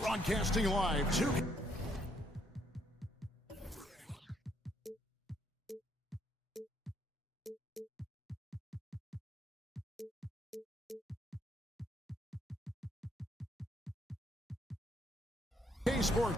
Broadcasting live to esports.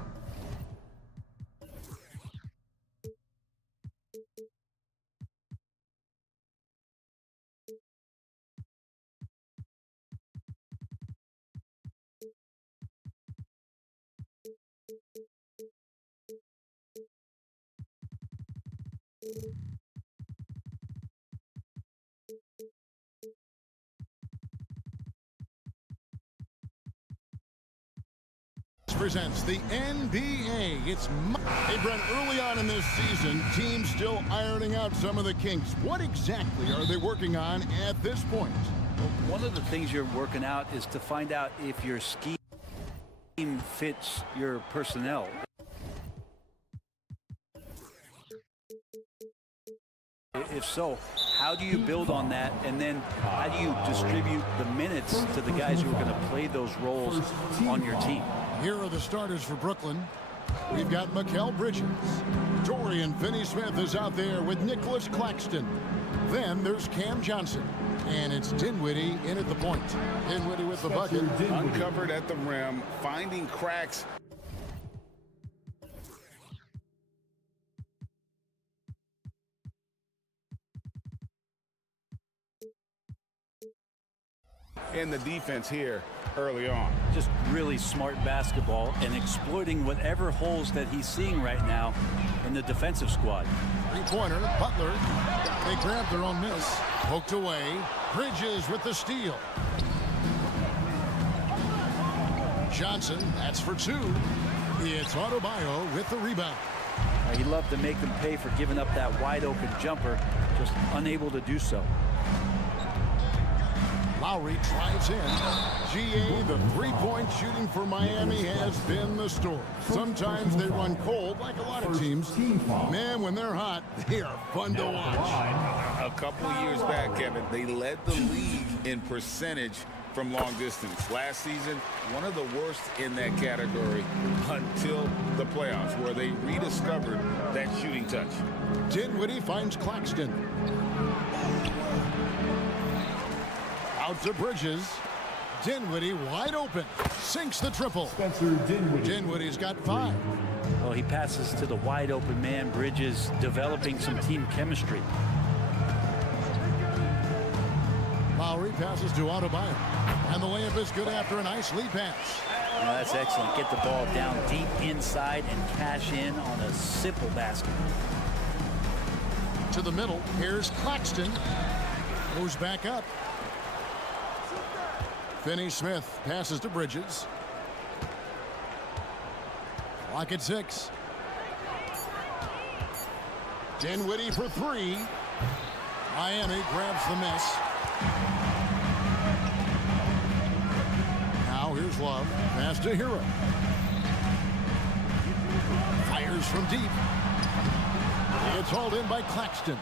Presents the NBA. Hey, Brent, early on in this season, teams still ironing out some of the kinks. What exactly are they working on at this point? Well, one of the things you're working out is to find out if your scheme fits your personnel. If so, how do you build on that, and then how do you distribute the minutes to the guys who are going to play those roles on your team? Here are the starters for Brooklyn. We've got Mikal Bridges. Dorian Finney-Smith is out there with Nicholas Claxton. Then there's Cam Johnson. And it's Dinwiddie in at the point. Dinwiddie with the bucket. Uncovered at the rim, finding cracks. In the defense here early on. Just really smart basketball and exploiting whatever holes that he's seeing right now in the defensive squad. Three-pointer, Butler. They grabbed their own miss. Poked away. Bridges with the steal. Johnson, that's for two. It's Adebayo with the rebound. He loved to make them pay for giving up that wide-open jumper, just unable to do so. Lowry drives in. GA, the three-point shooting for Miami has been the story. Sometimes they run cold, like a lot of teams. Man, when they're hot, they are fun to watch. A couple years back, Kevin, they led the league in percentage from long distance. Last season, one of the worst in that category until the playoffs, where they rediscovered that shooting touch. Dinwiddie finds Claxton. Out to Bridges. Dinwiddie wide open. Sinks the triple. Dinwiddie's got 5. Well, he passes to the wide open man. Bridges developing some team chemistry. Lowry passes to Adebayo. And the layup is good after a nice lead pass. Well, that's excellent. Get the ball down deep inside and cash in on a simple basket. To the middle. Here's Claxton. Goes back up. Finney-Smith passes to Bridges. Clock at 6. Dinwiddie for 3. Miami grabs the miss. Now here's Love. Pass to Hero. Fires from deep. It's hauled in by Claxton.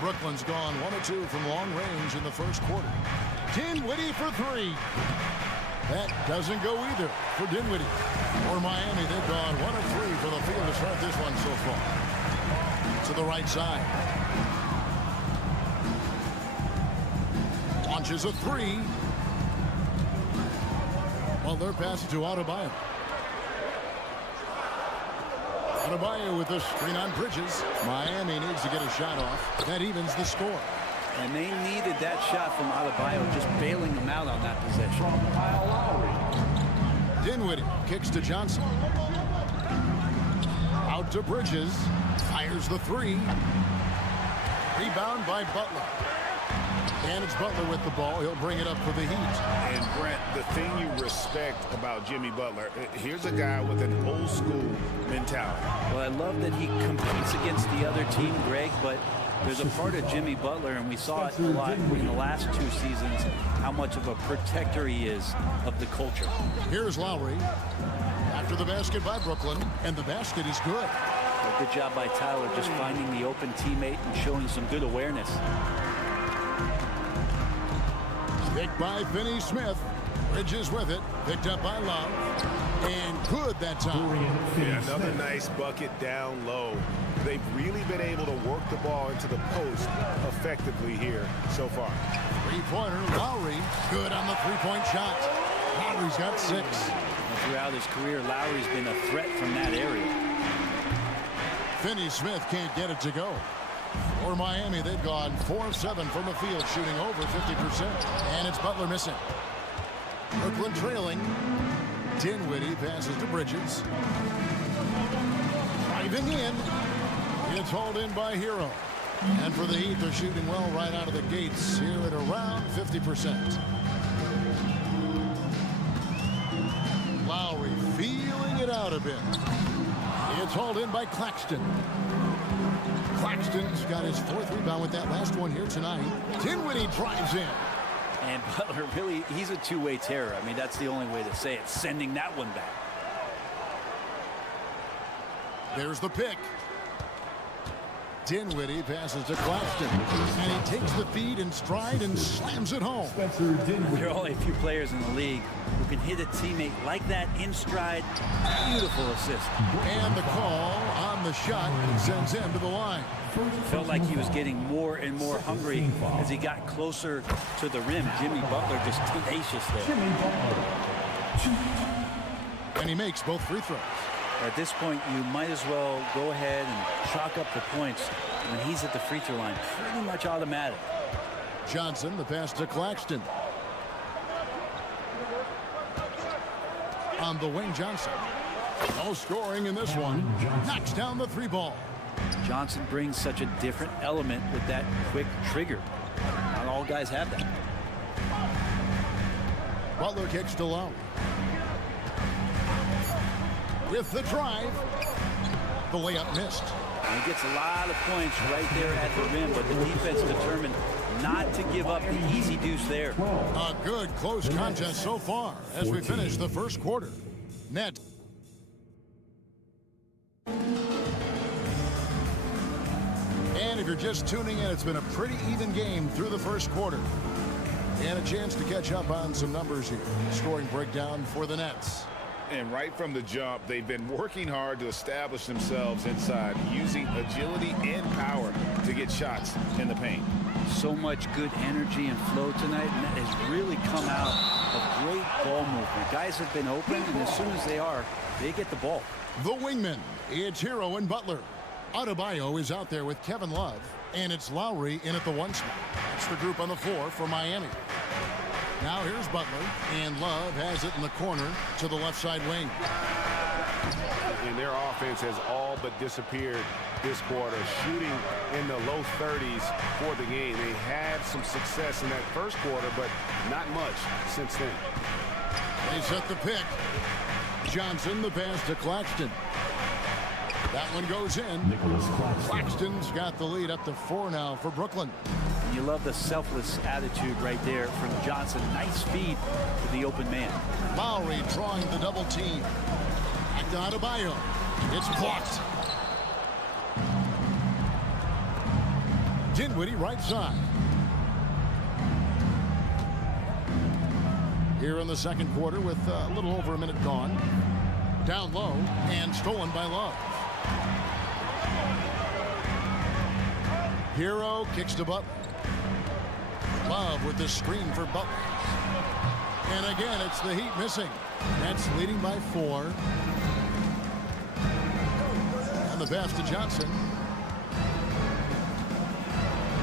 Brooklyn's gone 1 of 2 from long range in the first quarter. Dinwiddie for 3. That doesn't go either for Dinwiddie. For Miami, they've gone 1 of 3 for the field to start this one so far. To the right side. Launches a 3. Well, they're passing to Adebayo. Adebayo with the screen on Bridges. Miami needs to get a shot off. That evens the score. And they needed that shot from Adebayo, just bailing them out on that possession. Dinwiddie kicks to Johnson. Out to Bridges. Fires the 3. Rebound by Butler. And it's Butler with the ball. He'll bring it up for the Heat. And Brent, the thing you respect about Jimmy Butler, here's a guy with an old school mentality. Well, I love that he competes against the other team, Greg, but there's a part of Jimmy Butler, and we saw it a lot in the last 2 seasons, how much of a protector he is of the culture. Here's Lowry. After the basket by Brooklyn, and the basket is good. A good job by Tyler, just finding the open teammate and showing some good awareness. Picked by Finney-Smith. Bridges with it. Picked up by Love. And good that time. Yeah, another nice bucket down low. They've really been able to work the ball into the post effectively here so far. Three-pointer, Lowry. Good on the three-point shot. Lowry's got 6. And throughout his career, Lowry's been a threat from that area. Finney-Smith can't get it to go. For Miami, they've gone 4 of 7 from the field, shooting over 50%. And it's Butler missing. Brooklyn trailing. Dinwiddie passes to Bridges. Driving in. It's hauled in by Hero. And for the Heat, they're shooting well right out of the gates here at around 50%. Lowry feeling it out a bit. It's hauled in by Claxton. Claxton's got his 4th rebound with that last one here tonight. Dinwiddie drives in. And Butler really, he's a two-way terror. I mean, that's the only way to say it, sending that one back. There's the pick. Dinwiddie passes to Claxton. And he takes the feed in stride and slams it home. There are only a few players in the league who can hit a teammate like that in stride. Beautiful assist. And the call on the shot sends him to the line. Felt like he was getting more and more hungry as he got closer to the rim. Jimmy Butler just tenacious there. And he makes both free throws. At this point, you might as well go ahead and chalk up the points when he's at the free throw line. Pretty much automatic. Johnson, the pass to Claxton. On the wing, Johnson. No scoring in this one. Knocks down the 3 ball. Johnson brings such a different element with that quick trigger. Not all guys have that. Butler kicks to Lowry. With the drive. The layup missed. And he gets a lot of points right there at the rim, but the defense determined not to give up the easy deuce there. A good close contest so far as we finish the first quarter. Net. And if you're just tuning in, it's been a pretty even game through the first quarter. And a chance to catch up on some numbers here. Scoring breakdown for the Nets. And right from the jump, they've been working hard to establish themselves inside, using agility and power to get shots in the paint. So much good energy and flow tonight, and that has really come out of great ball movement. Guys have been open, and as soon as they are, they get the ball. The wingmen, it's Hero and Butler. Adebayo is out there with Kevin Love, and it's Lowry in at the 1 spot. That's the group on the floor for Miami. Now here's Butler, and Love has it in the corner to the left side wing. And their offense has all but disappeared this quarter, shooting in the low 30s for the game. They had some success in that first quarter, but not much since then. They set the pick. Johnson, the pass to Claxton. That one goes in. Claxton's got the lead up to 4 now for Brooklyn. You love the selfless attitude right there from Johnson. Nice feed to the open man. Lowry drawing the double team. Back to Adebayo. It's blocked. Dinwiddie right side. Here in the second quarter with a little over a minute gone. Down low and stolen by Love. Hero kicks to Butler. Love with the screen for Butler. And again, it's the Heat missing. Nets leading by 4. And the pass to Johnson.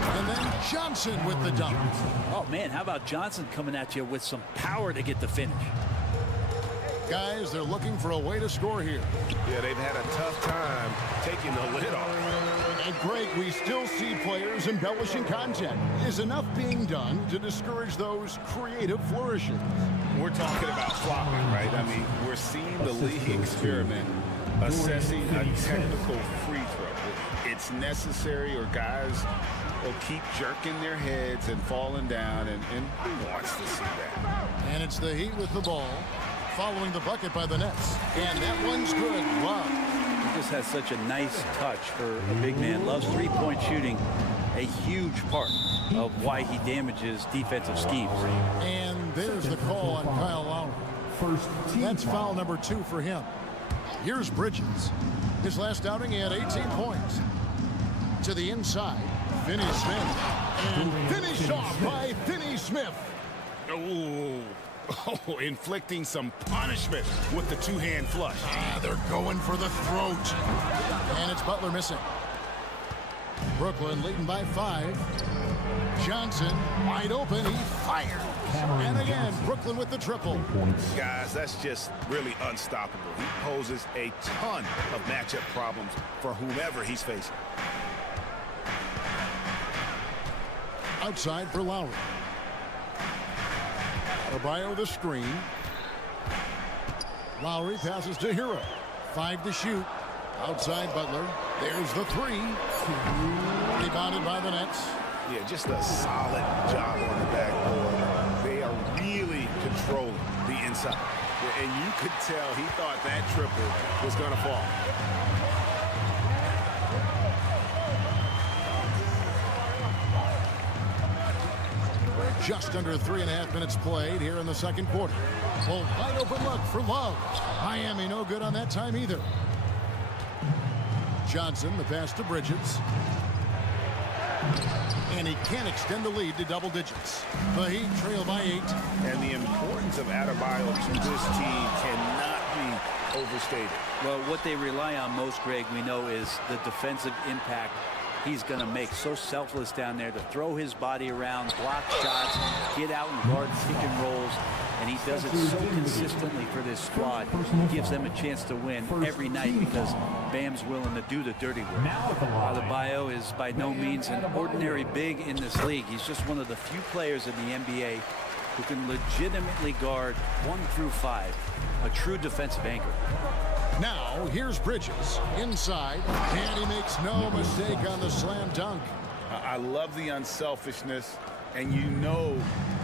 And then Johnson with the dunk. Oh, man, how about Johnson coming at you with some power to get the finish? Guys, they're looking for a way to score here. Yeah, they've had a tough time taking the lid off. And Greg, we still see players embellishing content. Is enough being done to discourage those creative flourishes? We're talking about flopping, right? I mean, we're seeing the league experiment assessing a technical free throw. It's necessary, or guys will keep jerking their heads and falling down, and who wants to see that? And it's the Heat with the ball, following the bucket by the Nets. And that one's good. Wow. He just has such a nice touch for a big man. Loves three-point shooting, a huge part of why he damages defensive schemes. And there's the call on Kyle Lowry. That's foul number 2 for him. Here's Bridges. His last outing, he had 18 points. To the inside, Finney Smith. And finished off by Finney Smith. Oh, inflicting some punishment with the two-hand flush. They're going for the throat. And it's Butler missing. Brooklyn leading by 5. Johnson wide open. He fired. And again, Brooklyn with the triple. Guys, that's just really unstoppable. He poses a ton of matchup problems for whomever he's facing. Outside for Lowry. Adebayo the screen. Lowry passes to Hero. 5 to shoot. Outside Butler. There's the 3. Rebounded by the Nets. Yeah, just a solid job on the backboard. They are really controlling the inside. And you could tell he thought that triple was going to fall. Just under 3.5 minutes played here in the second quarter. Well, wide open look for Love. Miami no good on that time either. Johnson, the pass to Bridges. And he can't extend the lead to double digits. The Heat trail by 8. And the importance of Adebayo to this team cannot be overstated. Well, what they rely on most, Greg, we know, is the defensive impact he's going to make. So selfless down there to throw his body around, block shots, get out and guard pick and rolls. And he does it so consistently for this squad. He gives them a chance to win every night because Bam's willing to do the dirty work. Adebayo is by no means an ordinary big in this league. He's just one of the few players in the NBA who can legitimately guard 1 through 5. A true defensive anchor. Now, here's Bridges. Inside, and he makes no mistake on the slam dunk. I love the unselfishness, and you know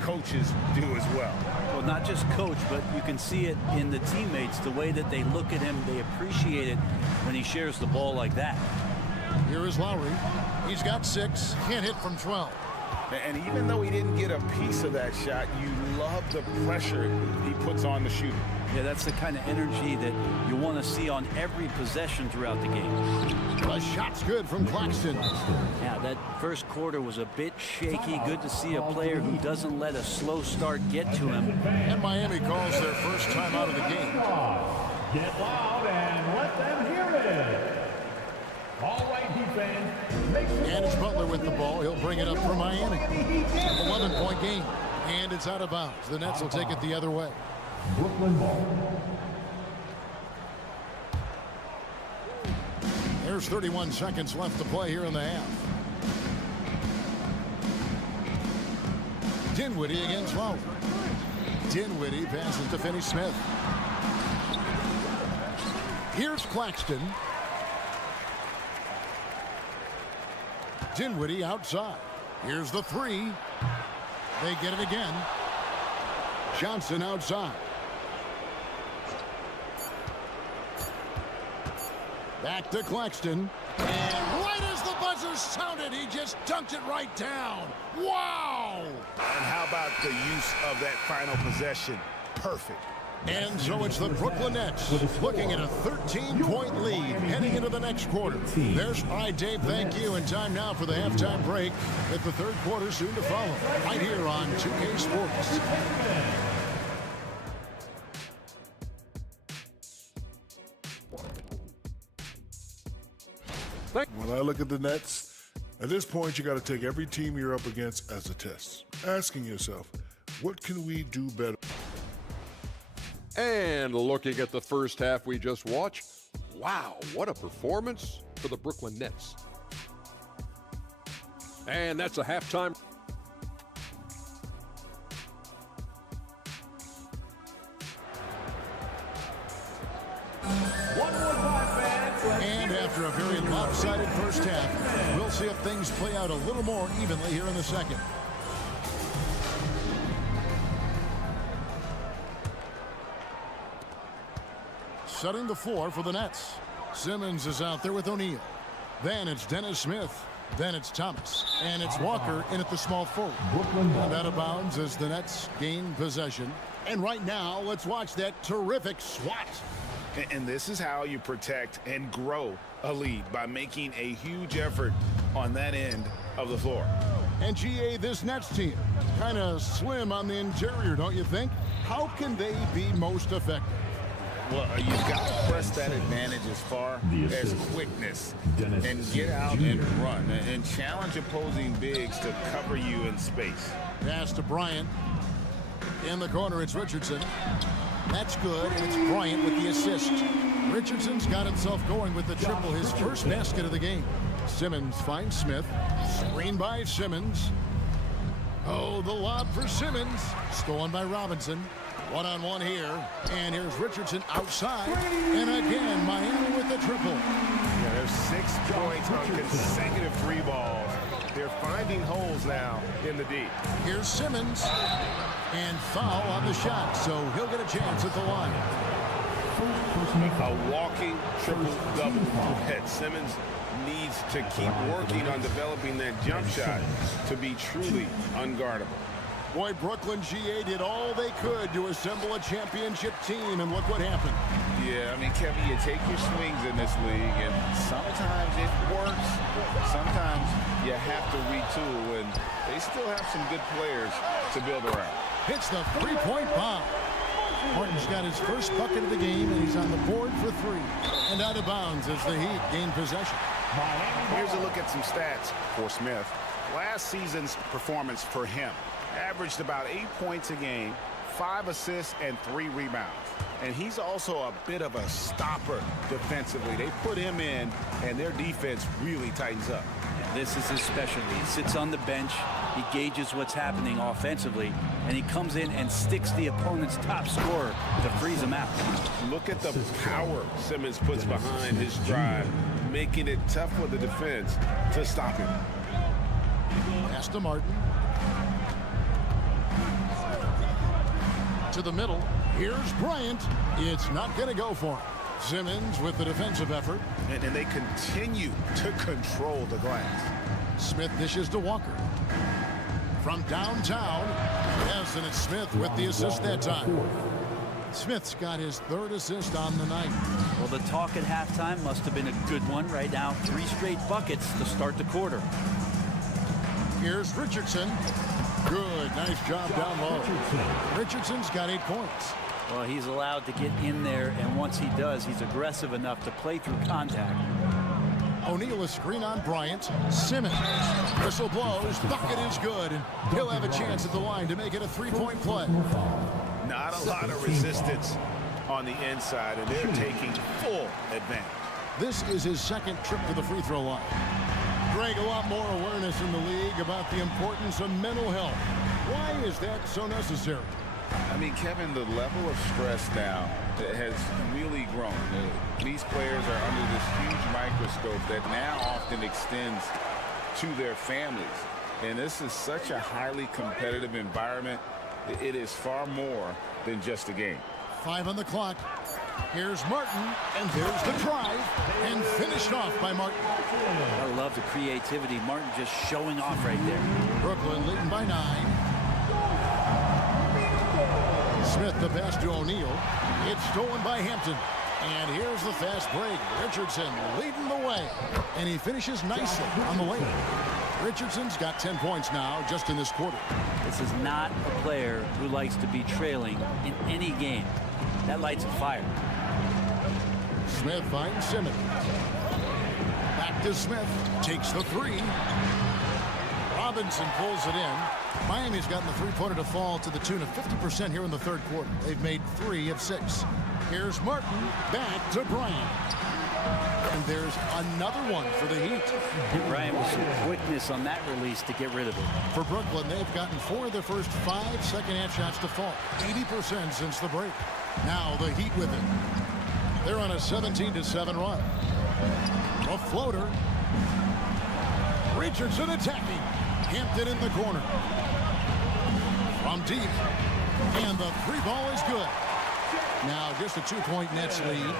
coaches do as well. Well, not just coach, but you can see it in the teammates, the way that they look at him. They appreciate it when he shares the ball like that. Here is Lowry. He's got 6. Can't hit from 12. And even though he didn't get a piece of that shot, you love the pressure he puts on the shooter. Yeah, that's the kind of energy that you want to see on every possession throughout the game. The shot's good from Claxton. Yeah, that first quarter was a bit shaky. Good to see a player who doesn't let a slow start get to him. And Miami calls their first time out of the game. Get loud and let them hear it. All right, defense. And it's Butler with the ball. He'll bring it up for Miami. 11-point game. And it's out of bounds. The Nets will take it the other way. Brooklyn ball. There's 31 seconds left to play here in the half. Dinwiddie against Lowry. Dinwiddie passes to Finney Smith. Here's Claxton. Dinwiddie outside. Here's the 3. They get it again. Johnson outside. Back to Claxton. And right as the buzzer sounded, he just dunked it right down. Wow! And how about the use of that final possession? Perfect. And so it's the Brooklyn Nets looking at a 13-point lead heading into the next quarter. There's Dave, thank you. And time now for the halftime break with the third quarter soon to follow. Right here on 2K Sports. When I look at the Nets, at this point, you got to take every team you're up against as a test. Asking yourself, what can we do better? And looking at the first half we just watched, wow, what a performance for the Brooklyn Nets. And that's a halftime. And after a very lopsided first half, we'll see if things play out a little more evenly here in the second. Setting the floor for the Nets. Simmons is out there with O'Neal. Then it's Dennis Smith. Then it's Thomas, and it's Walker in at the small forward. And out of bounds as the Nets gain possession. And right now, let's watch that terrific swat. And this is how you protect and grow a lead, by making a huge effort on that end of the floor. And GA, this Nets team, kind of slim on the interior, don't you think? How can they be most effective? Well, you've got to press that advantage as far as quickness and get out and run and challenge opposing bigs to cover you in space. Pass to Bryant. In the corner, it's Richardson. That's good, and it's Bryant with the assist. Richardson's got himself going with the triple, his first basket of the game. Simmons finds Smith. Screen by Simmons. Oh, the lob for Simmons. Stolen by Robinson. One-on-one here. And here's Richardson outside. And again, Miami with the triple. Yeah, there's 6 points on consecutive 3 balls. They're finding holes now in the D. Here's Simmons. And foul on the shot, so he'll get a chance at the line. A walking triple-double. Simmons needs to keep working on developing that jump shot to be truly unguardable. Boy, Brooklyn GA did all they could to assemble a championship team, and look what happened. Yeah, I mean, Kevin, you take your swings in this league, and sometimes it works. Sometimes you have to retool, and they still have some good players to build around. Hits the three-point bomb. Martin's got his first bucket of the game, and he's on the board for 3. And out of bounds as the Heat gain possession. Here's a look at some stats for Smith. Last season's performance for him averaged about 8 points a game, 5 assists, and 3 rebounds. And he's also a bit of a stopper defensively. They put him in, and their defense really tightens up. This is his specialty. He sits on the bench, he gauges what's happening offensively, and he comes in and sticks the opponent's top scorer to freeze him out. Look at the power Simmons puts behind his drive, making it tough for the defense to stop him. Pass to Martin. To the middle. Here's Bryant. It's not going to go for him. Simmons with the defensive effort. And they continue to control the glass. Smith dishes to Walker. From downtown. Yes, and it's Smith with the assist that time. Smith's got his 3rd assist on the night. Well, the talk at halftime must have been a good one. Right now, 3 straight buckets to start the quarter. Here's Richardson. Good, nice job down low. Richardson's got 8 points. Well, he's allowed to get in there, and once he does, he's aggressive enough to play through contact. O'Neal a screen on Bryant. Simmons. Whistle blows. Bucket is good, and he'll have a chance at the line to make it a 3-point play. Not a lot of resistance on the inside, and they're taking full advantage. This is his 2nd trip to the free throw line. Greg, a lot more awareness in the league about the importance of mental health. Why is that so necessary? I mean, Kevin, the level of stress now has really grown. These players are under this huge microscope that now often extends to their families. And this is such a highly competitive environment. It is far more than just a game. 5 on the clock. Here's Martin, and there's the drive, and finished off by Martin. I love the creativity. Martin just showing off right there. Brooklyn leading by 9. Smith the pass to O'Neal. It's stolen by Hampton. And here's the fast break. Richardson leading the way. And he finishes nicely on the layup. Richardson's got 10 points now just in this quarter. This is not a player who likes to be trailing in any game. That lights a fire. Smith finds Simmons. Back to Smith. Takes the 3. Robinson pulls it in. Miami's gotten the three-pointer to fall to the tune of 50% here in the 3rd quarter. They've made 3 of 6. Here's Martin. Back to Bryant. And there's another one for the Heat. Bryant with some quickness on that release to get rid of it. For Brooklyn, they've gotten 4 of their first 5 second-half shots to fall. 80% since the break. Now the Heat with it. They're on a 17-7 run. A floater. Richardson attacking. Hampton in the corner. From deep. And the 3 ball is good. Now just a 2-point Nets lead.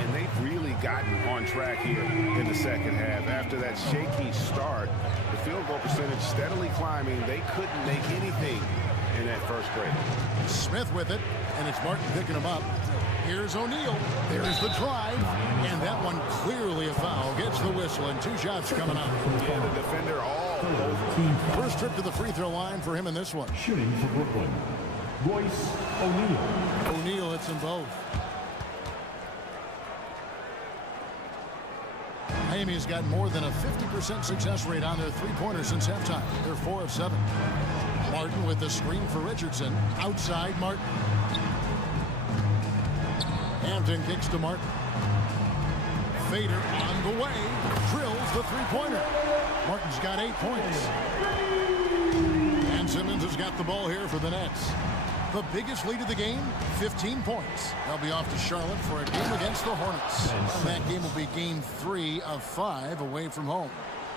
And they've really gotten on track here in the second half. After that shaky start, the field goal percentage steadily climbing. They couldn't make anything in that first break. Smith with it, and it's Martin picking him up. Here's O'Neal. There's the drive, and that one clearly a foul. Gets the whistle, and 2 shots coming up. Yeah, the defender all over. First trip to the free throw line for him in this one. Shooting for Brooklyn, Royce O'Neal. O'Neal hits them both. Miami's got more than a 50% success rate on their three-pointers since halftime. They're 4 of 7. Martin with the screen for Richardson. Outside Martin. Hampton kicks to Martin. Fader on the way. Drills the three-pointer. Martin's got 8 points. And Simmons has got the ball here for the Nets. The biggest lead of the game, 15 points. They'll be off to Charlotte for a game against the Hornets. And that game will be game 3 of 5 away from home.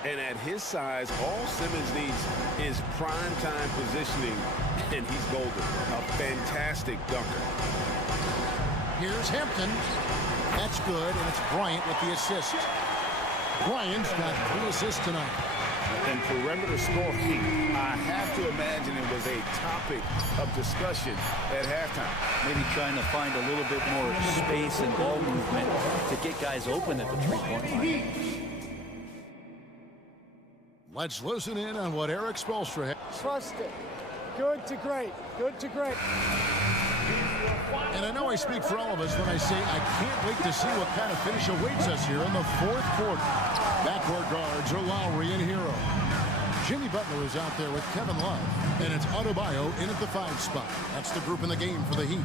And at his size, all Simmons needs is prime-time positioning, and he's golden. A fantastic dunker. Here's Hampton. That's good, and it's Bryant with the assist. Bryant's got 3 assists tonight. And perimeter scoring, I have to imagine it was a topic of discussion at halftime. Maybe trying to find a little bit more space and ball movement to get guys open at the three-point line. Let's listen in on what Eric Spoelstra had. Trust it. Good to great. Good to great. And I know I speak for all of us when I say I can't wait to see what kind of finish awaits us here in the 4th quarter. Backcourt guards are Lowry and Hero. Jimmy Butler is out there with Kevin Love. And it's Adebayo in at the 5 spot. That's the group in the game for the Heat.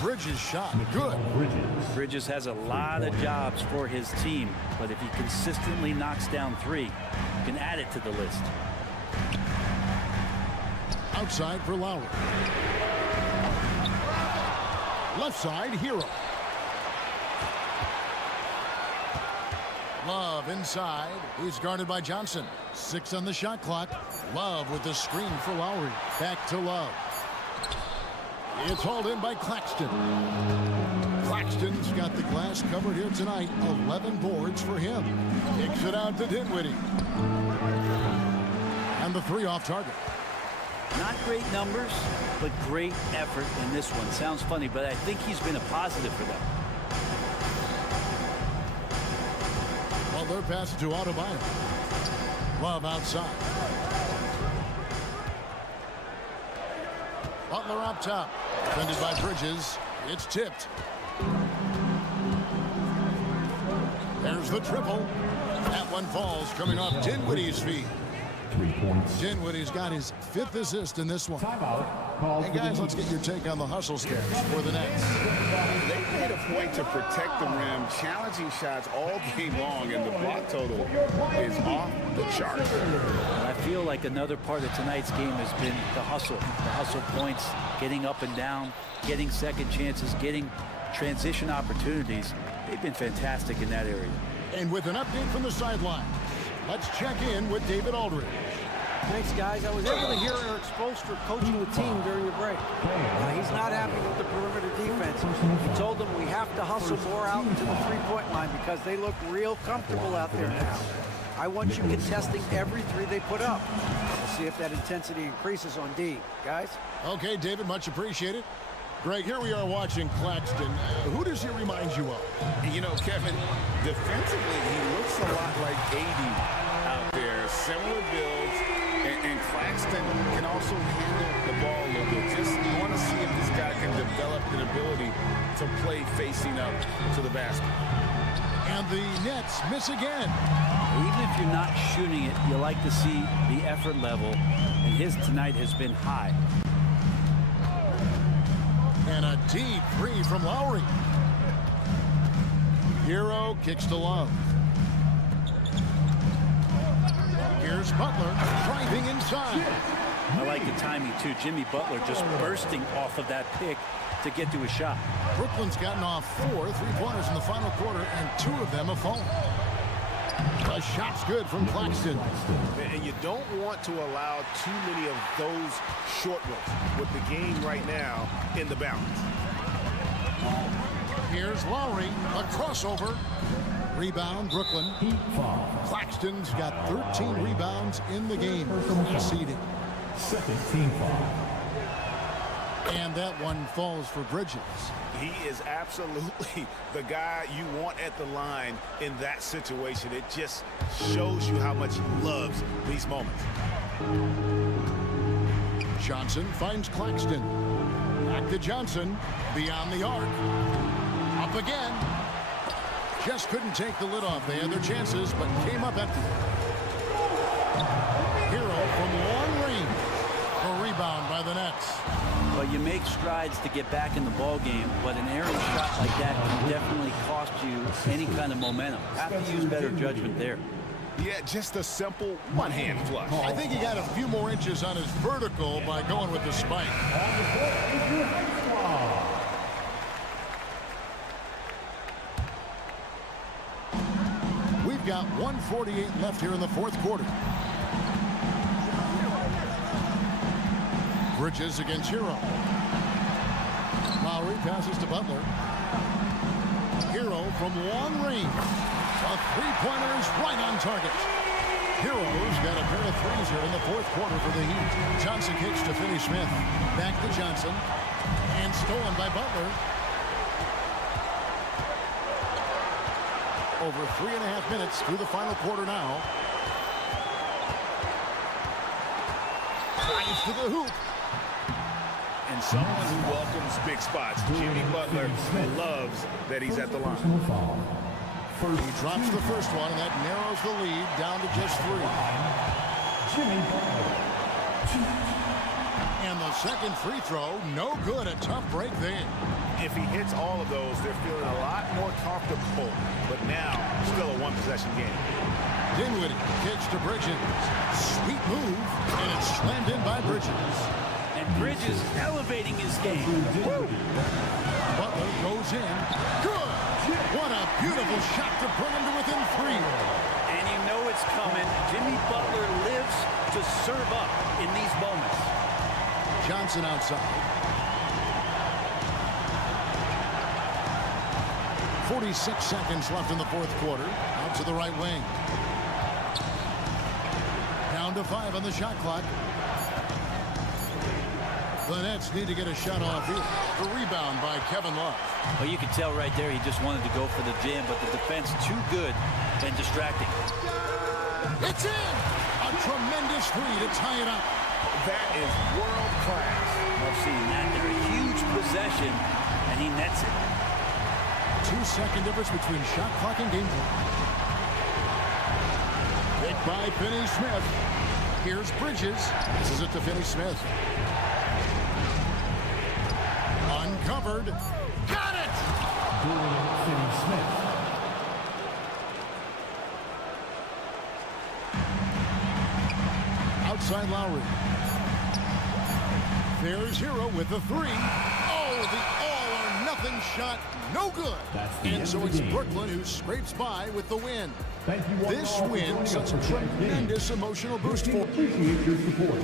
Bridges shot. Good. Bridges has a lot of jobs for his team, but if he consistently knocks down 3, you can add it to the list. Outside for Lowry. Left side, Hero. Love inside. He's guarded by Johnson. 6 on the shot clock. Love with the screen for Lowry. Back to Love. It's hauled in by Claxton. Claxton's got the glass covered here tonight. 11 boards for him. Kicks it out to Dinwiddie. And the 3 off target. Not great numbers, but great effort in this one. Sounds funny, but I think he's been a positive for them. Well, they're passing to Adebayo. Love outside. Butler up top. Defended by Bridges. It's tipped. There's the triple. That one falls coming off Dinwiddie's feet. 3 points. Dinwiddie's got his 5th assist in this one. Timeout. Called Hey guys, let's get your take on the hustle scares for the Nets. They made a point to protect the rim, challenging shots all game long, and the block total is off the chart. I feel like another part of tonight's game has been the hustle points, getting up and down, getting second chances, getting transition opportunities. They've been fantastic in that area. And with an update from the sideline, let's check in with David Aldridge. Thanks, guys. I was able to hear Eric Spoelstra coaching the team during the break. He's not happy with the perimeter defense. He told them we have to hustle more out into the three-point line because they look real comfortable out there now. I want you contesting every 3 they put up. We'll see if that intensity increases on D. Guys? Okay, David, much appreciated. Greg, here we are watching Claxton. Who does he remind you of? You know, Kevin, defensively, he looks a lot like AD out there. Similar builds, and Claxton can also handle the ball a little bit. Just want to see if this guy can develop an ability to play facing up to the basket. And the Nets miss again. Even if you're not shooting it, you like to see the effort level, and his tonight has been high. And a deep 3 from Lowry. Hero kicks to Love. Here's Butler driving inside. I like the timing, too. Jimmy Butler just bursting off of that pick to get to a shot. Brooklyn's gotten off 4 3-pointers in the final quarter, and 2 of them have fallen. The shot's good from Claxton. And you don't want to allow too many of those short ones with the game right now in the balance. Here's Lowry, a crossover. Rebound, Brooklyn. Claxton's got 13 rebounds in the game, conceding. Second team foul. And that one falls for Bridges. He is absolutely the guy you want at the line in that situation. It just shows you how much he loves these moments. Johnson finds Claxton. Back to Johnson, beyond the arc. Up again. Just couldn't take the lid off. They had their chances, but came up empty. Hero from long range. A rebound by the Nets. Well, you make strides to get back in the ball game, but an errant shot like that can definitely cost you any kind of momentum. Have to use better judgment there. Yeah, just a simple one-hand flush. I think he got a few more inches on his vertical by going with the spike. We've got 1:48 left here in the fourth quarter. Bridges against Hero. Lowry passes to Butler. Hero from long range. A three-pointer is right on target. Hero's got a pair of threes here in the fourth quarter for the Heat. Johnson kicks to Finney-Smith. Back to Johnson. And stolen by Butler. Over 3.5 minutes through the final quarter now. Drives to the hoop. And someone who welcomes big spots. Jimmy Butler loves that he's at the line. He drops the first one, and that narrows the lead down to just 3. Jimmy Butler. And the second free throw, no good. A tough break there. If he hits all of those, they're feeling a lot more comfortable. But now, still a one-possession game. Dinwiddie kicks to Bridges. Sweet move, and it's slammed in by Bridges. And Bridges elevating his game. Woo! Butler goes in. Good! What a beautiful shot to bring him to within 3. And you know it's coming. Jimmy Butler lives to serve up in these moments. Johnson outside. 46 seconds left in the fourth quarter. Out to the right wing. Down to 5 on the shot clock. The Nets need to get a shot off here. The rebound by Kevin Love. Well, you could tell right there he just wanted to go for the jam, but the defense too good and distracting. It's in! A tremendous three to tie it up. That is world class. I've seen that there. A huge possession, and he nets it. 2-second difference between shot clock and game clock. Picked by Finney-Smith. Here's Bridges. This is it to Finney-Smith. Uncovered. Got it! Finney-Smith. Outside Lowry. There's Hero with the 3. Oh, the all-or-nothing shot. No good. And so it's Brooklyn who scrapes by with the win. This win sets a tremendous emotional boost for. Appreciate your support.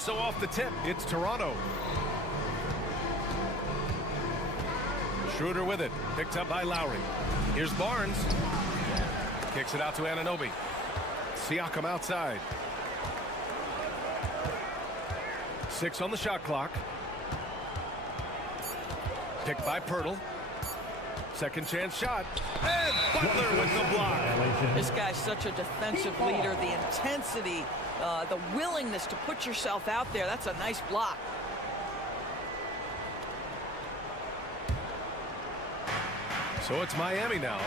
so off the tip, it's Toronto. Schroeder with it. Picked up by Lowry. Here's Barnes. Kicks it out to Anunoby. Siakam outside. 6 on the shot clock. Picked by Pirtle. Second chance shot. And Butler with the block. This guy's such a defensive leader. The intensity, the willingness to put yourself out there. That's a nice block. So it's Miami now.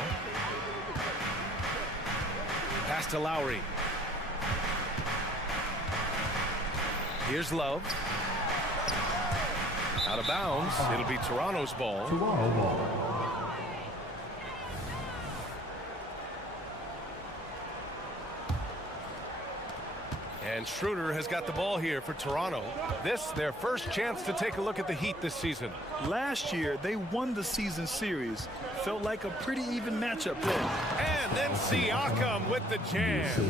Pass to Lowry. Here's Love. Out of bounds. It'll be Toronto's ball. Toronto ball. And Schroeder has got the ball here for Toronto. This, their first chance to take a look at the Heat this season. Last year, they won the season series. Felt like a pretty even matchup there. And then Siakam with the jam.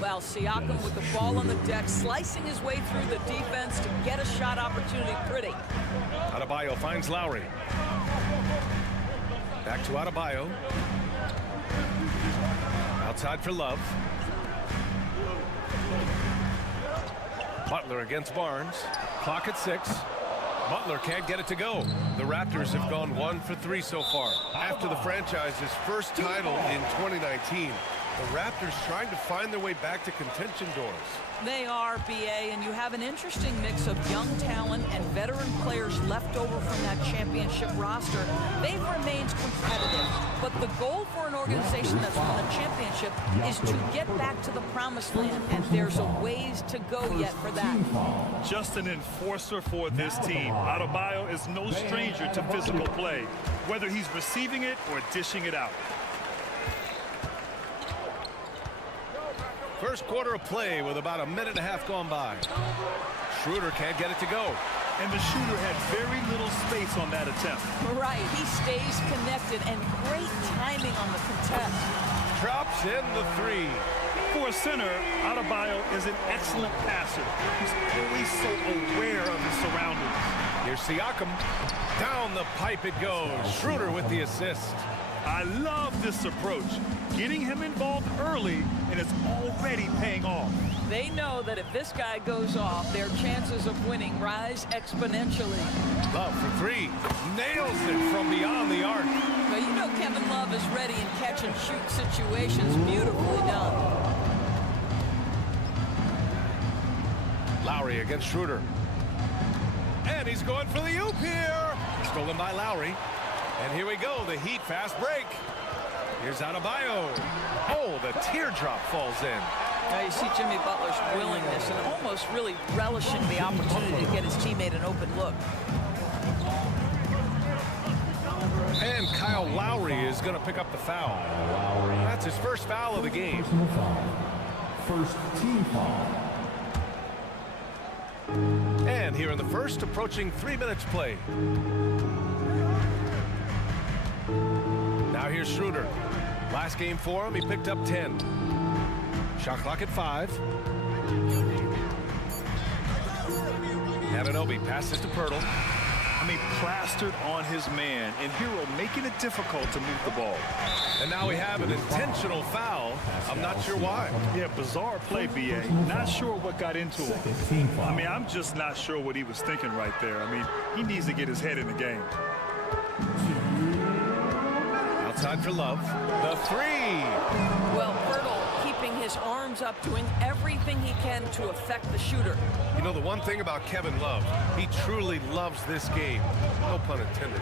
Well, Siakam with the ball on the deck, slicing his way through the defense to get a shot opportunity pretty. Adebayo finds Lowry. Back to Adebayo. Outside for Love. Butler against Barnes. Clock at 6. Butler can't get it to go. The Raptors have gone 1 for 3 so far. After the franchise's first title in 2019, the Raptors trying to find their way back to contention doors. They are, B.A., and you have an interesting mix of young talent and veteran players left over from that championship roster. They've remained competitive, but the goal for an organization that's won a championship is to get back to the promised land, and there's a ways to go yet for that. Just an enforcer for this team. Adebayo is no stranger to physical play, whether he's receiving it or dishing it out. First quarter of play with about a minute and a half gone by. Schroeder can't get it to go. And the shooter had very little space on that attempt. Right, he stays connected, and great timing on the contest. Drops in the 3. For a center, Adebayo is an excellent passer. He's always so aware of his surroundings. Here's Siakam. Down the pipe it goes. Schroeder with the assist. I love this approach. Getting him involved early, and it's already paying off. They know that if this guy goes off, their chances of winning rise exponentially. Love for 3. Nails it from beyond the arc. Well, you know Kevin Love is ready in catch-and-shoot situations. Beautifully done. Lowry against Schroeder. And he's going for the oop here. Stolen by Lowry. And here we go, the Heat fast break. Here's Adebayo. Oh, the teardrop falls in. Now you see Jimmy Butler's willingness and almost really relishing the opportunity to get his teammate an open look. And Kyle Lowry is going to pick up the foul. That's his first foul of the game. First team foul. And here in the first, approaching 3 minutes play. Now here's Schroeder. Last game for him, he picked up 10. Shot clock at 5. Anunoby passes to Pirtle. I mean, plastered on his man, and Hero making it difficult to move the ball. And now we have an intentional foul. I'm not sure why. Yeah, bizarre play, B.A. Not sure what got into him. I mean, I'm just not sure what he was thinking right there. I mean, he needs to get his head in the game. Outside for Love. The 3. Well, Pirtle keeping his arms up, doing everything he can to affect the shooter. You know, the one thing about Kevin Love, he truly loves this game. No pun intended.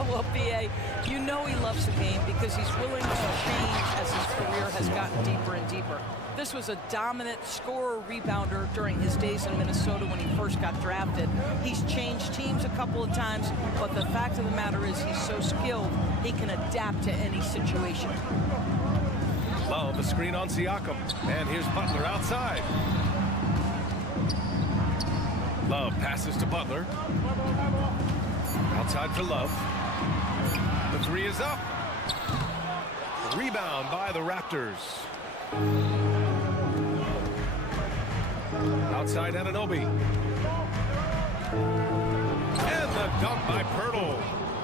Well, B.A., you know he loves the game because he's willing to change as his career has gotten deeper and deeper. This was a dominant scorer-rebounder during his days in Minnesota when he first got drafted. He's changed teams a couple of times, but the fact of the matter is he's so skilled, he can adapt to any situation. Love, a screen on Siakam. And here's Butler outside. Love passes to Butler. Outside for Love. The 3 is up. Rebound by the Raptors. Outside Anunoby. And the dunk by Pirtle.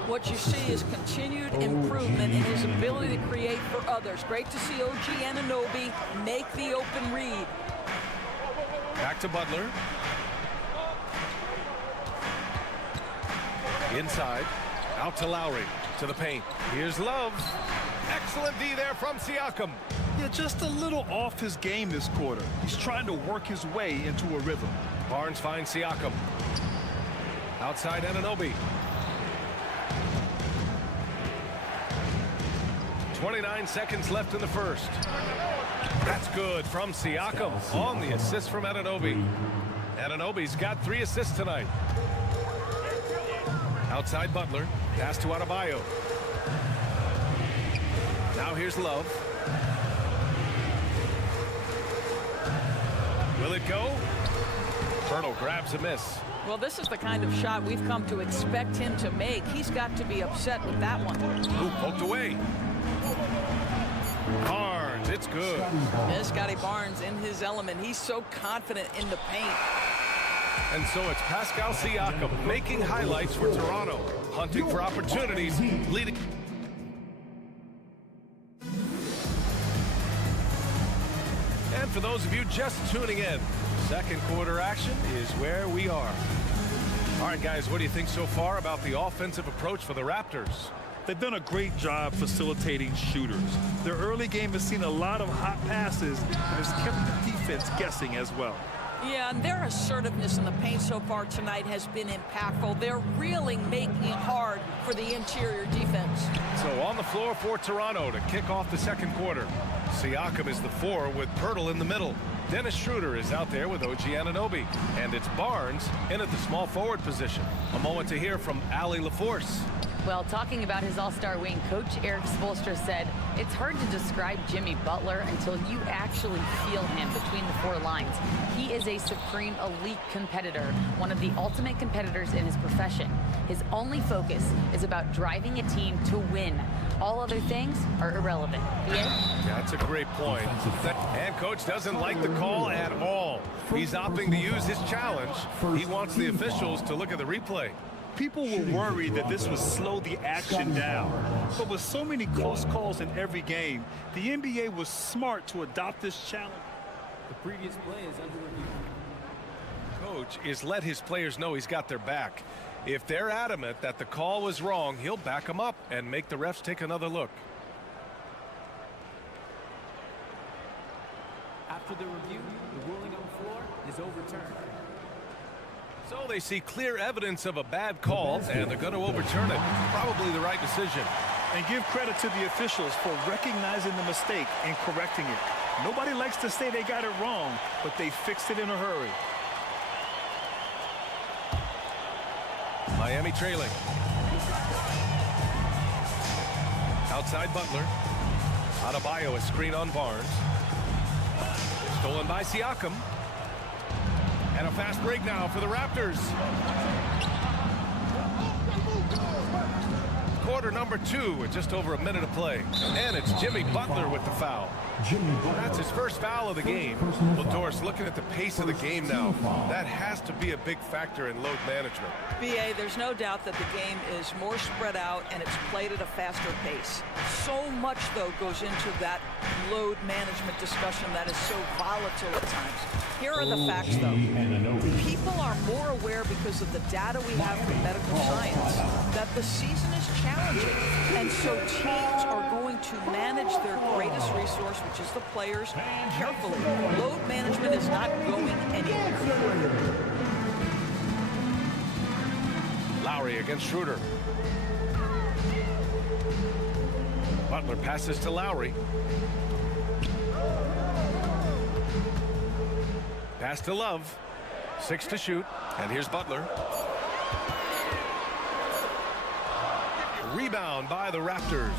What you see is continued improvement in his ability to create for others. Great to see OG Anunoby make the open read. Back to Butler. Inside. Out to Lowry. To the paint. Here's Love. Excellent D there from Siakam. Yeah, just a little off his game this quarter. He's trying to work his way into a rhythm. Barnes finds Siakam. Outside Anunoby. 29 seconds left in the first. That's good from Siakam on the assist from Anunoby. Anunoby's got 3 assists tonight. Outside Butler. Pass to Adebayo. Now here's Love. Will it go? Pirtle grabs a miss. Well, this is the kind of shot we've come to expect him to make. He's got to be upset with that one. Ooh, poked away. Barnes, it's good. There's Scotty Barnes in his element. He's so confident in the paint. And so it's Pascal Siakam making highlights for Toronto, hunting for opportunities, leading. And for those of you just tuning in, second quarter action is where we are. All right, guys, what do you think so far about the offensive approach for the Raptors? They've done a great job facilitating shooters. Their early game has seen a lot of hot passes and has kept the defense guessing as well. Yeah, and their assertiveness in the paint so far tonight has been impactful. They're really making it hard for the interior defense. So on the floor for Toronto to kick off the second quarter. Siakam is the 4 with Pirtle in the middle. Dennis Schroeder is out there with OG Anunoby. And it's Barnes in at the small forward position. A moment to hear from Allie LaForce. Well, talking about his all-star wing, Coach Eric Spoelstra said, it's hard to describe Jimmy Butler until you actually feel him between the 4 lines. He is a supreme elite competitor, one of the ultimate competitors in his profession. His only focus is about driving a team to win. All other things are irrelevant. Yeah, that's a great point. And Coach doesn't like the call at all. He's opting to use his challenge. He wants the officials to look at the replay. People were worried that this would slow the action down. But with so many close calls in every game, the NBA was smart to adopt this challenge. The previous play is under review. Coach is let his players know he's got their back. If they're adamant that the call was wrong, he'll back them up and make the refs take another look. After the review, the ruling on the floor is overturned. So they see clear evidence of a bad call, and they're going to overturn it. Probably the right decision. And give credit to the officials for recognizing the mistake and correcting it. Nobody likes to say they got it wrong, but they fixed it in a hurry. Miami trailing. Outside Butler. Adebayo, a screen on Barnes. Stolen by Siakam. And a fast break now for the Raptors. Quarter number 2 with just over a minute to play. And it's Jimmy Butler with the foul. That's his first foul of the game. Well, Doris, looking at the pace of the game now, that has to be a big factor in load management. B.A., there's no doubt that the game is more spread out and it's played at a faster pace. So much, though, goes into that load management discussion that is so volatile at times. Here are the facts, though. People are more aware because of the data we have from medical science that the season is challenging. And so teams are going to manage their greatest resource, which is the players, carefully. Load management is not going anywhere. Lowry against Schroeder. Butler passes to Lowry. Pass to Love. 6 to shoot. And here's Butler. Rebound by the Raptors.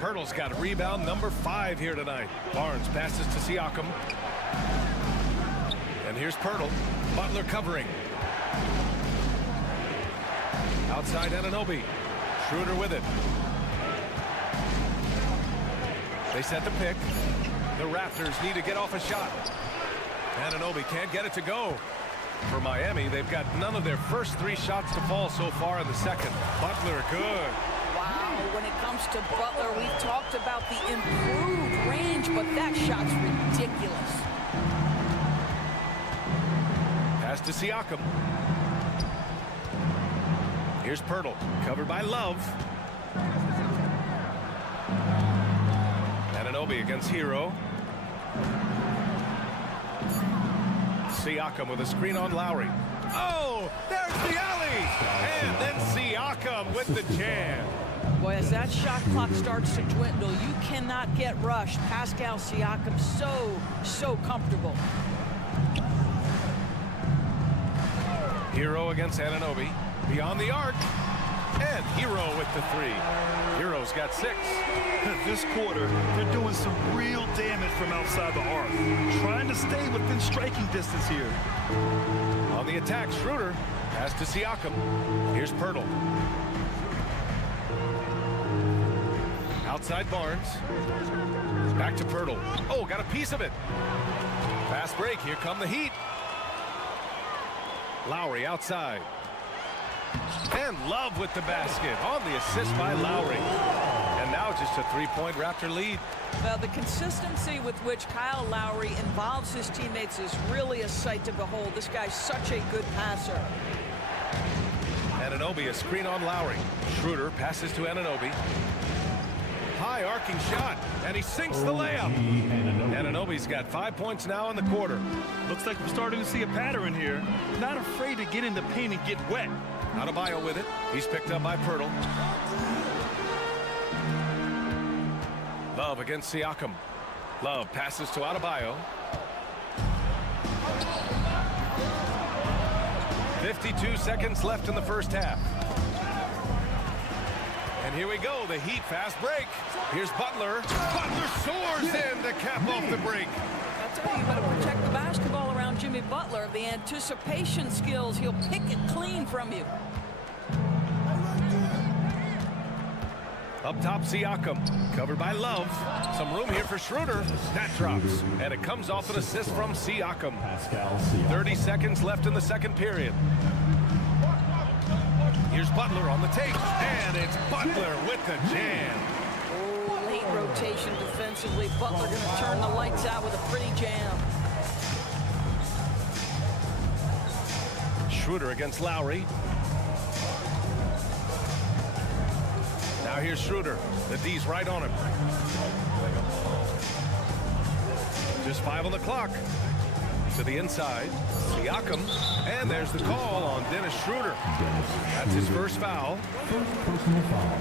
Pirtle's got rebound number 5 here tonight. Barnes passes to Siakam. And here's Pirtle. Butler covering. Outside Anunoby. Schroeder with it. They set the pick. The Raptors need to get off a shot. Anunoby can't get it to go. For Miami, they've got none of their first 3 shots to fall so far in the second. Butler, good. Wow, when it comes to Butler, we've talked about the improved range, but that shot's ridiculous. Pass to Siakam. Here's Pirtle, covered by Love. Anunoby against Hero. Siakam with a screen on Lowry. Oh, there's the alley! And then Siakam with the jam. Boy, as that shot clock starts to dwindle, you cannot get rushed. Pascal Siakam so comfortable. Hero against Anunoby. Beyond the arc. And Hero with the 3. Hero's got 6. This quarter, they're doing some real damage from outside the arc. Trying to stay within striking distance here. On the attack, Schroeder. Pass to Siakam. Here's Pirtle. Outside Barnes. Back to Pirtle. Oh, got a piece of it. Fast break. Here come the Heat. Lowry outside. And Love with the basket on the assist by Lowry. And now just a 3-point Raptor lead. Well, the consistency with which Kyle Lowry involves his teammates is really a sight to behold. This guy's such a good passer. Anunoby, a screen on Lowry. Schroeder passes to Anunoby. High arcing shot, and he sinks the layup. Anunoby's got 5 points now in the quarter. Looks like we're starting to see a pattern here. Not afraid to get in the paint and get wet. Adebayo with it. He's picked up by Pirtle. Love against Siakam. Love passes to Adebayo. 52 seconds left in the first half. And here we go, the Heat fast break. Here's Butler. Butler soars in to cap off the break. I tell you, you better protect the basketball around Jimmy Butler. The anticipation skills, he'll pick it clean from you. Up top, Siakam, covered by Love. Some room here for Schroeder. That drops, and it comes off an assist from Siakam. 30 seconds left in the second period. Here's Butler on the take, and it's Butler with the jam. Oh, late rotation defensively. Butler going to turn the lights out with a pretty jam. Schroeder against Lowry. Now here's Schroeder. The D's right on him. Just 5 on the clock. To the inside. Siakam. And there's the call on Dennis Schroeder. That's his first foul. Personal foul.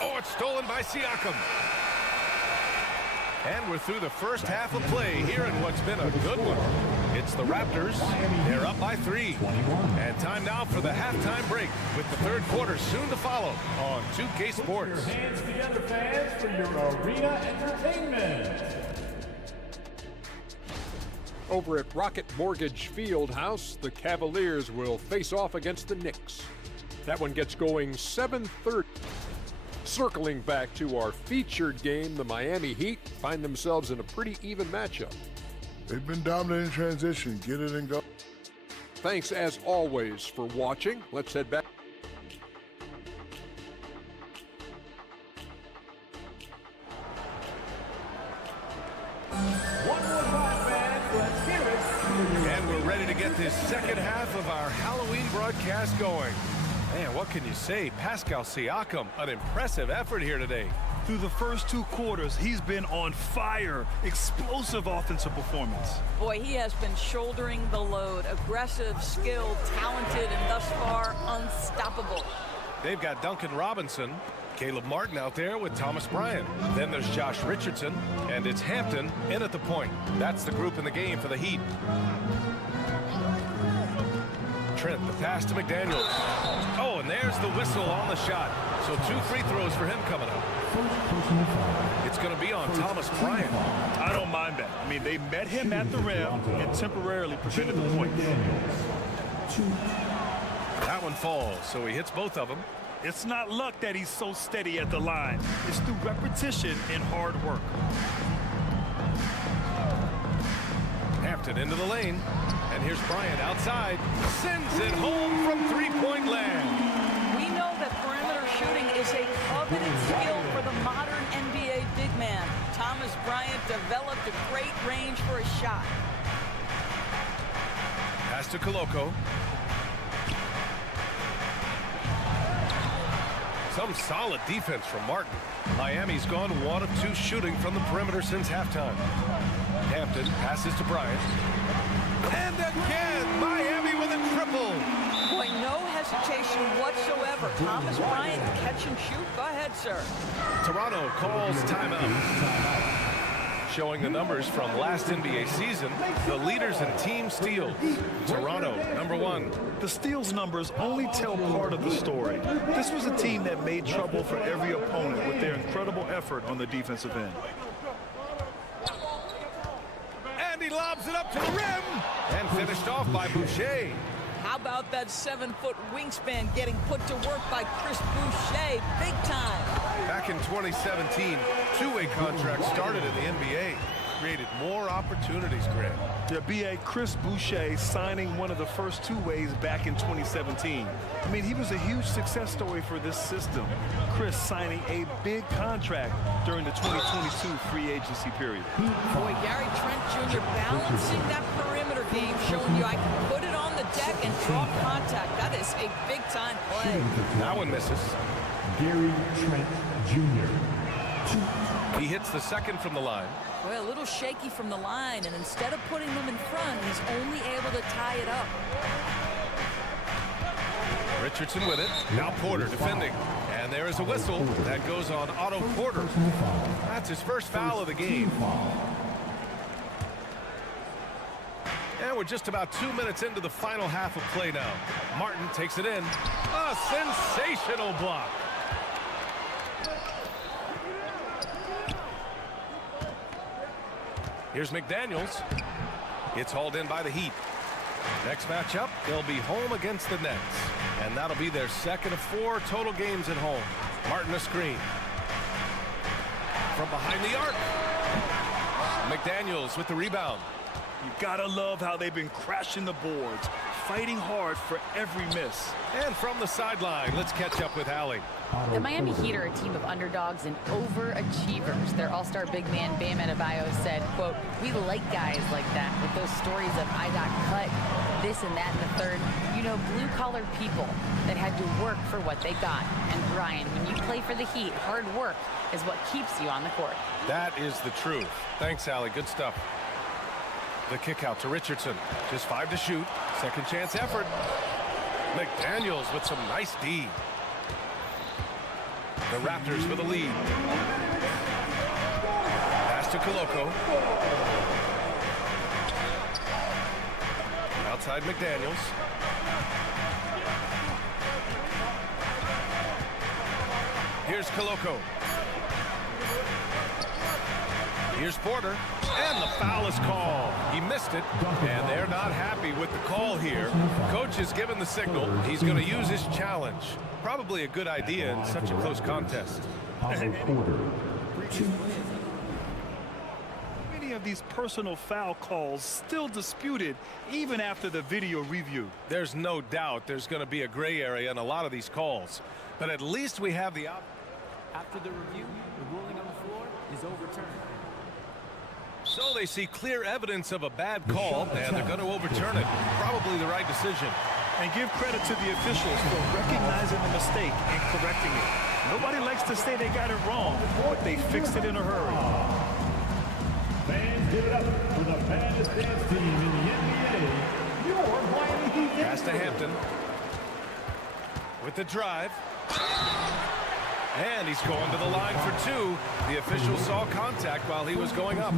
Oh, it's stolen by Siakam. And we're through the first half of play here in what's been a good one. It's the Raptors. They're up by 3. And time now for the halftime break with the third quarter soon to follow on 2K Sports. Put your hands together, fans, for your arena entertainment. Over at Rocket Mortgage Fieldhouse, the Cavaliers will face off against the Knicks. That one gets going 7:30. Circling back to our featured game, the Miami Heat find themselves in a pretty even matchup. They've been dominant in transition. Get it and go. Thanks as always for watching. Let's head back. One more time, fans. Let's hear it. And we're ready to get this second half of our Halloween broadcast going. Man, what can you say? Pascal Siakam, an impressive effort here today. Through the first 2 quarters, he's been on fire. Explosive offensive performance. Boy, he has been shouldering the load. Aggressive, skilled, talented, and thus far unstoppable. They've got Duncan Robinson, Caleb Martin out there with Thomas Bryant. Then there's Josh Richardson, and it's Hampton in at the point. That's the group in the game for the Heat. Trent, the pass to McDaniels. Oh, and there's the whistle on the shot. So 2 free throws for him coming up. It's going to be on Thomas Bryant. I don't mind that. I mean, they met him at the rim and temporarily prevented the point. That one falls, so he hits both of them. It's not luck that he's so steady at the line. It's through repetition and hard work. Hampton into the lane. And here's Bryant outside. Sends it home from three-point land. We know that perimeter shooting is a coveted skill for the modern NBA big man. Thomas Bryant developed a great range for a shot. Pass to Koloko. Some solid defense from Martin. Miami's gone 1 of 2 shooting from the perimeter since halftime. Hampton passes to Bryant. And again, Miami with a triple. Boy, no hesitation whatsoever. Thomas Bryant, catch and shoot. Go ahead, sir. Toronto calls timeout. Showing the numbers from last NBA season, the leaders in team steals. Toronto, #1. The steals numbers only tell part of the story. This was a team that made trouble for every opponent with their incredible effort on the defensive end. And he lobs it up to the rim. And finished off by Boucher. How about that 7-foot wingspan getting put to work by Chris Boucher? Big time. Back in 2017, two-way contracts started in the NBA. Created more opportunities, Grant. Yeah, B.A. Chris Boucher signing one of the first two-ways back in 2017. I mean, he was a huge success story for this system. Chris signing a big contract during the 2022 free agency period. Boy, Gary Trent Jr. balancing that perimeter game, showing you I can put it on the deck and draw contact. That is a big-time play. That one misses. Gary Trent Jr. He hits the second from the line. Well, a little shaky from the line, and instead of putting them in front, he's only able to tie it up. Richardson with it. Now Porter defending. And there is a whistle. That goes on Otto Porter. That's his first foul of the game. And we're just about 2 minutes into the final half of play now. Martin takes it in. A sensational block. Here's McDaniels. It's hauled in by the Heat. Next matchup, they'll be home against the Nets. And that'll be their second of 4 total games at home. Martin a screen. From behind the arc. McDaniels with the rebound. You gotta love how they've been crashing the boards, fighting hard for every miss. And from the sideline, let's catch up with Allie. The Miami Heat are a team of underdogs and overachievers. Their all-star big man, Bam Adebayo, said, quote, "We like guys like that with those stories of I got cut, this and that and the third. You know, blue-collar people that had to work for what they got. And Brian, when you play for the Heat, hard work is what keeps you on the court." That is the truth. Thanks, Allie. Good stuff. The kick out to Richardson. Just 5 to shoot. Second chance effort. McDaniels with some nice D. The Raptors with a lead. Pass to Koloko. Outside McDaniels. Here's Koloko. Here's Porter. And the foul is called. He missed it, and they're not happy with the call here. Coach has given the signal. He's going to use his challenge. Probably a good idea in such a close contest. Many of these personal foul calls still disputed even after the video review. There's no doubt there's going to be a gray area in a lot of these calls, but at least we have the option. After the review, the ruling on the floor is overturned. So they see clear evidence of a bad call, and they're going to overturn it. Probably the right decision. And give credit to the officials for recognizing the mistake and correcting it. Nobody likes to say they got it wrong, but they fixed it in a hurry. Fans, give it up for the baddest dance team in the NBA, your Miami Heat. Pass to Hampton. With the drive. And he's going to the line for 2. The official saw contact while he was going up.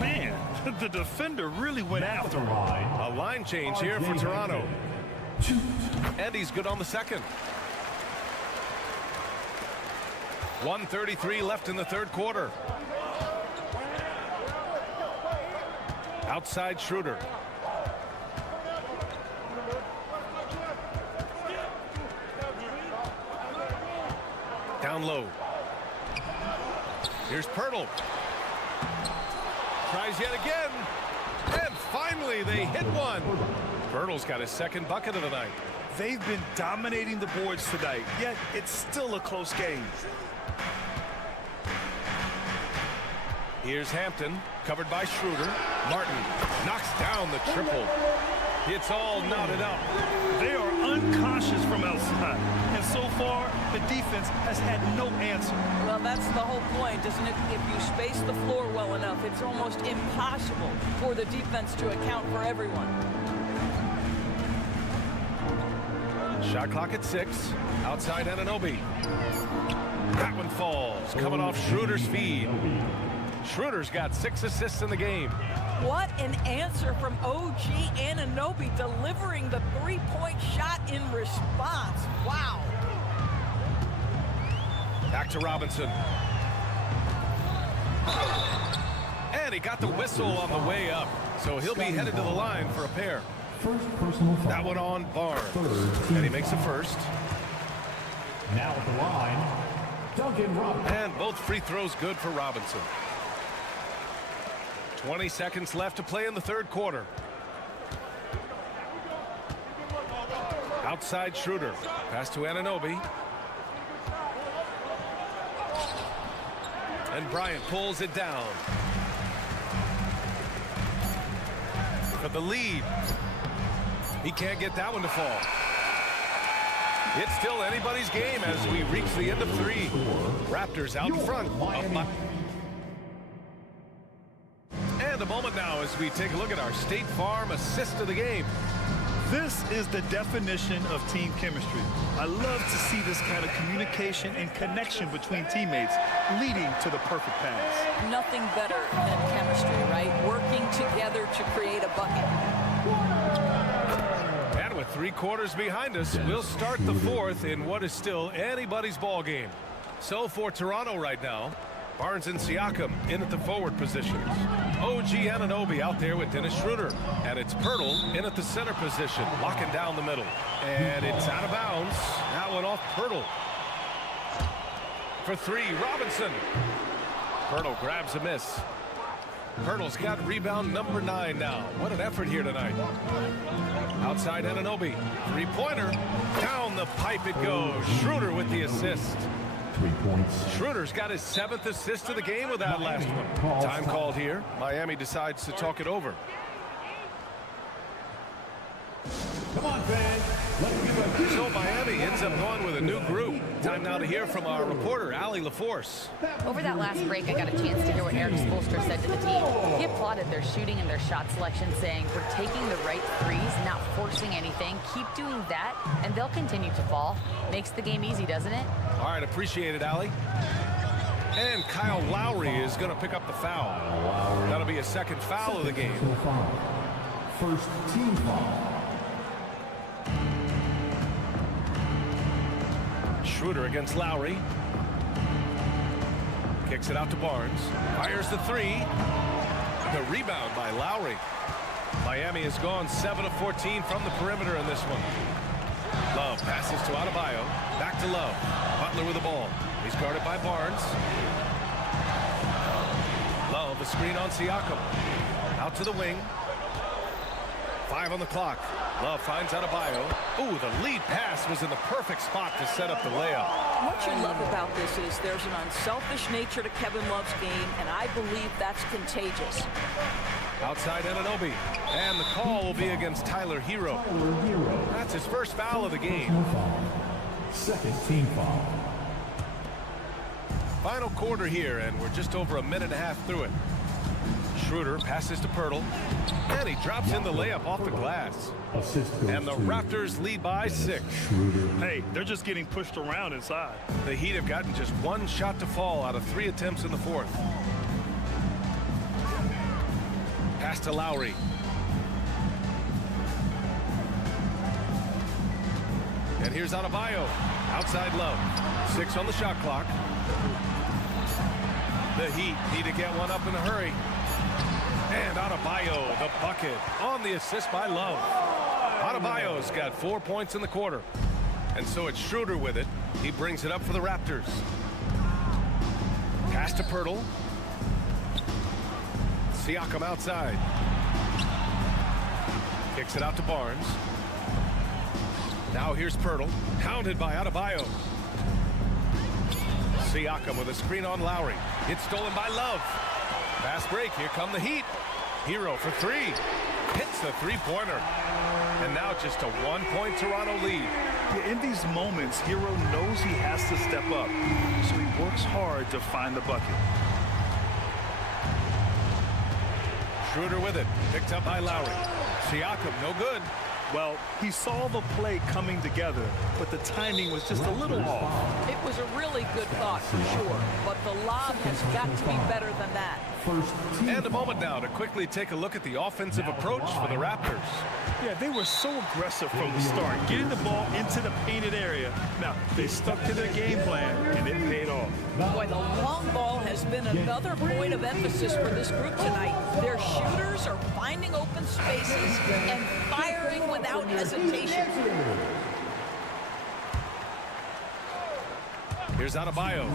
Man, the defender really went after him. A line change here for Toronto. And he's good on the second. 1:33 left in the third quarter. Outside Schroeder. down low. Here's Pirtle. Tries yet again. And finally, they hit one. Pirtle's got his second bucket of the night. They've been dominating the boards tonight, yet it's still a close game. Here's Hampton, covered by Schroeder. Martin knocks down the triple. It's all knotted up. They are unconscious from outside, and so far, the defense has had no answer. Well, that's the whole point, isn't it? If you space the floor well enough, it's almost impossible for the defense to account for everyone. Shot clock at 6. Outside Anunoby. That one falls, coming off Schroeder's feed. Schroeder's got 6 assists in the game. What an answer from OG Anunoby, delivering the three-point shot in response. Wow. Back to Robinson. And he got the whistle on the way up, so he'll be headed to the line for a pair. That one on Barnes, and he makes the first. Now at the line, Duncan Robinson. And both free throws good for Robinson. 20 seconds left to play in the third quarter. Outside Schroeder. Pass to Anunoby. And Bryant pulls it down. For the lead. He can't get that one to fall. It's still anybody's game as we reach the end of 3. Raptors out in front. And a moment now as we take a look at our State Farm assist of the game. This is the definition of team chemistry. I love to see this kind of communication and connection between teammates leading to the perfect pass. Nothing better than chemistry, right? Working together to create a bucket. And with 3 quarters behind us, we'll start the 4th in what is still anybody's ball game. So for Toronto right now, Barnes and Siakam in at the forward positions. OG Anunoby out there with Dennis Schroeder. And it's Pirtle in at the center position, locking down the middle. And it's out of bounds. That one off Pirtle. For 3, Robinson. Pirtle grabs a miss. Pirtle's got rebound number 9 now. What an effort here tonight. Outside Anunoby. 3-pointer. Down the pipe it goes. Schroeder with the assist. 3 points. Schroeder's got his 7th assist of the game with that last one. Time called here. Miami decides to talk it over. Come on, fans. Let's give a So Miami ends up going with a new group. Time now to hear from our reporter, Allie LaForce. Over that last break, I got a chance to hear what Eric Spoelstra said to the team. He applauded their shooting and their shot selection, saying, "We're taking the right threes, not forcing anything. Keep doing that, and they'll continue to fall." Makes the game easy, doesn't it? All right, appreciate it, Allie. And Kyle Lowry is going to pick up the foul. That'll be a second foul of the game. First team foul. Schroeder against Lowry. Kicks it out to Barnes. Fires the 3. The rebound by Lowry. Miami has gone 7 of 14 from the perimeter in this one. Love passes to Adebayo. Back to Love. Butler with the ball. He's guarded by Barnes. Love, a screen on Siakam. Out to the wing. 5 on the clock. Love finds Adebayo. Ooh, the lead pass was in the perfect spot to set up the layup. What you love about this is there's an unselfish nature to Kevin Love's game, and I believe that's contagious. Outside Anunoby. And the call will be against Tyler Hero. That's his first foul of the game. Second team foul. Final quarter here, and we're just over a minute and a half through it. Schroeder passes to Pirtle, and he drops in the layup off the glass. And the Raptors lead by 6. Hey, they're just getting pushed around inside. The Heat have gotten just 1 shot to fall out of 3 attempts in the 4th. Pass to Lowry. And here's Adebayo. Outside Love. 6 on the shot clock. The Heat need to get one up in a hurry. And Adebayo, the bucket, on the assist by Love. Adebayo's got 4 points in the quarter. And so it's Schroeder with it. He brings it up for the Raptors. Pass to Pirtle. Siakam outside. Kicks it out to Barnes. Now here's Pirtle. Hounded by Adebayo. Siakam with a screen on Lowry. It's stolen by Love. Fast break. Here come the Heat. Hero for three. Hits the three-pointer. And now just a 1-point Toronto lead. Yeah, in these moments, Hero knows he has to step up. So he works hard to find the bucket. Schroeder with it. Picked up by Lowry. Siakam, no good. Well, he saw the play coming together, but the timing was just a little off. It was a really good thought for sure, but the lob has got to be better than that. And a moment now to quickly take a look at the offensive approach for the Raptors. Yeah, they were so aggressive from the start, getting the ball into the painted area. Now, they stuck to their game plan, and it paid off. Boy, the long ball has been another point of emphasis for this group tonight. Their shooters are finding open spaces and firing without hesitation. Here's Adebayo.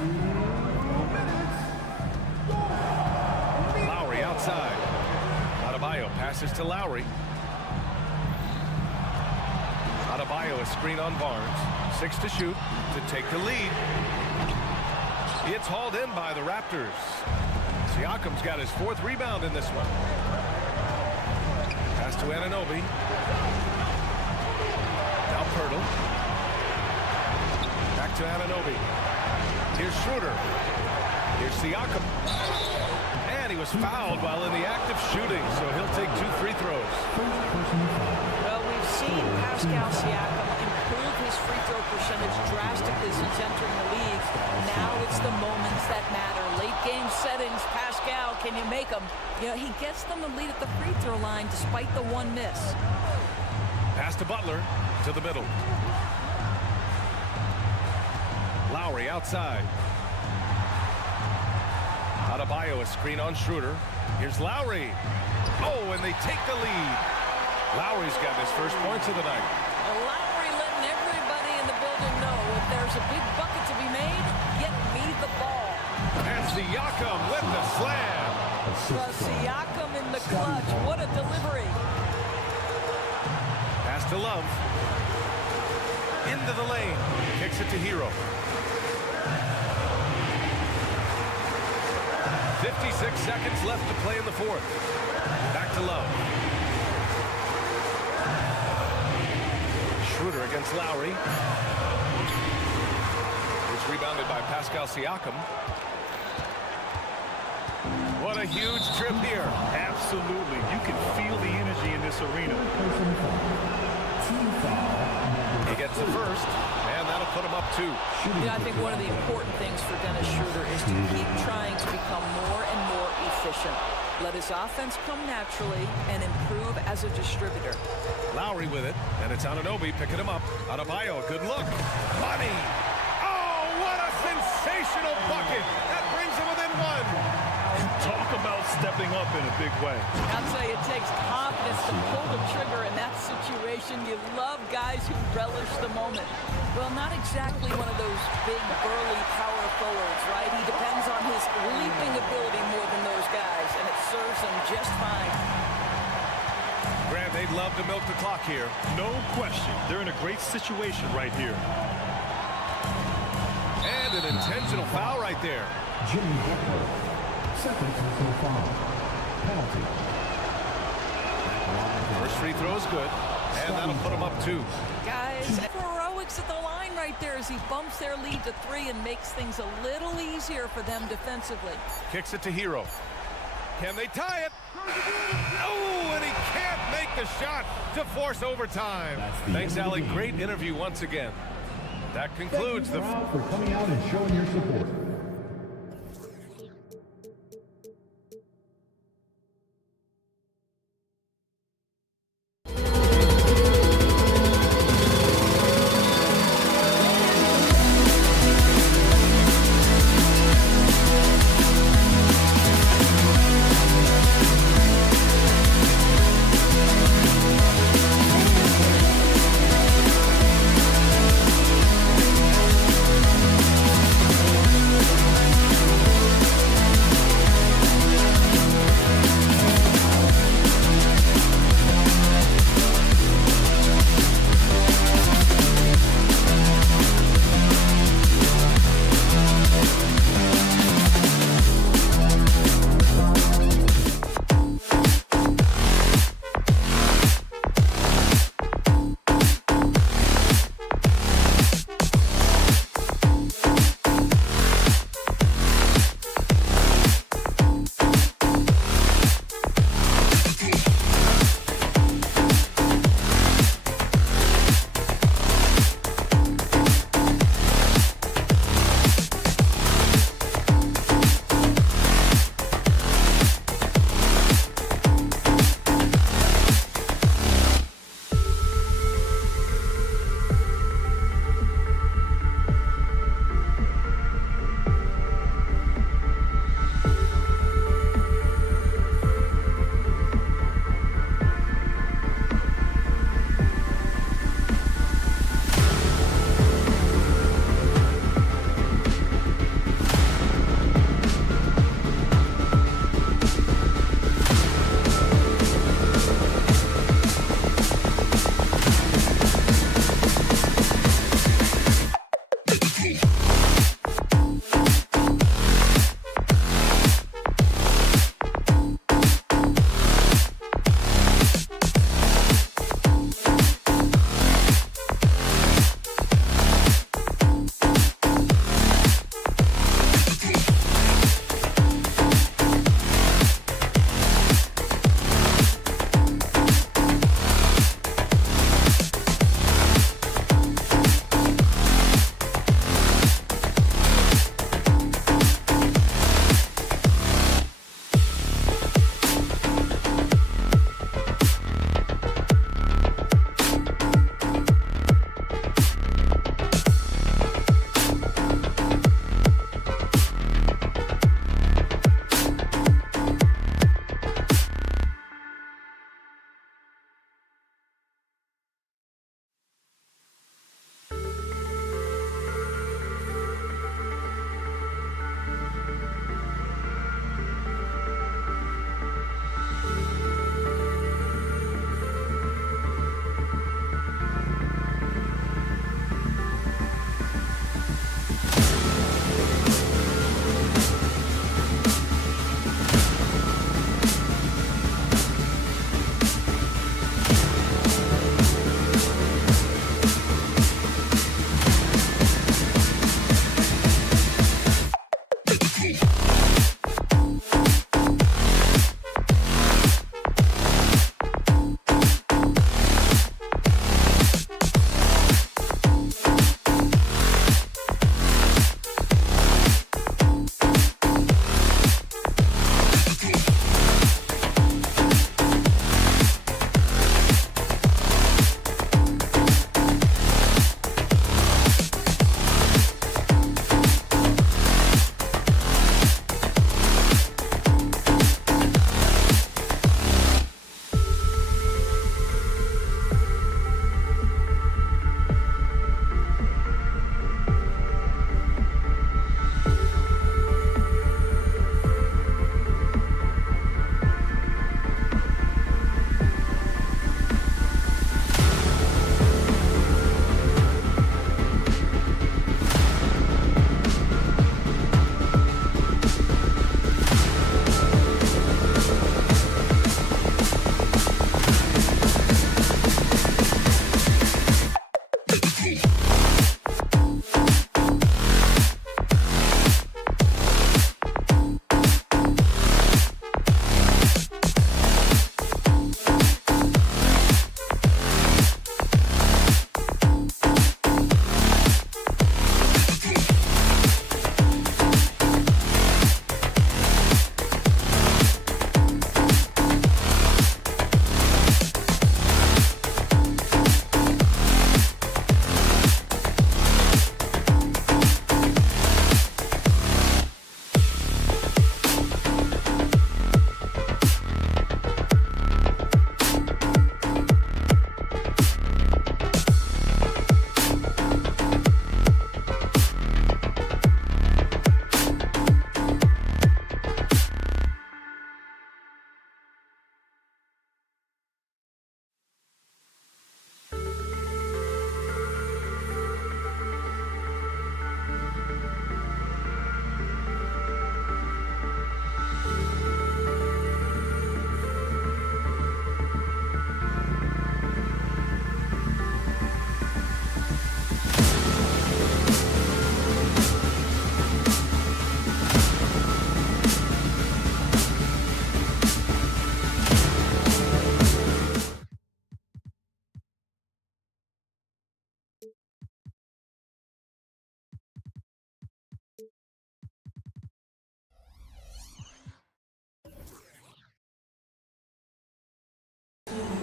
Lowry outside. Adebayo passes to Lowry. Adebayo a screen on Barnes. 6 to shoot to take the lead. It's hauled in by the Raptors. Siakam's got his 4th rebound in this one. Pass to Anunoby. Now Pirtle. Back to Anunoby. Here's Schroeder. Here's Siakam. And he was fouled while in the act of shooting, so he'll take 2 free throws. Well, we've seen Pascal Siakam improve his free throw percentage drastically since entering the league. Now it's the moments that matter. Late game settings, Pascal, can you make them? You know, he gets them the lead at the free throw line despite the 1 miss. Pass to Butler to the middle. Lowry outside. Adebayo a screen on Schroeder. Here's Lowry. Oh, and they take the lead. Lowry's got his first points of the night. Lowry letting everybody in the building know if there's a big bucket to be made, get me the ball. And Siakam with the slam. The Siakam in the clutch. What a delivery. Pass to Love. Into the lane. Kicks it to Hero. 56 seconds left to play in the 4th. Back to Love. Schroeder against Lowry. It's rebounded by Pascal Siakam. What a huge trip here. Absolutely. You can feel the energy in this arena. He gets the first, and that'll put him up 2. I think one of the important things for Dennis Schroeder is to keep trying to become more and more efficient. Let his offense come naturally and improve as a distributor. Lowry with it, and it's Anunoby picking him up. Adebayo, a good look. Money! Oh, what a sensational bucket! That brings him within 1. Talk about stepping up in a big way. I'll tell you, it takes confidence to pull the trigger in that situation. You love guys who relish the moment. Well, not exactly one of those big, burly power forwards, right? He depends on his leaping ability more than those guys, and it serves him just fine. Grant, they'd love to milk the clock here. No question. They're in a great situation right here. And an intentional foul right there. Jimmy Butler. Second personal foul. Penalty. First free throw is good, and that'll put him up 2. Guys, heroics at the line right there as he bumps their lead to 3 and makes things a little easier for them defensively. Kicks it to Hero. Can they tie it? Oh, and he can't make the shot to force overtime. Thanks, Allie. Great interview once again. That concludes the... for coming out and showing your support.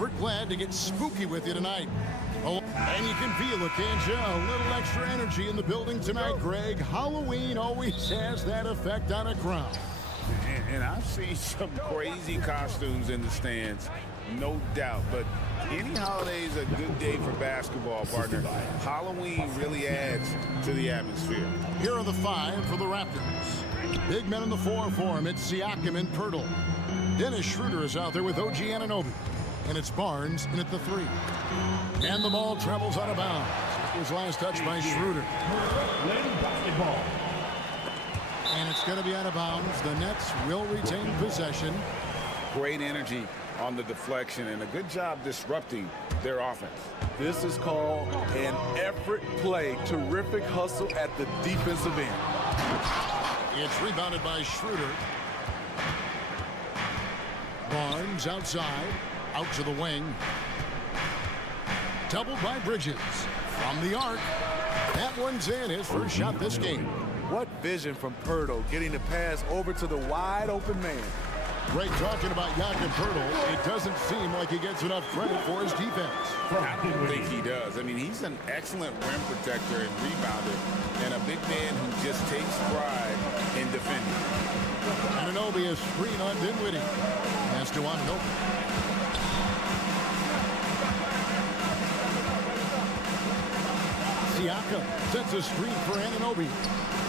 We're glad to get spooky with you tonight. Oh, and you can feel it, can't you? A little extra energy in the building tonight, Greg. Halloween always has that effect on a crowd. And I've seen some crazy costumes in the stands, no doubt. But any holiday is a good day for basketball, partner. Halloween really adds to the atmosphere. Here are the 5 for the Raptors. Big men in the 4 for him. It's Siakam and Pirtle. Dennis Schroeder is out there with OG Anunoby. And it's Barnes in at the 3. And the ball travels out of bounds. It was last touched by Schroeder. Basketball. And it's going to be out of bounds. The Nets will retain possession. Great energy on the deflection and a good job disrupting their offense. This is called an effort play. Terrific hustle at the defensive end. It's rebounded by Schroeder. Barnes outside, out to the wing. Doubled by Bridges. From the arc. That one's in, his first shot this game. What vision from Pirtle, getting the pass over to the wide open man. Great talking about Jakob Pirtle. It doesn't seem like he gets enough credit for his defense. I don't think he does. I mean, he's an excellent rim protector and rebounder, and a big man who just takes pride in defending. Anunoby, a screen on Dinwiddie. Pass to Anunoby. Siakam sets a screen for Anunoby.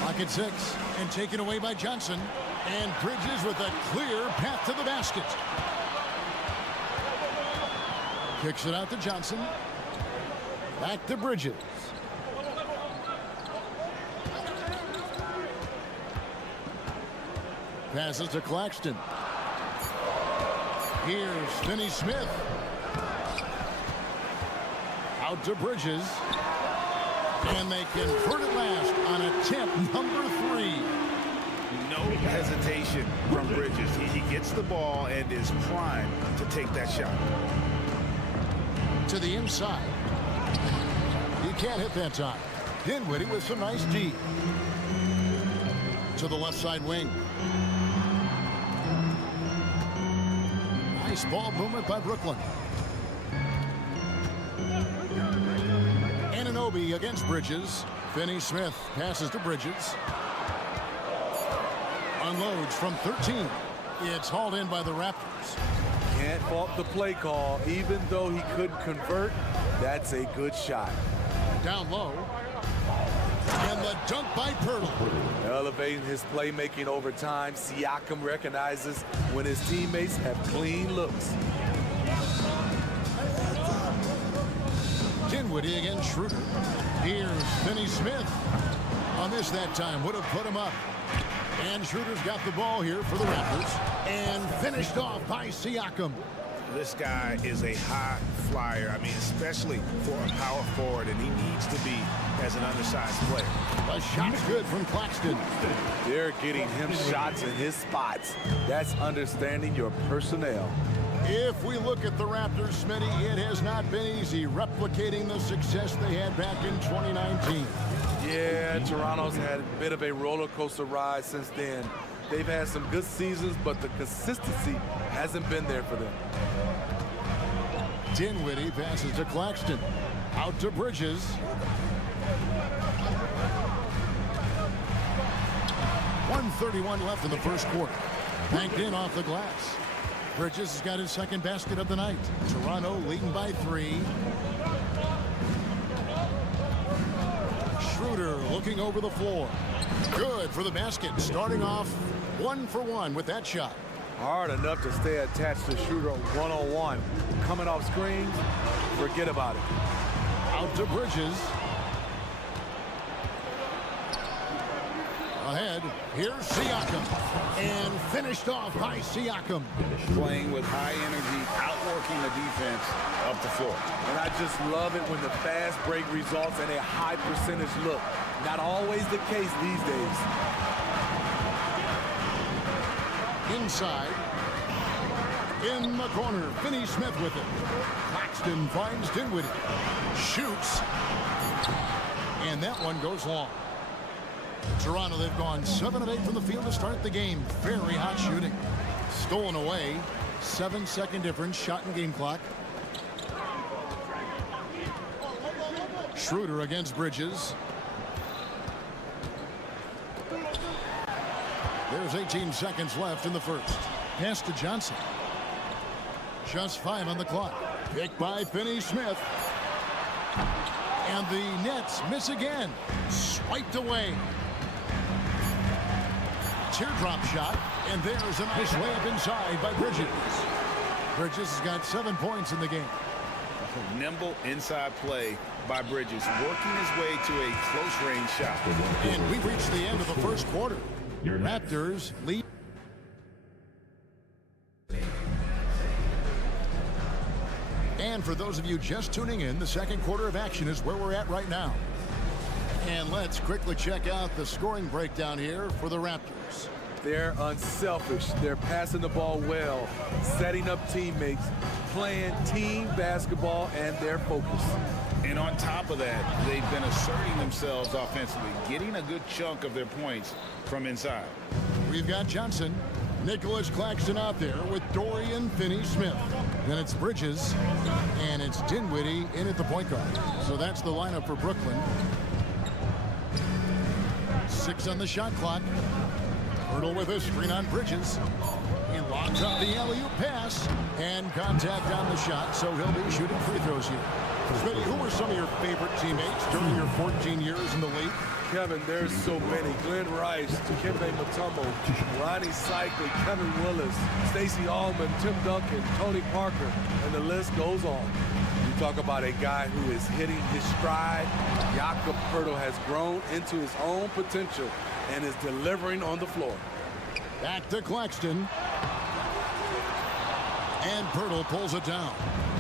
Pocket 6 and taken away by Johnson. And Bridges with a clear path to the basket. Kicks it out to Johnson. Back to Bridges. Passes to Claxton. Here's Finney-Smith. Out to Bridges. And they convert it last on attempt number 3. No hesitation from Bridges. He gets the ball and is primed to take that shot. To the inside. He can't hit that time. Dinwiddie with some nice D. To the left side wing. Nice ball movement by Brooklyn. Anunoby against Bridges. Finney-Smith passes to Bridges. Unloads from 13. It's hauled in by the Raptors. Can't fault the play call. Even though he couldn't convert, that's a good shot. Down low. And the dunk by Pirtle. Elevating his playmaking over time, Siakam recognizes when his teammates have clean looks. Dinwiddie against Schroeder. Here's Finney-Smith. On this that time would have put him up. And Schroeder's got the ball here for the Raptors. And finished off by Siakam. This guy is a high flyer. I mean, especially for a power forward, and he needs to be as an undersized player. The shot's good from Claxton. They're getting him shots in his spots. That's understanding your personnel. If we look at the Raptors, Smitty, it has not been easy replicating the success they had back in 2019. Yeah, Toronto's had a bit of a roller coaster ride since then. They've had some good seasons, but the consistency hasn't been there for them. Dinwiddie passes to Claxton. Out to Bridges. .131 left in the first quarter. Banked in off the glass. Bridges has got his second basket of the night. Toronto leading by 3. Schroeder looking over the floor. Good for the basket. Starting off 1 for 1 with that shot. Hard enough to stay attached to Schroeder one-on-one. Coming off screens, forget about it. Out to Bridges. Ahead, here's Siakam. And finished off by Siakam. Playing with high energy, outworking the defense up the floor. And I just love it when the fast break results in a high percentage look. Not always the case these days. Inside. In the corner, Finney-Smith with it. Claxton finds Dinwiddie. Shoots. And that one goes long. Toronto, they've gone 7 of 8 from the field to start the game. Very hot shooting. Stolen away. 7-second difference. Shot and game clock. Schroeder against Bridges. There's 18 seconds left in the first. Pass to Johnson. Just 5 on the clock. Picked by Finney-Smith. And the Nets miss again. Swiped away. Teardrop shot. And there's a nice layup inside by Bridges. Bridges has got 7 points in the game. Nimble inside play by Bridges, working his way to a close-range shot. And we reached the end of the first quarter. Raptors lead. And for those of you just tuning in, the second quarter of action is where we're at right now. And let's quickly check out the scoring breakdown here for the Raptors. They're unselfish. They're passing the ball well, setting up teammates, playing team basketball, and they're focused. And on top of that, they've been asserting themselves offensively, getting a good chunk of their points from inside. We've got Johnson, Nicholas Claxton out there with Dorian Finney-Smith. Then it's Bridges, and it's Dinwiddie in at the point guard. So that's the lineup for Brooklyn. 6 on the shot clock. Hurdle with a screen on Bridges. He locks up the alley-oop pass, and contact on the shot, so he'll be shooting free throws here. Smitty, who were some of your favorite teammates during your 14 years in the league? Kevin, there's so many. Glenn Rice, Dikembe Mutombo, Ronnie Cycli, Kevin Willis, Stacey Allman, Tim Duncan, Tony Parker, and the list goes on. You talk about a guy who is hitting his stride. Jakob Poeltl has grown into his own potential and is delivering on the floor. Back to Claxton. And Poeltl pulls it down.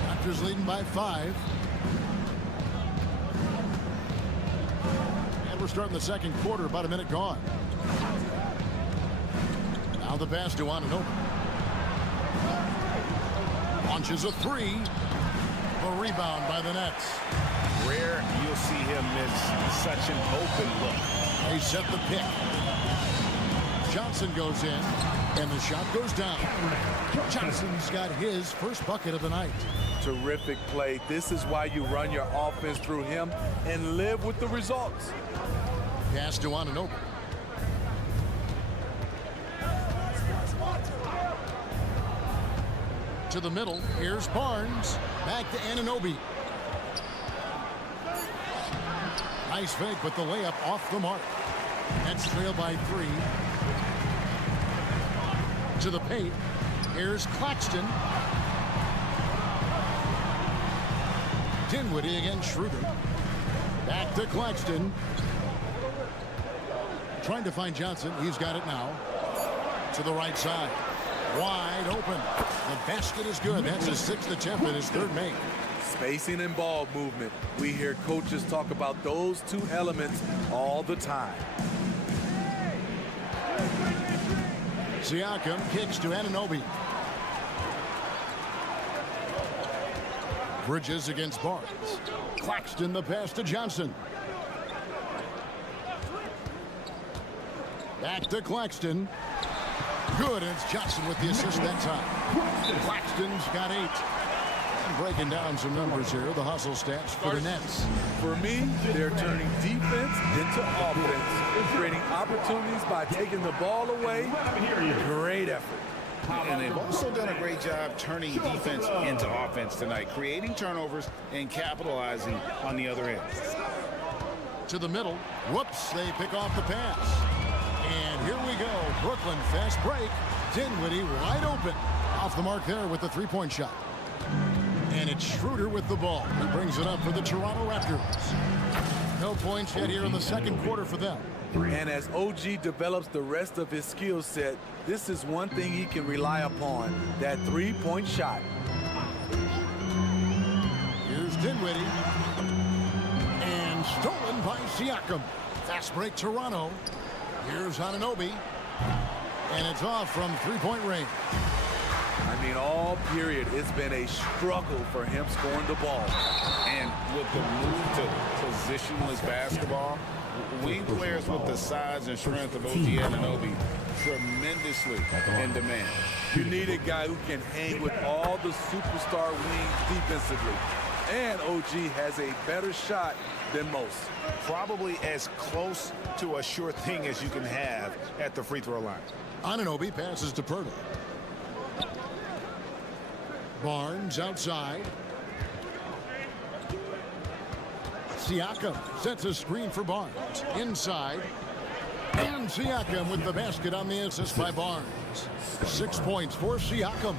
Raptors leading by 5. And we're starting the second quarter, about a minute gone. Now the pass to Anunoby. Launches a 3. A rebound by the Nets. Rare you'll see him miss such an open look. They set the pick. Johnson goes in, and the shot goes down. Johnson's got his first bucket of the night. Terrific play. This is why you run your offense through him and live with the results. Pass to Anunoby. To the middle. Here's Barnes. Back to Anunoby. Nice fake, but the layup off the mark. Nets trail by 3. To the paint. Here's Claxton. Dinwiddie against Schroeder. Back to Claxton. Trying to find Johnson. He's got it now. To the right side. Wide open. The basket is good. That's his 6th attempt and his 3rd make. Spacing and ball movement. We hear coaches talk about those 2 elements all the time. Siakam kicks to Anunoby. Bridges against Barnes. Claxton the pass to Johnson. Back to Claxton. Good, and it's Johnson with the assist that time. Claxton's got 8. And breaking down some numbers here, the hustle stats for the Nets. For me, they're turning defense into offense, creating opportunities by taking the ball away. Great effort. And they've also done a great job turning defense into offense tonight, creating turnovers and capitalizing on the other end. To the middle. Whoops, they pick off the pass. And here we go. Brooklyn fast break. Dinwiddie wide open. Off the mark there with the 3-point shot. And it's Schroeder with the ball. He brings it up for the Toronto Raptors. No points yet here in the second quarter for them. And as OG develops the rest of his skill set, this is one thing he can rely upon, that 3-point shot. Here's Dinwiddie. And stolen by Siakam. Fast break Toronto. Here's Anunoby. And it's off from 3-point range. I mean, all period, it's been a struggle for him scoring the ball. And with the move to positionless basketball, wing players with the size and strength of OG Anunoby tremendously in demand. You need a guy who can hang with all the superstar wings defensively. And OG has a better shot than most. Probably as close to a sure thing as you can have at the free throw line. Anunoby passes to Pirtle. Barnes outside. Siakam sets a screen for Barnes. Inside. And Siakam with the basket on the assist by Barnes. 6 points for Siakam.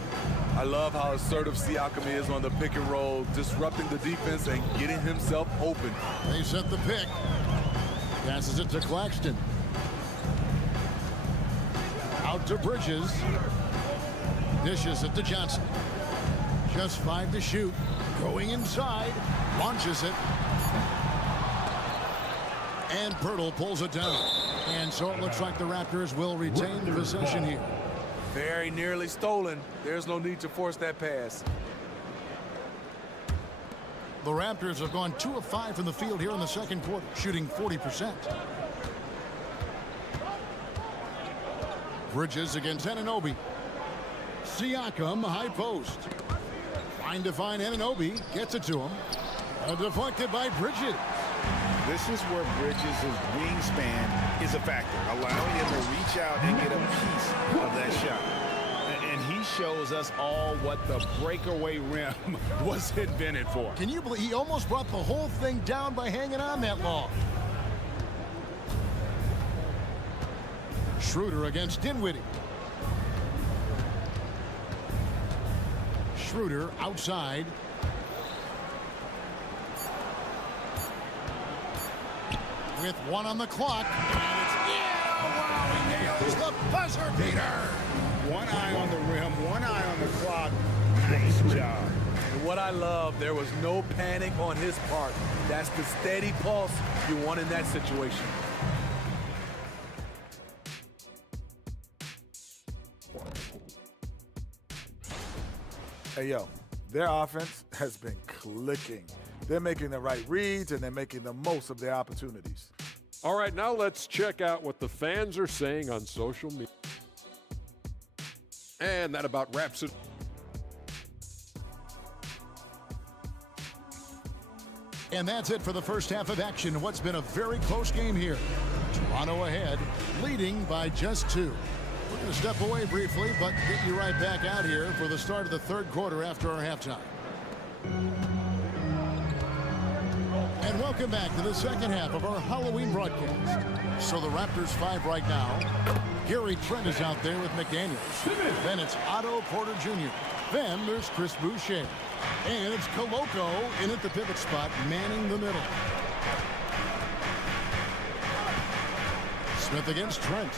I love how assertive Siakam is on the pick and roll, disrupting the defense and getting himself open. They set the pick. Passes it to Claxton. Out to Bridges. Dishes it to Johnson. Just 5 to shoot. Going inside. Launches it. And Pirtle pulls it down. And so it looks like the Raptors will retain possession here. Very nearly stolen. There's no need to force that pass. The Raptors have gone 2 of 5 from the field here in the second quarter, shooting 40%. Bridges against Anunoby. Siakam, high post. Trying to find Anunoby. Gets it to him. Deflected by Bridges. This is where Bridges' wingspan is a factor, allowing him to reach out and get a piece of that shot. And he shows us all what the breakaway rim was invented for. Can you believe he almost brought the whole thing down by hanging on that long? Schroeder against Dinwiddie. Schroeder outside. With 1 on the clock. And it's, wow, he nails the buzzer beater. 1 eye on the rim, 1 eye on the clock. Nice job. And what I love, there was no panic on his part. That's the steady pulse you want in that situation. Hey, yo, their offense has been clicking. They're making the right reads, and they're making the most of their opportunities. All right, now let's check out what the fans are saying on social media. And that about wraps it. And that's it for the first half of action. What's been a very close game here. Toronto ahead, leading by just 2. We're going to step away briefly, but get you right back out here for the start of the third quarter after our halftime. And welcome back to the second half of our Halloween broadcast. So the Raptors 5 right now. Gary Trent is out there with McDaniels. Then it's Otto Porter Jr. Then there's Chris Boucher. And it's Koloko in at the pivot spot, manning the middle. Smith against Trent.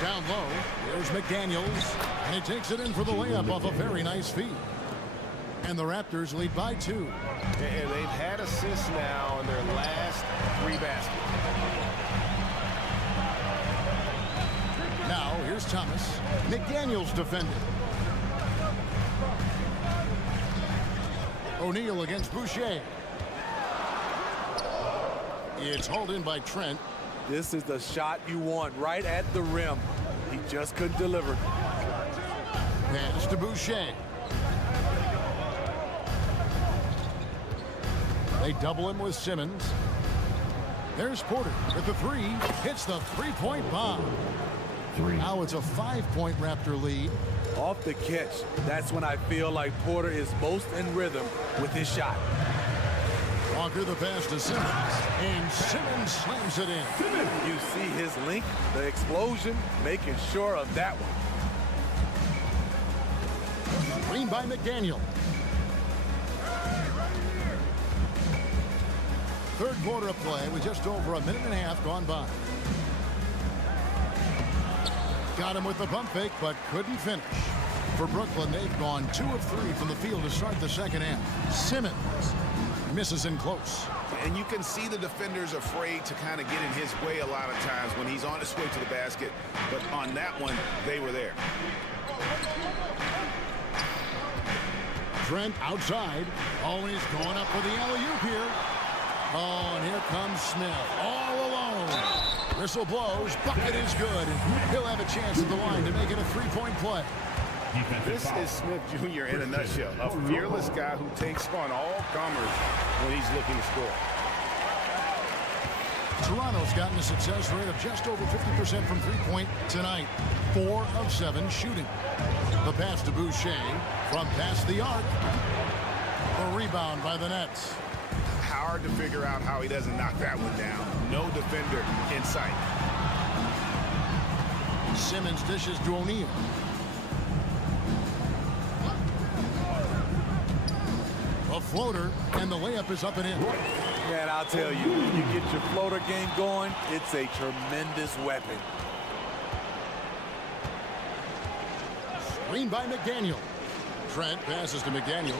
Down low, there's McDaniels. And he takes it in for the layup off a very nice feed. And the Raptors lead by 2. And they've had assists now in their last 3 baskets. Now, here's Thomas. McDaniels defended. O'Neal against Boucher. It's hauled in by Trent. This is the shot you want right at the rim. He just couldn't deliver. Pass to Boucher. They double him with Simmons. There's Porter with the 3. Hits the 3-point bomb. Now it's a 5-point Raptor lead. Off the catch, that's when I feel like Porter is most in rhythm with his shot. Walker the pass to Simmons. And Simmons slams it in. You see his link, the explosion, making sure of that one. Screen by McDaniel. Third quarter of play with just over a minute and a half gone by. Got him with the pump fake, but couldn't finish. For Brooklyn, they've gone 2 of 3 from the field to start the second half. Simmons misses in close. And you can see the defenders afraid to kind of get in his way a lot of times when he's on his way to the basket. But on that one, they were there. Trent outside. Always going up for the alley-oop here. Oh, and here comes Smith. All alone. Whistle blows. Bucket is good. He'll have a chance at the line to make it a 3-point play. This is Smith Jr. in a nutshell. A fearless guy who takes on all comers when he's looking to score. Toronto's gotten a success rate of just over 50% from three-point tonight. 4 of 7 shooting. The pass to Boucher from past the arc. The rebound by the Nets. Hard to figure out how he doesn't knock that one down. No defender in sight. Simmons dishes to O'Neal. A floater, and the layup is up and in. Man, I'll tell you, when you get your floater game going, it's a tremendous weapon. Screen by McDaniel. Trent passes to McDaniels.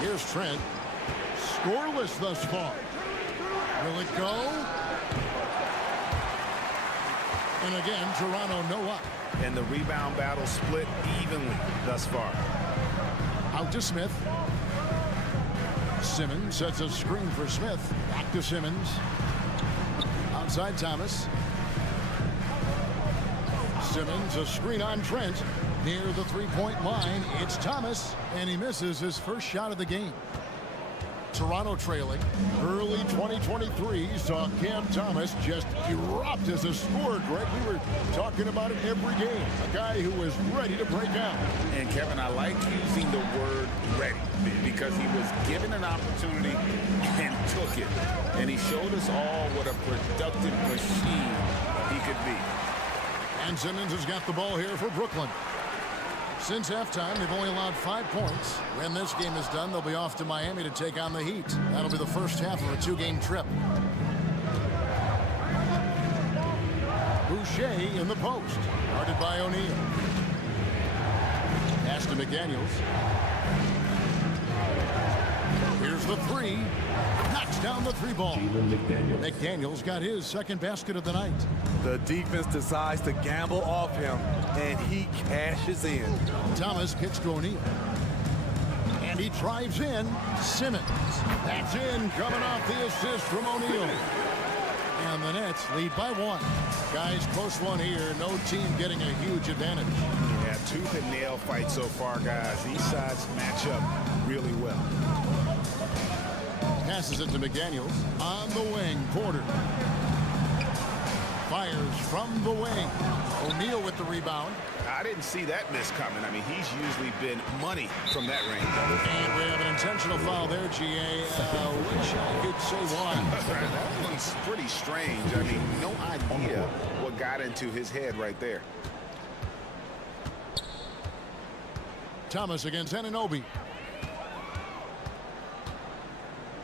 Here's Trent. Scoreless thus far. Will it go? And again, Toronto no up. And the rebound battle split evenly thus far. Out to Smith. Simmons sets a screen for Smith. Back to Simmons. Outside Thomas. Simmons, a screen on Trent. Near the three-point line, it's Thomas, and he misses his first shot of the game. Toronto trailing. Early 2023 saw Cam Thomas just erupt as a scorer, Greg. We were talking about it every game. A guy who was ready to break out. And Kevin, I like using the word ready because he was given an opportunity and took it. And he showed us all what a productive machine he could be. And Simmons has got the ball here for Brooklyn. Since halftime, they've only allowed 5 points. When this game is done, they'll be off to Miami to take on the Heat. That'll be the first half of a 2-game trip. Boucher in the post. Guarded by O'Neal. Pass to McDaniels. Here's the three. Knocks down the three ball. McDaniels got his second basket of the night. The defense decides to gamble off him, and he cashes in. Thomas kicks to O'Neal. And he drives in. Simmons. That's in, coming off the assist from O'Neal. And the Nets lead by 1. Guys, close one here. No team getting a huge advantage. Yeah, tooth and nail fight so far, guys. These sides match up really well. Passes it to McDaniels. On the wing, Porter. Fires from the wing. O'Neal with the rebound. I didn't see that miss coming. I mean, he's usually been money from that range. And we have an intentional foul there, GA. Wish I could say why. That one's pretty strange. I mean, no idea what got into his head right there. Thomas against Anunoby.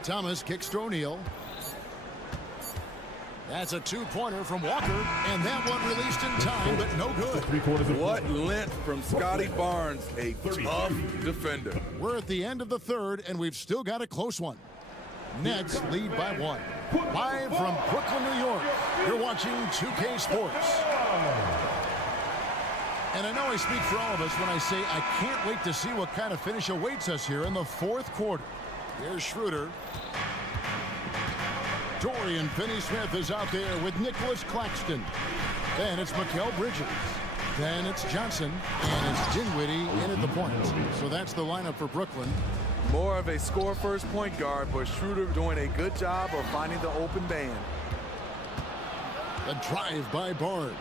Thomas kicks to O'Neal. That's a two-pointer from Walker, and that one released in time, but no good. What length from Scotty Barnes, a tough defender. We're at the end of the third, and we've still got a close one. Nets lead by 1. Live from Brooklyn, New York, you're watching 2K Sports. And I know I speak for all of us when I say I can't wait to see what kind of finish awaits us here in the fourth quarter. Here's Schroeder. Dorian Finney-Smith is out there with Nicholas Claxton. Then it's Mikal Bridges. Then it's Johnson. And it's Dinwiddie in at the point. So that's the lineup for Brooklyn. More of a score-first point guard, but Schroeder doing a good job of finding the open man. A drive by Barnes.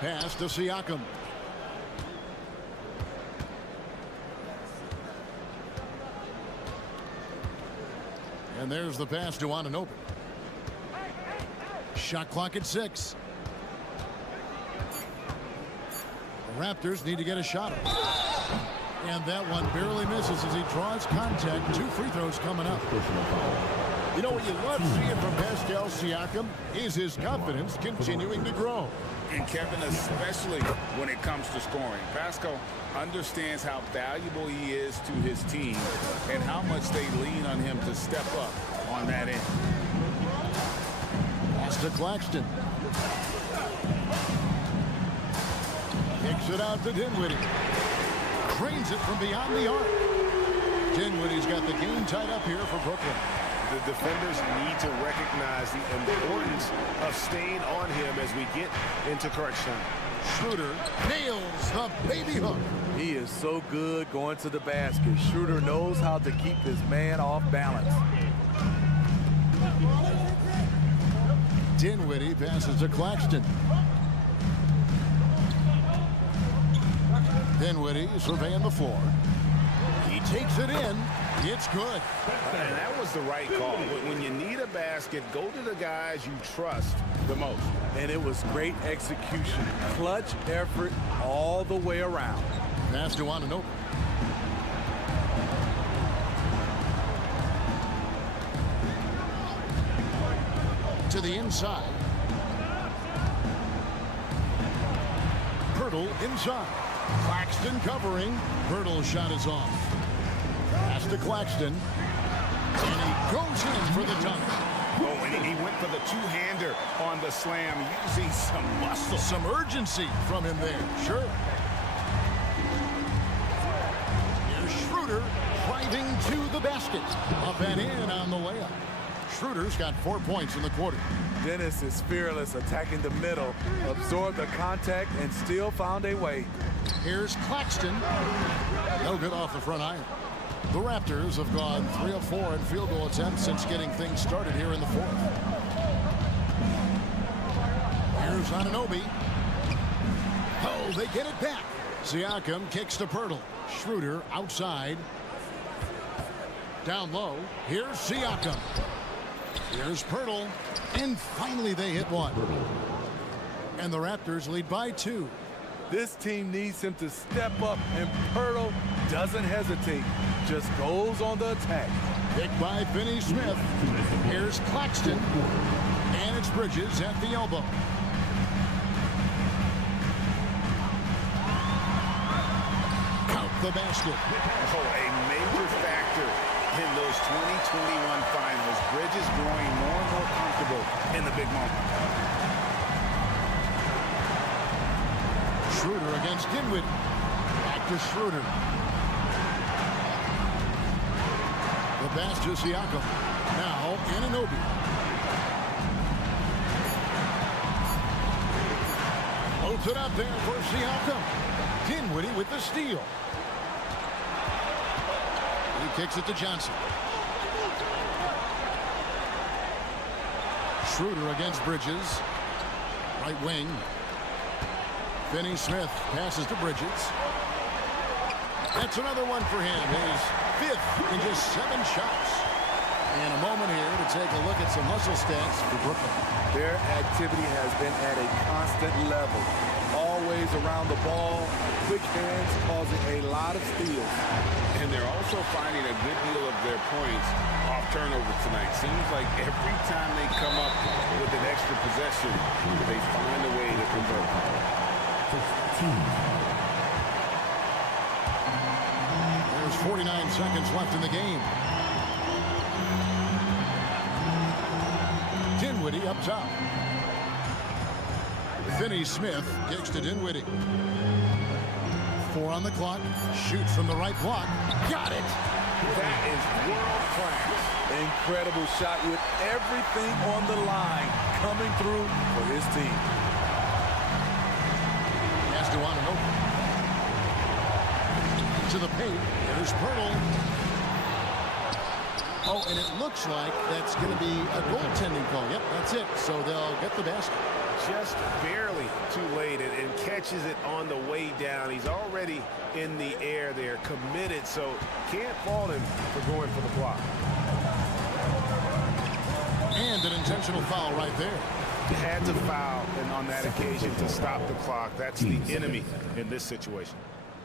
Pass to Siakam. And there's the pass to Anunoby. Shot clock at 6. The Raptors need to get a shot. And that one barely misses as he draws contact. 2 free throws coming up. You know what you love seeing from Pascal Siakam is his confidence continuing to grow. And Kevin, especially when it comes to scoring. Pascal understands how valuable he is to his team and how much they lean on him to step up on that end. Pass to Claxton. Kicks it out to Dinwiddie. Cranes it from beyond the arc. Dinwiddie's got the game tied up here for Brooklyn. The defenders need to recognize the importance of staying on him as we get into crunch time. Schroeder nails the baby hook. He is so good going to the basket. Schroeder knows how to keep his man off balance. Dinwiddie passes to Claxton. Dinwiddie surveying the floor. He takes it in. It's good. And that was the right call. When you need a basket, go to the guys you trust the most. And it was great execution. Clutch effort all the way around. Pass to Anunoby. To the inside. Pirtle inside. Claxton covering. Pirtle's shot is off. Pass to Claxton. And he goes in for the dunk. Oh, and he went for the two-hander on the slam, using some muscle. Some urgency from him there. Sure. Here's Schroeder driving to the basket. Up and in on the layup. Schroeder's got 4 points in the quarter. Dennis is fearless, attacking the middle, absorbed the contact, and still found a way. Here's Claxton. No good off the front iron. The Raptors have gone 3 of 4 in field goal attempts since getting things started here in the fourth. Here's Anunoby. Oh, they get it back. Siakam kicks to Pirtle. Schroeder outside. Down low. Here's Siakam. Here's Pirtle. And finally they hit one. And the Raptors lead by 2. This team needs him to step up, and Pirtle doesn't hesitate. Just goes on the attack. Picked by Finney-Smith. Here's Claxton. And it's Bridges at the elbow. Count the basket. Oh, a major factor in those 2021 finals. Bridges growing more and more comfortable in the big moment. Schroeder against Dinwiddie. Back to Schroeder. The pass to Siakam. Now Anunoby. Loads it up there for Siakam. Dinwiddie with the steal. He kicks it to Johnson. Schroeder against Bridges. Right wing. Finney-Smith passes to Bridges. That's another one for him. His 5th in just 7 shots. And a moment here to take a look at some hustle stats for Brooklyn. Their activity has been at a constant level. Always around the ball. Quick hands causing a lot of steals. And they're also finding a good deal of their points off turnovers tonight. Seems like every time they come up with an extra possession, they find a way to convert. There's 49 seconds left in the game. Dinwiddie up top. Finney-Smith kicks to Dinwiddie. 4 on the clock. Shoots from the right block. Got it. That is world class. Incredible shot with everything on the line coming through for his team. Pass to Anunoby. To the paint. There's Pirtle. Oh, and it looks like that's going to be a goaltending call. Yep, that's it. So they'll get the basket. Just barely too late and catches it on the way down. He's already in the air there, committed, so can't fault him for going for the block. And an intentional foul right there. Had to foul and on that occasion to stop the clock. That's the enemy in this situation.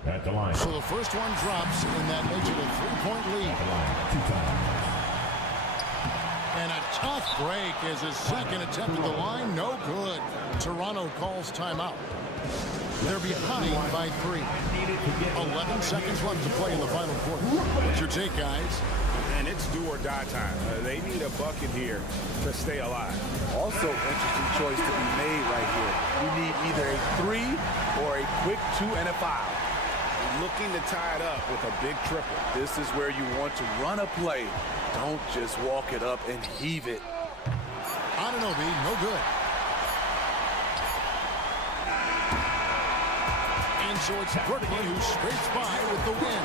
At the line. So the first one drops, and that makes it a 3-point lead. And a tough break as his second attempt at the line. No good. Toronto calls timeout. They're behind by 3. 11 seconds left to play in the final quarter. What's your take, guys? And it's do or die time. They need a bucket here to stay alive. Also, interesting choice to be made right here. You need either a 3 or a quick 2 and a foul. Looking to tie it up with a big triple. This is where you want to run a play. Don't just walk it up and heave it. Anunoby, no good. And so it's Vertigan who scrapes by with the win.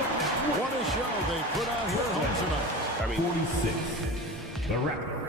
What a show they put on here at home tonight. 46, the Raptors.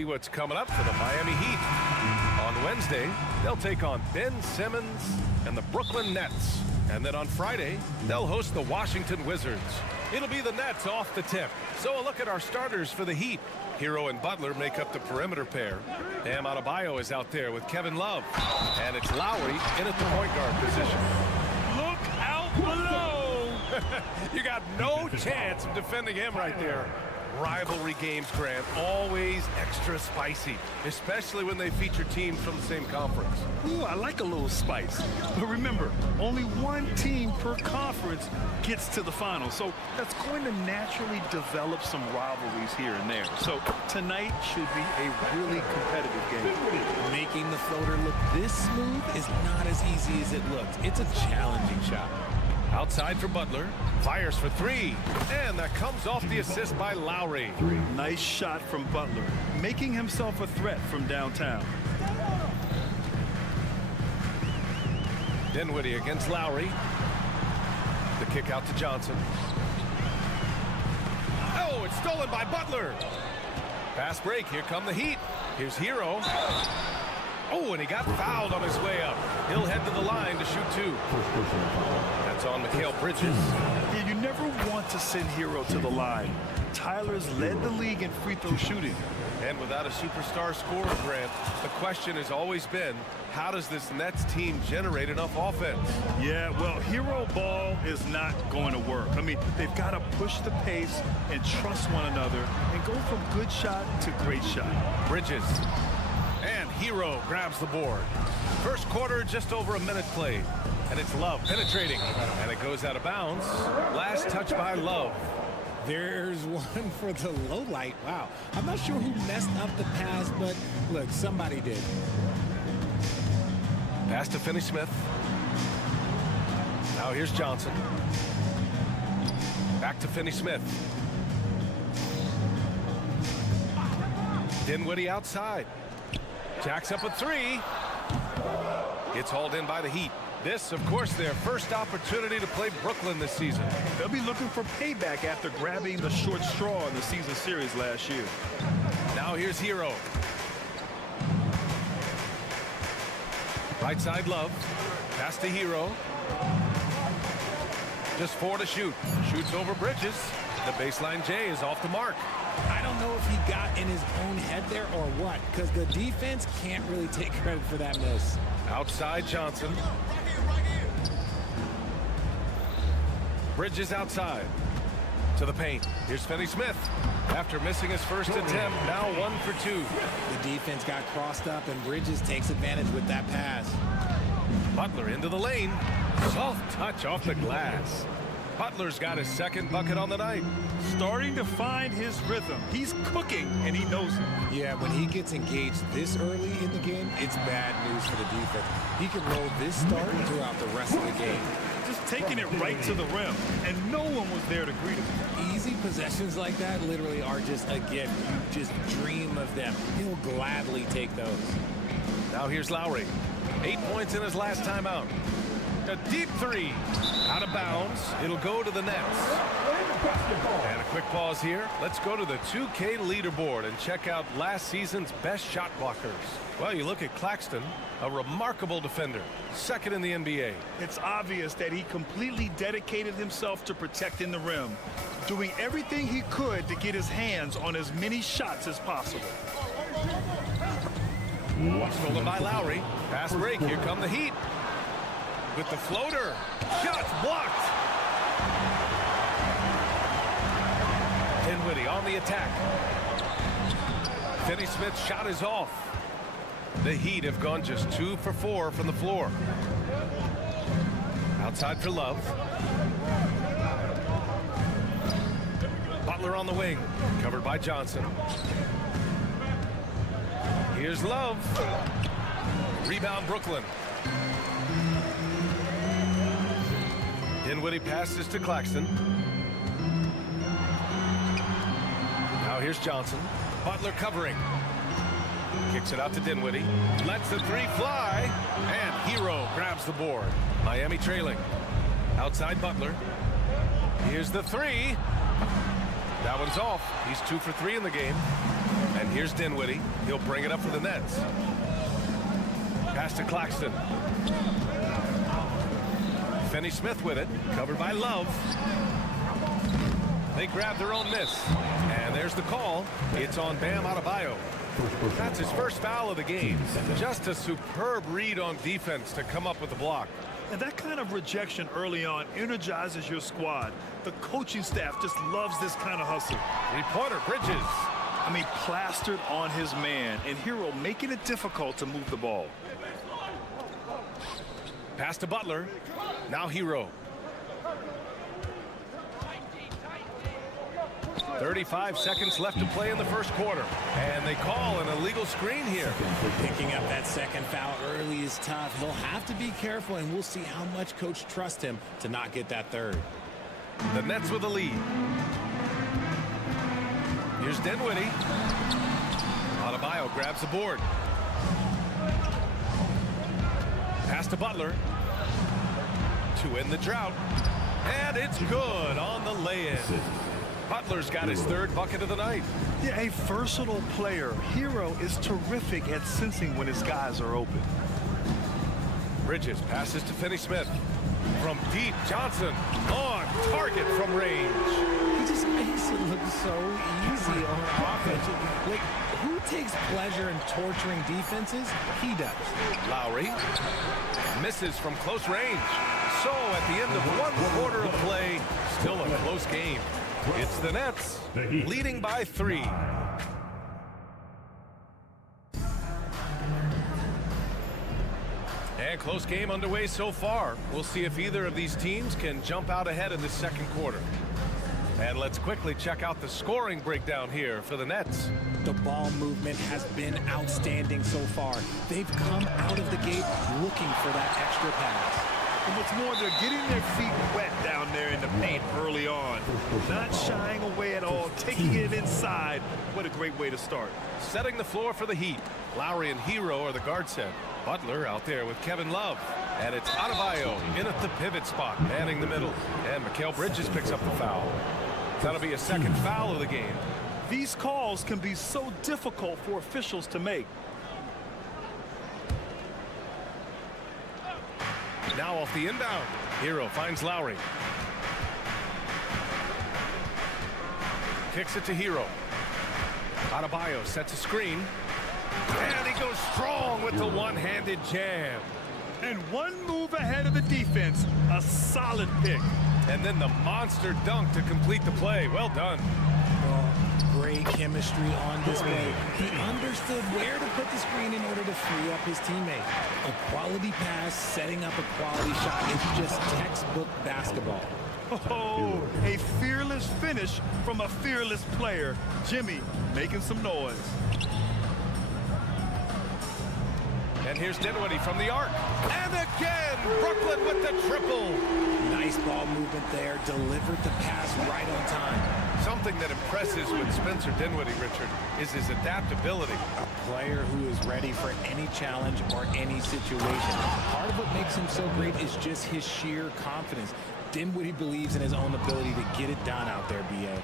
see what's coming up for the Miami Heat. On Wednesday, they'll take on Ben Simmons and the Brooklyn Nets. And then on Friday, they'll host the Washington Wizards. It'll be the Nets off the tip. So a look at our starters for the Heat. Hero and Butler make up the perimeter pair. Bam Adebayo is out there with Kevin Love. And it's Lowry in at the point guard position. Look out below! You got no chance of defending him right there. Rivalry games, Grant, always extra spicy, especially when they feature teams from the same conference. Ooh, I like a little spice. But remember, only one team per conference gets to the final. So that's going to naturally develop some rivalries here and there. So tonight should be a really competitive game. Making the floater look this smooth is not as easy as it looks. It's a challenging shot. Outside for Butler, fires for three, and that comes off the assist by Lowry. Nice shot from Butler, making himself a threat from downtown. Dinwiddie against Lowry. The kick out to Johnson. Oh, it's stolen by Butler. Fast break, here come the Heat. Here's Hero. Oh, and he got fouled on his way up. He'll head to the line to shoot two. That's on Mikal Bridges. Yeah, you never want to send Hero to the line. Tyler's led the league in free throw shooting. And without a superstar scorer, Grant, the question has always been, how does this Nets team generate enough offense? Yeah, well, hero ball is not going to work. I mean, they've got to push the pace and trust one another and go from good shot to great shot. Bridges. And Hero grabs the board. First quarter, just over a minute played. And it's Love penetrating. And it goes out of bounds. Last touch by Love. There's one for the low light. Wow. I'm not sure who messed up the pass, but look, somebody did. Pass to Finney-Smith. Now here's Johnson. Back to Finney-Smith. Dinwiddie outside. Jacks up a three. It's hauled in by the Heat. This, of course, their first opportunity to play Brooklyn this season. They'll be looking for payback after grabbing the short straw in the season series last year. Now here's Hero. Right side Love. Pass to Hero. Just 4 to shoot. Shoots over Bridges. The baseline J is off the mark. I don't know if he got in his own head there or what, because the defense can't really take credit for that miss. Outside Johnson. Bridges outside. To the paint. Here's Finney-Smith. After missing his first attempt, now 1 for 2. The defense got crossed up, and Bridges takes advantage with that pass. Butler into the lane. Soft touch off the glass. Butler's got his second bucket on the night. Starting to find his rhythm. He's cooking, and he knows it. Yeah, when he gets engaged this early in the game, it's bad news for the defense. He can roll this start throughout the rest of the game. Just taking it right to the rim, and no one was there to greet him. Easy possessions like that literally are just a gift. You just dream of them. He'll gladly take those. Now here's Lowry. 8 points in his last time out. A deep three. Out of bounds. It'll go to the Nets. And a quick pause here. Let's go to the 2K leaderboard and check out last season's best shot blockers. Well, you look at Claxton, a remarkable defender, second in the NBA. It's obvious that he completely dedicated himself to protecting the rim, doing everything he could to get his hands on as many shots as possible. Stolen by Lowry. Pass break. Here come the Heat. With the floater. Shots blocked. Dinwiddie on the attack. Finney-Smith's shot is off. The Heat have gone just 2 for 4 from the floor. Outside for Love. Butler on the wing. Covered by Johnson. Here's Love. Rebound Brooklyn. Dinwiddie passes to Claxton. Now here's Johnson. Butler covering. Kicks it out to Dinwiddie. Lets the three fly. And Hero grabs the board. Miami trailing. Outside Butler. Here's the three. That one's off. He's 2 for 3 in the game. And here's Dinwiddie. He'll bring it up for the Nets. Pass to Claxton. Finney-Smith with it. Covered by Love. They grab their own miss. And there's the call. It's on Bam Adebayo. That's his first foul of the game. Just a superb read on defense to come up with the block. And that kind of rejection early on energizes your squad. The coaching staff just loves this kind of hustle. Three-pointer, Bridges. I mean, plastered on his man, and Hero making it difficult to move the ball. Pass to Butler. Now Hero. 35 seconds left to play in the first quarter. And they call an illegal screen here. Picking up that second foul early is tough. He'll have to be careful, and we'll see how much coach trusts him to not get that third. The Nets with a lead. Here's Dinwiddie. Adebayo grabs the board. Pass to Butler. To end the drought. And it's good on the lay-in. Butler's got his third bucket of the night. Yeah, a versatile player. Hero is terrific at sensing when his guys are open. Bridges passes to Finney-Smith. From deep, Johnson on target from range. He just makes it look so easy on offense. Like, who takes pleasure in torturing defenses? He does. Lowry misses from close range. So at the end of one quarter of play, still a close game. It's the Nets leading by 3. And close game underway so far. We'll see if either of these teams can jump out ahead in the second quarter. And let's quickly check out the scoring breakdown here for the Nets. The ball movement has been outstanding so far. They've come out of the gate looking for that extra pass. And what's more, they're getting their feet wet down there in the paint early on. Not shying away at all, taking it inside. What a great way to start. Setting the floor for the Heat. Lowry and Hero are the guard set. Butler out there with Kevin Love. And it's Adebayo in at the pivot spot, manning the middle. And Mikal Bridges picks up the foul. That'll be a second foul of the game. These calls can be so difficult for officials to make. Now off the inbound. Hero finds Lowry. Kicks it to Hero. Adebayo sets a screen. And he goes strong with the one-handed jam. And one move ahead of the defense. A solid pick. And then the monster dunk to complete the play. Well done. Great chemistry on display. He understood where to put the screen in order to free up his teammate. A quality pass, setting up a quality shot. It's just textbook basketball. Oh, a fearless finish from a fearless player. Jimmy making some noise. And here's Dinwiddie from the arc. And again, Brooklyn with the triple. Nice ball movement there. Delivered the pass right on time. Something that impresses with Spencer Dinwiddie, Richard, is his adaptability. A player who is ready for any challenge or any situation. Part of what makes him so great is just his sheer confidence. Dinwiddie believes in his own ability to get it done out there, B.A.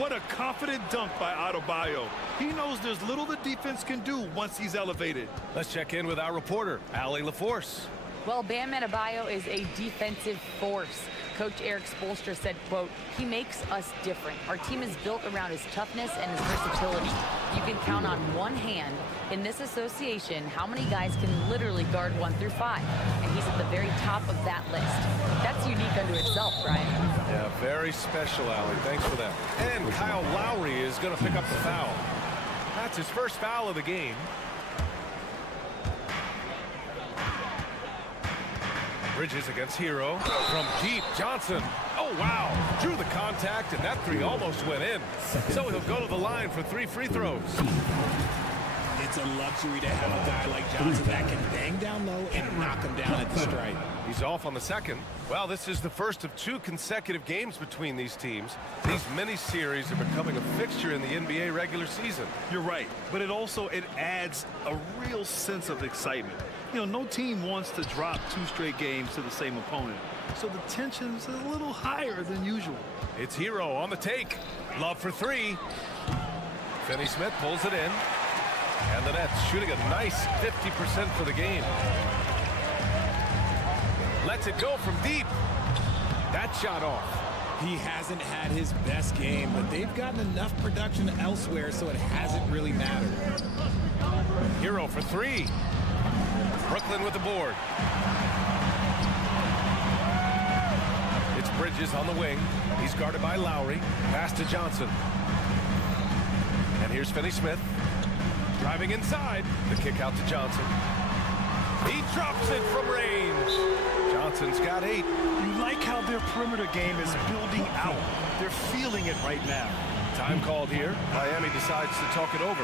What a confident dunk by Adebayo. He knows there's little the defense can do once he's elevated. Let's check in with our reporter, Allie LaForce. Well, Bam Adebayo is a defensive force. Coach Eric Spoelstra said, quote, "He makes us different. Our team is built around his toughness and his versatility. You can count on one hand in this association how many guys can literally guard 1 through 5. And he's at the very top of that list. That's unique unto itself, Brian." Yeah, very special, Allie. Thanks for that. And Kyle Lowry is going to pick up the foul. That's his first foul of the game. Bridges against Hero. From deep, Johnson. Oh, wow. Drew the contact, and that three almost went in. So he'll go to the line for 3 free throws. It's a luxury to have a guy like Johnson that can bang down low and knock him down at the stripe. He's off on the second. Well, this is the first of 2 consecutive games between these teams. These mini-series are becoming a fixture in the NBA regular season. You're right, but it adds a real sense of excitement. You know, no team wants to drop 2 straight games to the same opponent. So the tension's a little higher than usual. It's Hero on the take. Love for 3. Finney-Smith pulls it in. And the Nets shooting a nice 50% for the game. Lets it go from deep. That shot off. He hasn't had his best game, but they've gotten enough production elsewhere, so it hasn't really mattered. Hero for three. Brooklyn with the board. It's Bridges on the wing. He's guarded by Lowry. Pass to Johnson. And here's Finney-Smith. Driving inside. The kick out to Johnson. He drops it from range. Johnson's got 8. You like how their perimeter game is building out. They're feeling it right now. Time called here. Miami decides to talk it over.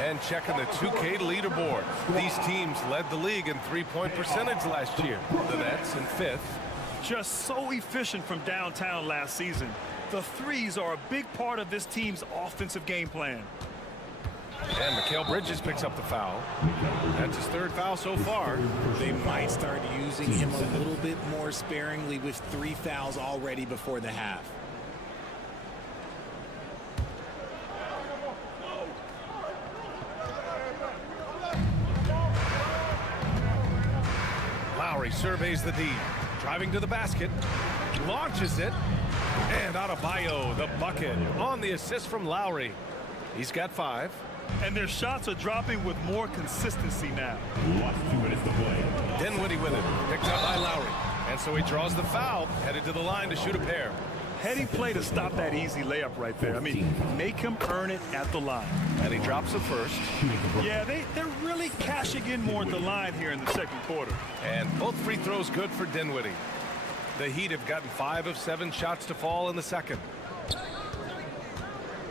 And checking the 2K leaderboard. These teams led the league in three-point percentage last year. The Nets in 5th. Just so efficient from downtown last season. The threes are a big part of this team's offensive game plan. And Mikal Bridges picks up the foul. That's his 3rd foul so far. They might start using him a little bit more sparingly with 3 fouls already before the half. Lowry surveys the D. Driving to the basket. Launches it. And Adebayo, the bucket. On the assist from Lowry. He's got 5. And their shots are dropping with more consistency now. Dinwiddie with it. Picked up by Lowry. And so he draws the foul. Headed to the line to shoot a pair. Heady play to stop that easy layup right there. I mean, make him earn it at the line. And he drops it first. Yeah, they're really cashing in more at the line here in the second quarter. And both free throws good for Dinwiddie. The Heat have gotten 5 of 7 shots to fall in the second.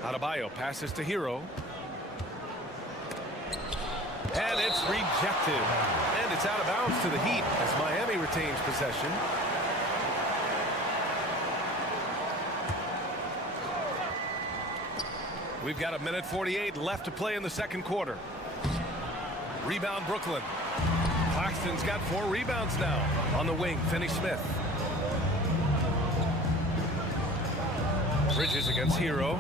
Adebayo passes to Hero. And it's rejected. And it's out of bounds to the Heat as Miami retains possession. We've got 1:48 left to play in the second quarter. Rebound Brooklyn. Claxton's got 4 rebounds now. On the wing, Finney-Smith. Bridges against Hero.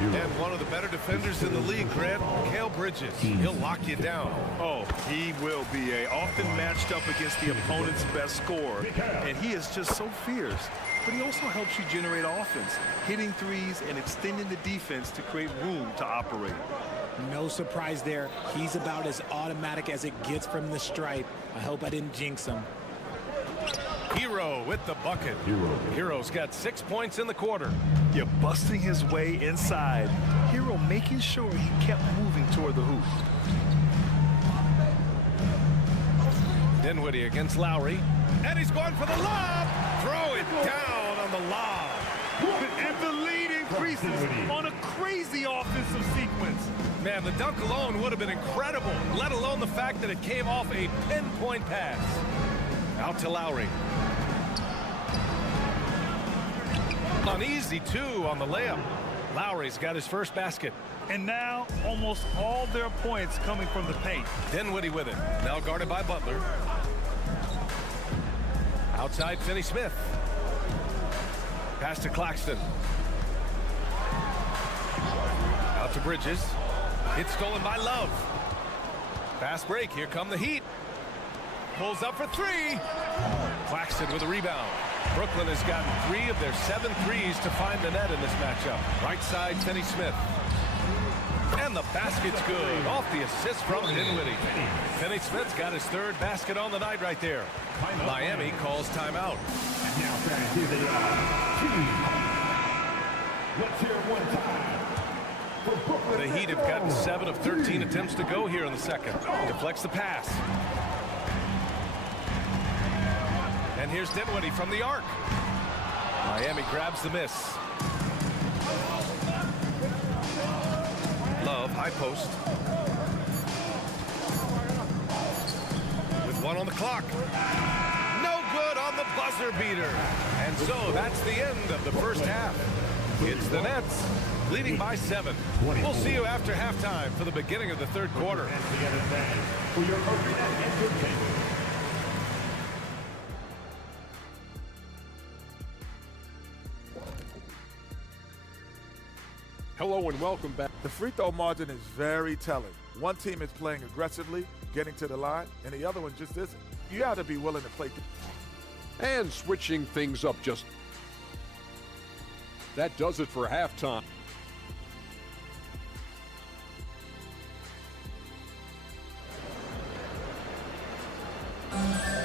And one of the better defenders in the league, Grant, Mikal Bridges. He'll lock you down. Oh, he will be often matched up against the opponent's best scorer. And he is just so fierce. But he also helps you generate offense, hitting threes and extending the defense to create room to operate. No surprise there. He's about as automatic as it gets from the stripe. I hope I didn't jinx him. Hero with the bucket. Hero's got 6 points in the quarter. You're busting his way inside. Hero making sure he kept moving toward the hoop. Dinwiddie against Lowry. And he's going for the lob. Throw it down on the lob. And the lead increases on a crazy offensive sequence. Man, the dunk alone would have been incredible, let alone the fact that it came off a pinpoint pass. Out to Lowry. Uneasy, too, on the layup. Lowry's got his first basket. And now, almost all their points coming from the paint. Dinwiddie with it. Now guarded by Butler. Outside, Finney-Smith. Pass to Claxton. Out to Bridges. It's stolen by Love. Fast break. Here come the Heat. Pulls up for 3. Claxton with a rebound. Brooklyn has gotten 3 of their 7 threes to find the net in this matchup. Right side, Finney-Smith. And the basket's good. Off the assist from Dinwiddie. Finney-Smith's got his 3rd basket on the night right there. Miami calls timeout. The Heat have gotten 7 of 13 attempts to go here in the second. Deflects the pass. And here's Dinwiddie from the arc. Miami grabs the miss. Love, high post. With 1 on the clock. No good on the buzzer beater. And so that's the end of the first half. It's the Nets leading by 7. We'll see you after halftime for the beginning of the third quarter. Hello. hello and welcome back. The free throw margin is very telling. One team is playing aggressively, getting to the line, and the other one just isn't. You got to be willing to play. And switching things up just. That does it for halftime.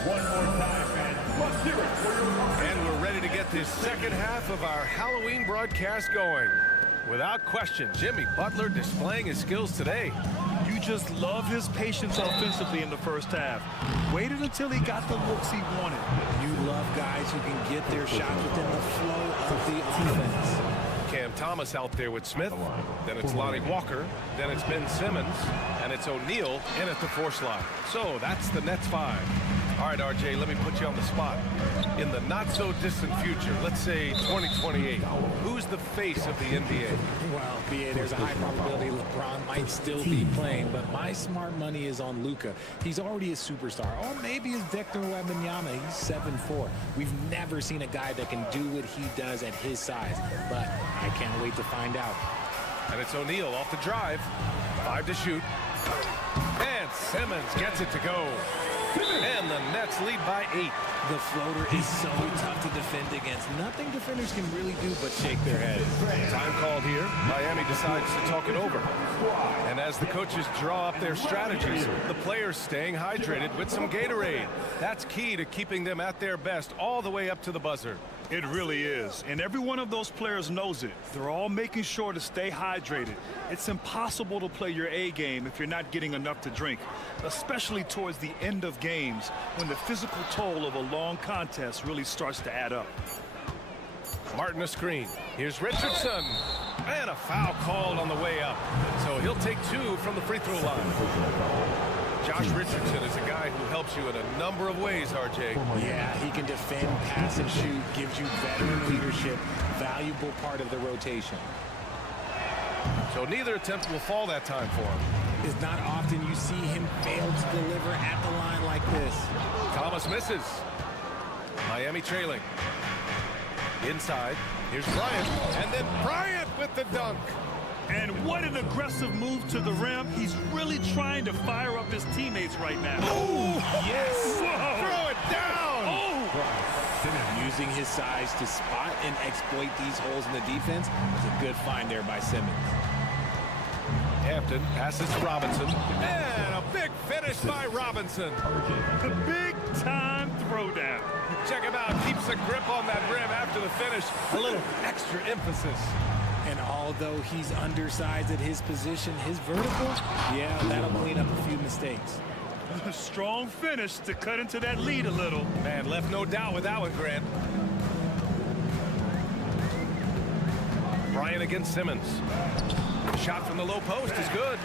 One more time, fans. Let's hear it for your... And we're ready to get this second half of our Halloween broadcast going. Without question, Jimmy Butler displaying his skills today. You just love his patience offensively in the first half. Waited until he got the looks he wanted. You love guys who can get their shots within the flow of the offense. Cam Thomas out there with Smith. Then it's Lonnie Walker. Then it's Ben Simmons. And it's O'Neal in at the 4 slot. So that's the Nets 5. All right, RJ, let me put you on the spot. In the not-so-distant future, let's say 2028, who's the face of the NBA? Well, B.A., there's a high probability LeBron might still be playing, but my smart money is on Luka. He's already a superstar. Or maybe it's Victor Wembanyama. He's 7'4". We've never seen a guy that can do what he does at his size, but I can't wait to find out. And it's O'Neal off the drive. 5 to shoot. And Simmons gets it to go. And the Nets lead by 8. The floater is so tough to defend against. Nothing defenders can really do but shake their heads. Time called here. Miami decides to talk it over. And as the coaches draw up their strategies, the players staying hydrated with some Gatorade. That's key to keeping them at their best all the way up to the buzzer. It really is. And every one of those players knows it. They're all making sure to stay hydrated. It's impossible to play your A game if you're not getting enough to drink, especially towards the end of games when the physical toll of a long contest really starts to add up. Martin a screen. Here's Richardson. And a foul called on the way up. So he'll take 2 from the free throw line. Josh Richardson is a guy who helps you in a number of ways, RJ. Yeah, he can defend, pass, and shoot, gives you veteran leadership, valuable part of the rotation. So neither attempt will fall that time for him. It's not often you see him fail to deliver at the line like this. Thomas misses. Miami trailing. Inside, here's Bryant, and then Bryant with the dunk. And what an aggressive move to the rim. He's really trying to fire up his teammates right now. Oh, yes! Throw it down! Oh! Using his size to spot and exploit these holes in the defense was a good find there by Simmons. Hampton passes to Robinson. And a big finish by Robinson. The big-time throwdown. Check him out. Keeps a grip on that rim after the finish. A little extra emphasis. And although he's undersized at his position, his vertical, yeah, that'll clean up a few mistakes. A strong finish to cut into that lead a little. Man, left no doubt with that one, Grant. Bryant against Simmons. Shot from the low post is good.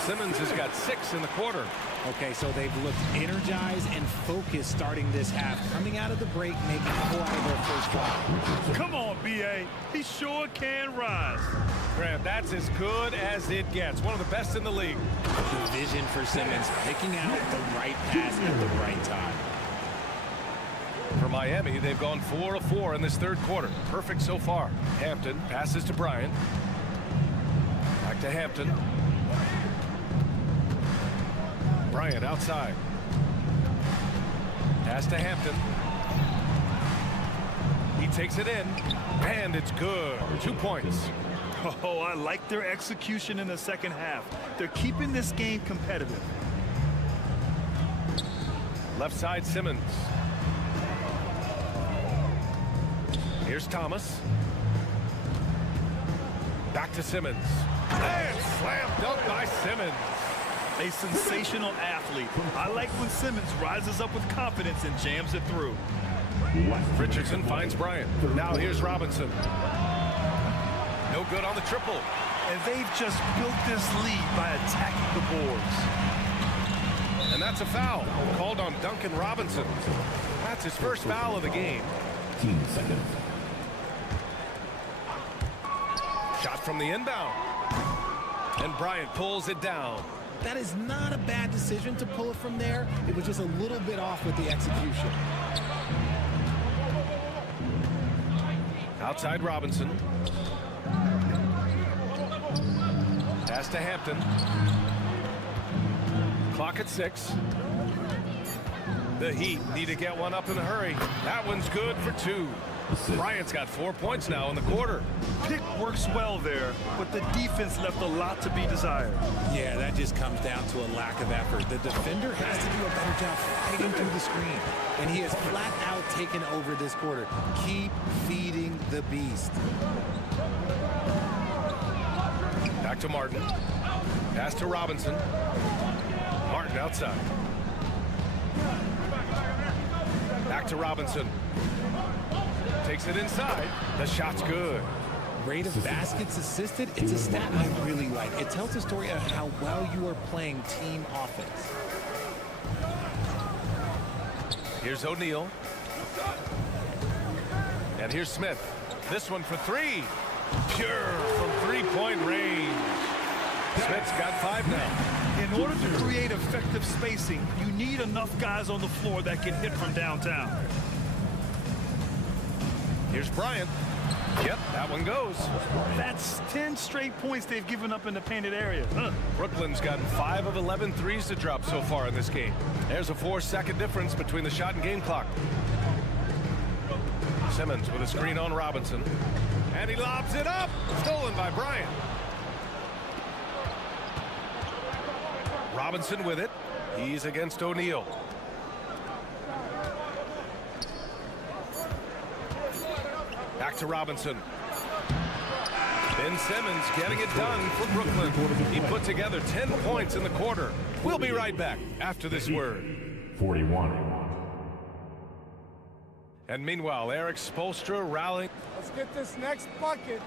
Simmons has got 6 in the quarter. Okay, so they've looked energized and focused starting this half, coming out of the break, making 4 out of their first drive. Come on, B.A. He sure can rise. Grant, that's as good as it gets. One of the best in the league. The vision for Simmons, picking out the right pass at the right time. For Miami, they've gone 4 of 4 in this third quarter. Perfect so far. Hampton passes to Bryant. Back to Hampton. Bryant outside. Pass to Hampton. He takes it in, and it's good. 2 points. Oh, I like their execution in the second half. They're keeping this game competitive. Left side, Simmons. Here's Thomas. Back to Simmons. And slam dunk by Simmons. A sensational athlete. I like when Simmons rises up with confidence and jams it through. Richardson finds Bryant. Now here's Robinson. No good on the triple. And they've just built this lead by attacking the boards. And that's a foul called on Duncan Robinson. That's his first foul of the game. 15 seconds. Shot from the inbound. And Bryant pulls it down. That is not a bad decision to pull it from there. It was just a little bit off with the execution. Outside Robinson. Pass to Hampton. Clock at 6. The Heat need to get one up in a hurry. That one's good for 2. Bryant's got 4 points now in the quarter. Pick works well there, but the defense left a lot to be desired. Yeah, that just comes down to a lack of effort. The defender has to do a better job fighting through the screen, and he has flat out taken over this quarter. Keep feeding the beast. Back to Martin. Pass to Robinson. Martin outside. Back to Robinson. Takes it inside. The shot's good. Rate of baskets assisted, it's a stat I really like. It tells a story of how well you are playing team offense. Here's O'Neal. And here's Smith. This one for 3. Pure from three-point range. Smith's got 5 now. In order to create effective spacing, you need enough guys on the floor that can hit from downtown. Here's Bryant. Yep, that one goes. That's 10 straight points they've given up in the painted area. Brooklyn's gotten 5 of 11 threes to drop so far in this game. There's a 4-second difference between the shot and game clock. Simmons with a screen on Robinson. And he lobs it up. Stolen by Bryant. Robinson with it. He's against O'Neal. Back to Robinson. Ben Simmons getting it done for Brooklyn. He put together 10 points in the quarter. We'll be right back after this word. 41. And meanwhile, Eric Spoelstra rallying. Let's get this next bucket.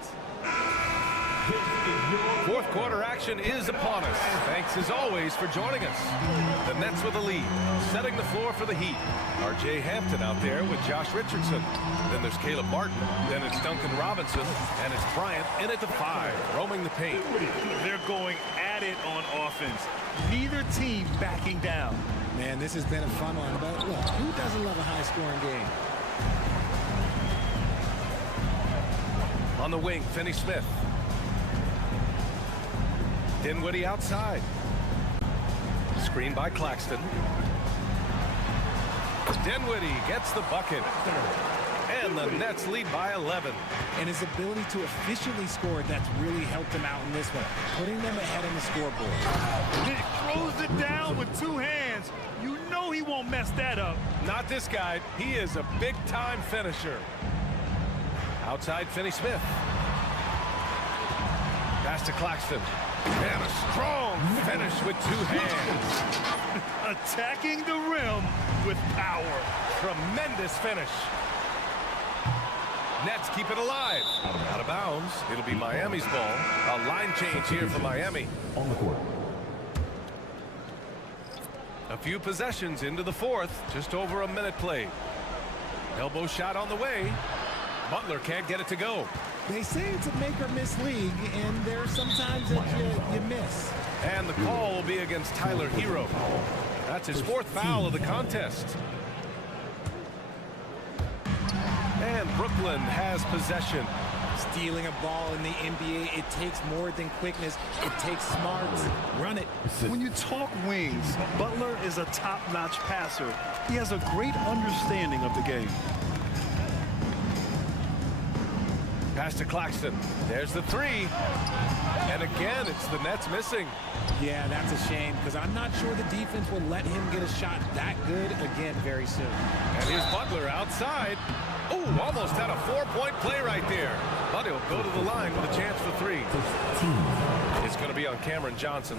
Fourth quarter action is upon us. Thanks as always for joining us. The Nets with a lead, setting the floor for the Heat. R.J. Hampton out there with Josh Richardson. Then there's Caleb Martin. Then it's Duncan Robinson. And it's Bryant in at the 5, roaming the paint. They're going at it on offense. Neither team backing down. Man, this has been a fun one. But look, who doesn't love a high-scoring game? On the wing, Finney Smith. Dinwiddie outside. Screen by Claxton. Dinwiddie gets the bucket. And the Nets lead by 11. And his ability to efficiently score, that's really helped him out in this one, putting them ahead on the scoreboard. He throws it down with 2 hands. You know he won't mess that up. Not this guy. He is a big-time finisher. Outside, Finney Smith. Pass to Claxton. And a strong finish with 2 hands. Attacking the rim with power. Tremendous finish. Nets keep it alive. Out of bounds. It'll be Miami's ball. A line change here for Miami. On the court. A few possessions into the fourth. Just over a minute played. Elbow shot on the way. Butler can't get it to go. They say it's a make-or-miss league, and there are some times that you miss. And the call will be against Tyler Hero. That's his 4th foul of the contest. And Brooklyn has possession. Stealing a ball in the NBA, it takes more than quickness. It takes smarts. Run it. When you talk wings, Butler is a top-notch passer. He has a great understanding of the game. Pass to Claxton. There's the 3. And again, it's the Nets missing. Yeah, that's a shame, because I'm not sure the defense will let him get a shot that good again very soon. And here's Butler outside. Oh, almost had a 4-point play right there. But he'll go to the line with a chance for 3. It's going to be on Cameron Johnson.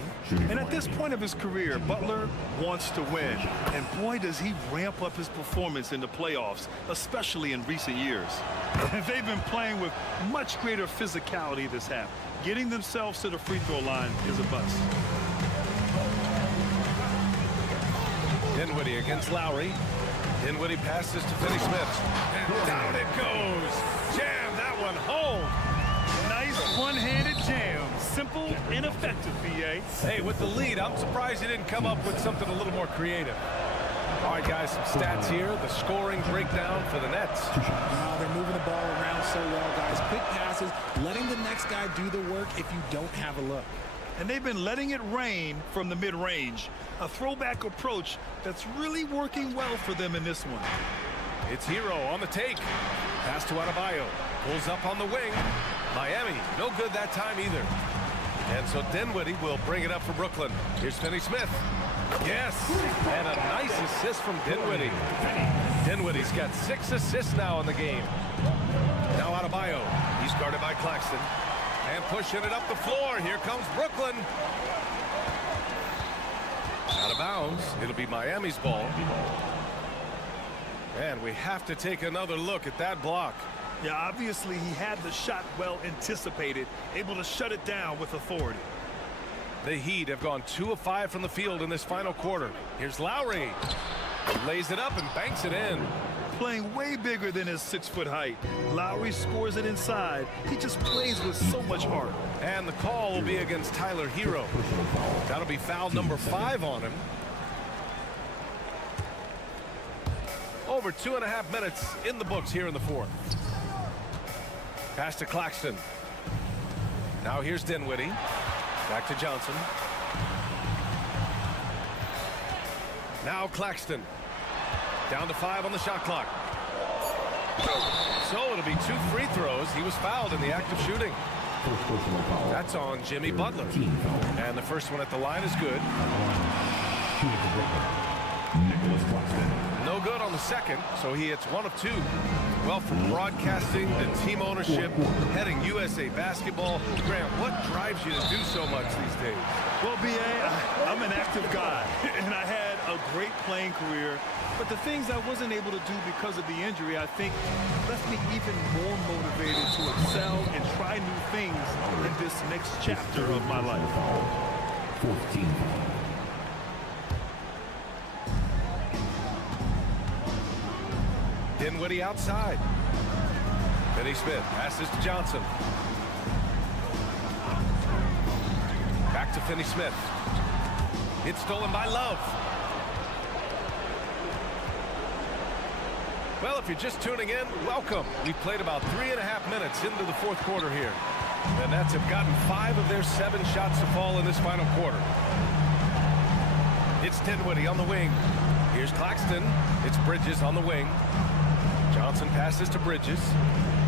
And at this point of his career, Butler wants to win. And boy, does he ramp up his performance in the playoffs, especially in recent years. They've been playing with much greater physicality this half. Getting themselves to the free throw line is a bust. Dinwiddie against Lowry. Dinwiddie passes to Finney Smith. And down it goes. Jam that one home. Nice one-handed jam. Simple and effective, B.A. Hey, with the lead, I'm surprised he didn't come up with something a little more creative. All right, guys, some stats here. The scoring breakdown for the Nets. They're moving the ball around so well, guys. Quick passes, letting the next guy do the work if you don't have a look. and they've been letting it rain from the mid-range. A throwback approach that's really working well for them in this one. It's Hero on the take. Pass to Adebayo. Pulls up on the wing. Miami, no good that time either. And so Dinwiddie will bring it up for Brooklyn. Here's Finney-Smith. Yes, and a nice assist from Dinwiddie. Dinwiddie's got 6 assists now in the game. Now Adebayo. He's guarded by Claxton. And pushing it up the floor. Here comes Brooklyn. Out of bounds. It'll be Miami's ball. And we have to take another look at that block. Yeah, obviously he had the shot well anticipated, able to shut it down with authority. The Heat have gone 2 of 5 from the field in this final quarter. Here's Lowry. He lays it up and banks it in. Playing way bigger than his 6-foot height. Lowry scores it inside. He just plays with so much heart. And the call will be against Tyler Hero. That'll be foul number 5 on him. Over 2.5 minutes in the books here in the fourth. Pass to Claxton. Now here's Dinwiddie. Back to Johnson. Now Claxton. Down to 5 on the shot clock. So it'll be 2 free throws. He was fouled in the act of shooting. That's on Jimmy Butler. And the first one at the line is good. No good on the second, so he hits 1 of 2. Well, from broadcasting to team ownership, heading USA basketball, Grant, what drives you to do so much these days? Well, B.A., I'm an active guy, and I had a great playing career, but the things I wasn't able to do because of the injury, I think, left me even more motivated to excel and try new things in this next chapter of my life. 14. Dinwiddie outside. Finney-Smith passes to Johnson. Back to Finney-Smith. It's stolen by Love. Well, if you're just tuning in, welcome. We've played about 3.5 minutes into the fourth quarter here. The Nets have gotten 5 of their 7 shots to fall in this final quarter. It's Dinwiddie on the wing. Here's Claxton. It's Bridges on the wing. Johnson passes to Bridges.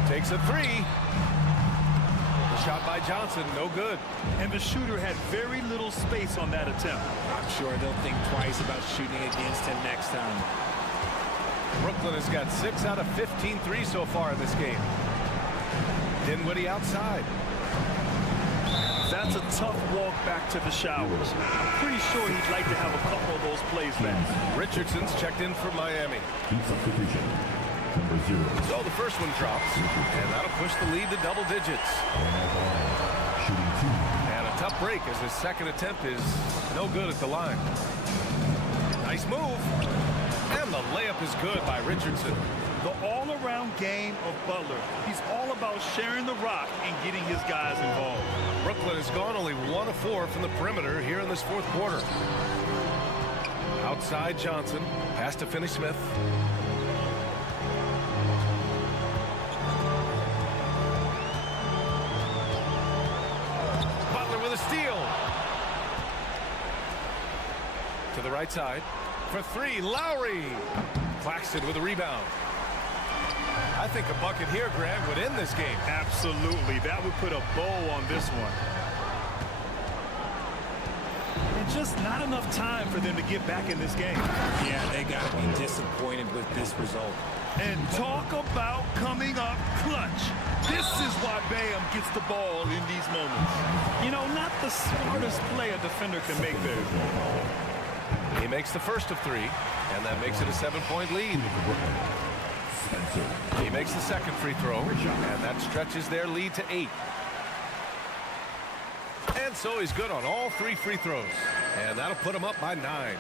Takes a 3. The shot by Johnson, no good. And the shooter had very little space on that attempt. I'm sure they'll think twice about shooting against him next time. Brooklyn has got 6 out of 15 threes so far in this game. Dinwiddie outside. That's a tough walk back to the showers. I'm pretty sure he'd like to have a couple of those plays back. Richardson's checked in for Miami. Number 0. So the first one drops, and that'll push the lead to double digits. Shooting 2. And a tough break as his second attempt is no good at the line. Nice move. And the layup is good by Richardson. The all-around game of Butler. He's all about sharing the rock and getting his guys involved. Brooklyn has gone only 1 of 4 from the perimeter here in this fourth quarter. Outside Johnson. Pass to Finney-Smith. Butler with a steal. To the right side. For 3, Lowry. Claxton with a rebound. I think a bucket here, Grant, would end this game. Absolutely. That would put a bow on this one. And just not enough time for them to get back in this game. Yeah, they got to be disappointed with this result. And talk about coming up clutch. This is why Bam gets the ball in these moments. You know, not the smartest play a defender can make there. He makes the first of 3, and that makes it a 7-point lead. He makes the second free throw, and that stretches their lead to 8. And so he's good on all 3 free throws, and that'll put him up by 9.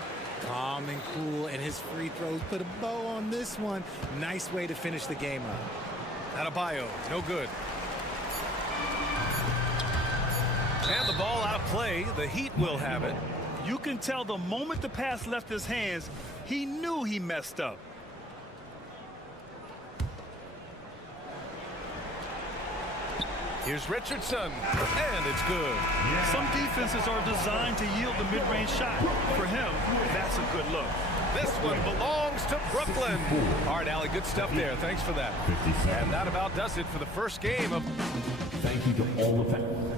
Calm and cool, and his free throws put a bow on this one. Nice way to finish the game up. Adebayo, no good. And the ball out of play. The Heat will have it. You can tell the moment the pass left his hands, he knew he messed up. Here's Richardson, and it's good. Some defenses are designed to yield the mid-range shot. For him, that's a good look. This one belongs to Brooklyn. All right, Allie, good stuff there. Thanks for that. And that about does it for the first game of... Thank you to all the fans.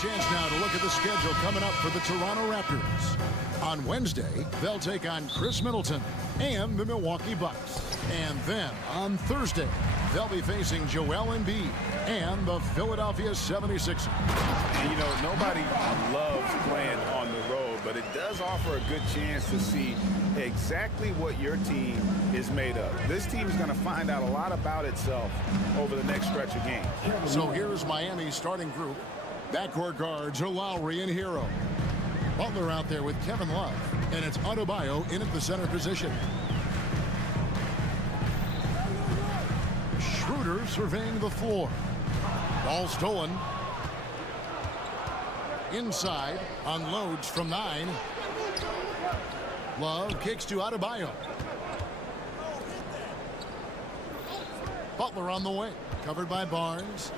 Chance now to look at the schedule coming up for the Toronto Raptors. On Wednesday, they'll take on Chris Middleton and the Milwaukee Bucks. And then on Thursday, they'll be facing Joel Embiid and the Philadelphia 76ers. And you know, nobody loves playing on the road, but it does offer a good chance to see exactly what your team is made of. This team is going to find out a lot about itself over the next stretch of games. So here's Miami's starting group. Backcourt guards are Lowry and Hero. Butler out there with Kevin Love, and it's Adebayo in at the center position. Schroeder surveying the floor. Ball stolen. Inside, unloads from 9. Love kicks to Adebayo. Butler on the wing, covered by Barnes.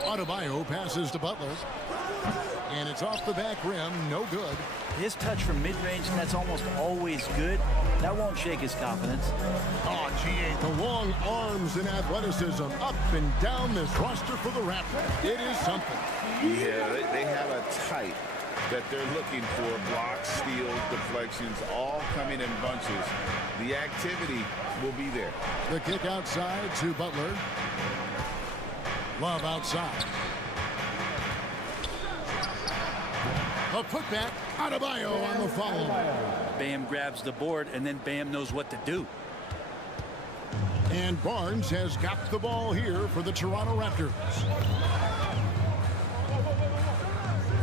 Adebayo passes to Butler. And it's off the back rim, no good. His touch from mid-range, that's almost always good. That won't shake his confidence. Oh, G8, the long arms and athleticism up and down this roster for the Raptors. It is something. Yeah, they have a type that they're looking for. Blocks, steals, deflections, all coming in bunches. The activity will be there. The kick outside to Butler. Love outside. A putback, Adebayo on the follow. Bam grabs the board, and then Bam knows what to do. And Barnes has got the ball here for the Toronto Raptors.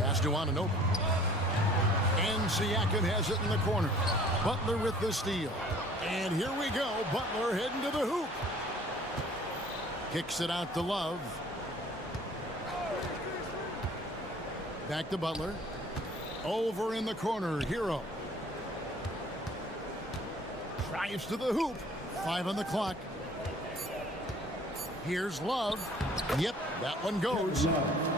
Pass to Anunoby. And Siakam has it in the corner. Butler with the steal. And here we go. Butler heading to the hoop. Kicks it out to Love. Back to Butler. Over in the corner, Hero. Drives to the hoop. 5 on the clock. Here's Love. Yep, that one goes.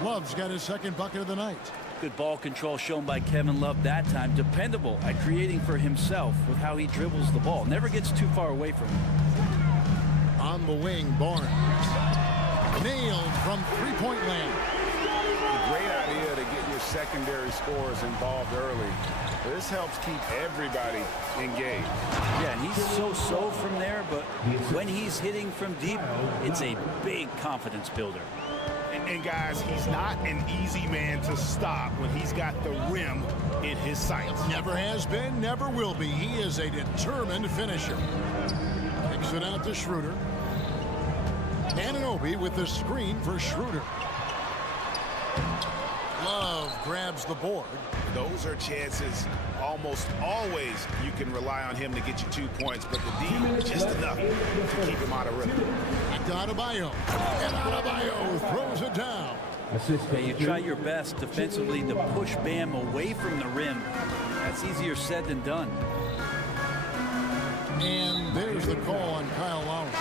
Love's got his second bucket of the night. Good ball control shown by Kevin Love that time. Dependable at creating for himself with how he dribbles the ball. Never gets too far away from him. On the wing, Barnes. Nailed from three-point land. Great idea to get your secondary scorers involved early. This helps keep everybody engaged. Yeah, and he's so from there, but when he's hitting from deep, it's a big confidence builder. And guys, he's not an easy man to stop when he's got the rim in his sights. Never has been, never will be. He is a determined finisher. Kicks it out to Schroeder. Anunoby with the screen for Schroeder. Love grabs the board. Those are chances almost always you can rely on him to get you 2 points, but the D just enough to keep him out of rhythm. Back to Adebayo. And Adebayo throws it down. Yeah, you try your best defensively to push Bam away from the rim. That's easier said than done. And there's the call on Kyle Lowry.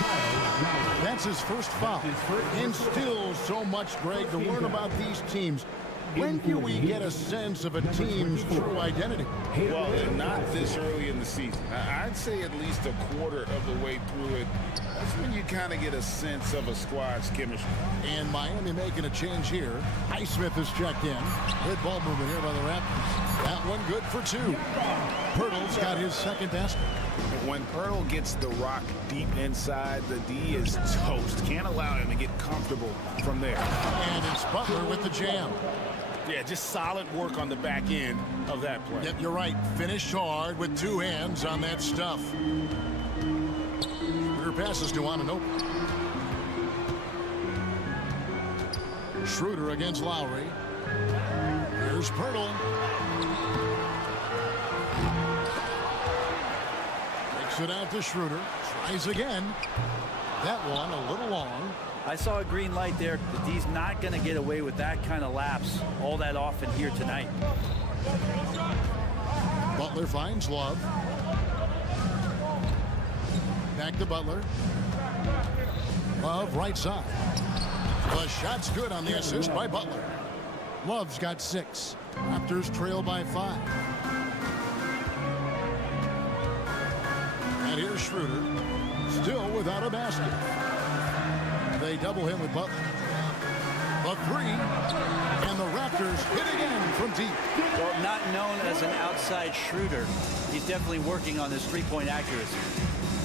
That's his first foul. And still so much, Greg, to learn about these teams. When do we get a sense of a team's true identity? Well, not this early in the season. I'd say at least a quarter of the way through it. That's when you kind of get a sense of a squad's chemistry. And Miami making a change here. Highsmith is checked in. Good ball movement here by the Raptors. That one good for 2. Pirtle's got his second basket. When Pirtle gets the rock deep inside, the D is toast. Can't allow him to get comfortable from there. And it's Butler with the jam. Yeah, just solid work on the back end of that play. Yep, you're right. Finished hard with 2 hands on that stuff. Schroeder passes to Anunoby. Schroeder against Lowry. Here's Pirtle. Takes it out to Schroeder. Tries again. That one a little long. I saw a green light there. The D's not going to get away with that kind of lapse all that often here tonight. Butler finds Love. Back to Butler. Love right side. The shot's good on the assist by Butler. Love's got 6. Raptors trail by 5. And here's Schroeder. Still without a basket. They double him with Butler. The 3. And the Raptors hit again from deep. Well, not known as an outside Schroeder. He's definitely working on his three-point accuracy.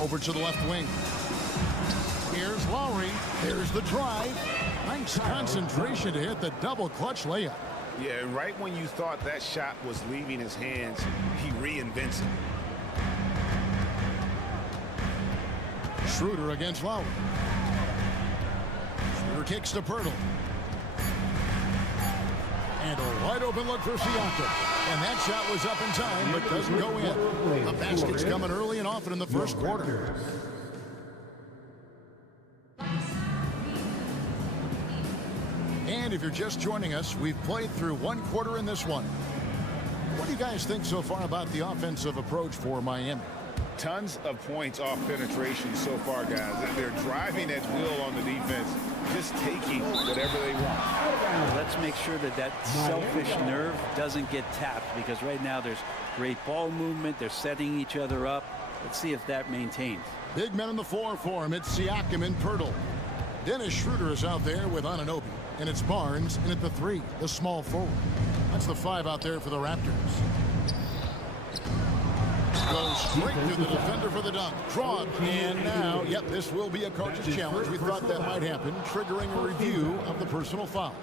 Over to the left wing. Here's Lowry. There's the drive. Nice concentration to hit the double clutch layup. Yeah, and right when you thought that shot was leaving his hands, he reinvents it. Schroeder against Lowry. Schroeder kicks to Pirtle. And a wide open look for Siakam. And that shot was up in time, but doesn't go in. The basket's coming early and often in the first quarter. And if you're just joining us, we've played through 1 quarter in this one. What do you guys think so far about the offensive approach for Miami? Tons of points off penetration so far, guys. They're driving at will on the defense, just taking whatever they want. Let's make sure that that selfish nerve doesn't get tapped, because right now there's great ball movement. They're setting each other up. Let's see if that maintains. Big men on the floor for him. It's Siakam and Pirtle. Dennis Schroeder is out there with Anunoby. And it's Barnes in at the 3, the small forward. That's the 5 out there for the Raptors. Goes straight to the defender for the dunk. Draw it. And now, yep, this will be a coach's challenge. We thought that might happen, triggering a review of the personal foul.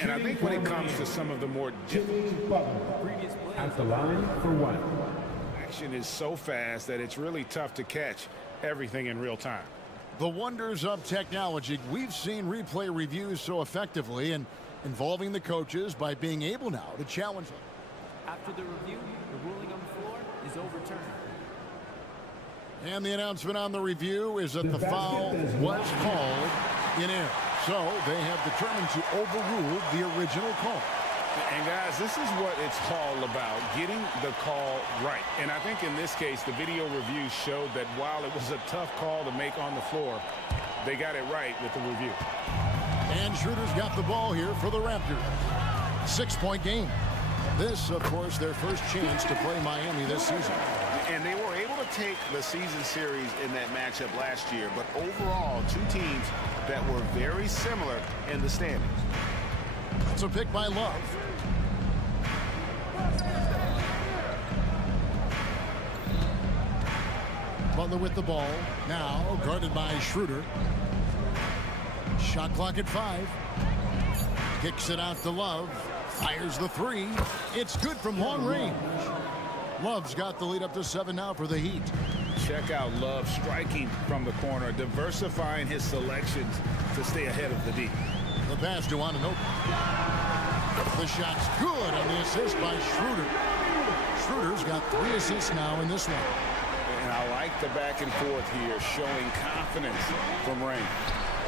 And I think when it comes to some of the more previous at the line for 1. Action is so fast that it's really tough to catch everything in real time. The wonders of technology. We've seen replay reviews so effectively and involving the coaches by being able now to challenge them. After the review, the ruling on the floor is overturned. And the announcement on the review is that the foul was called in error. So they have determined to overrule the original call. And guys, this is what it's all about, getting the call right. And I think in this case, the video review showed that while it was a tough call to make on the floor, they got it right with the review. And Schroeder's got the ball here for the Raptors. 6-point game. This, of course, their first chance to play Miami this season. And they were able to take the season series in that matchup last year, but overall, 2 teams that were very similar in the standings. That's a pick by Love. Butler with the ball. Now guarded by Schroeder. Shot clock at 5. Kicks it out to Love. Fires the 3. It's good from long range. Love's got the lead up to 7 now for the Heat. Check out Love striking from the corner, diversifying his selections to stay ahead of the D. The pass to Anunoby. The shot's good on the assist by Schroeder. Schroeder's got 3 assists now in this one. And I like the back and forth here, showing confidence from Rain.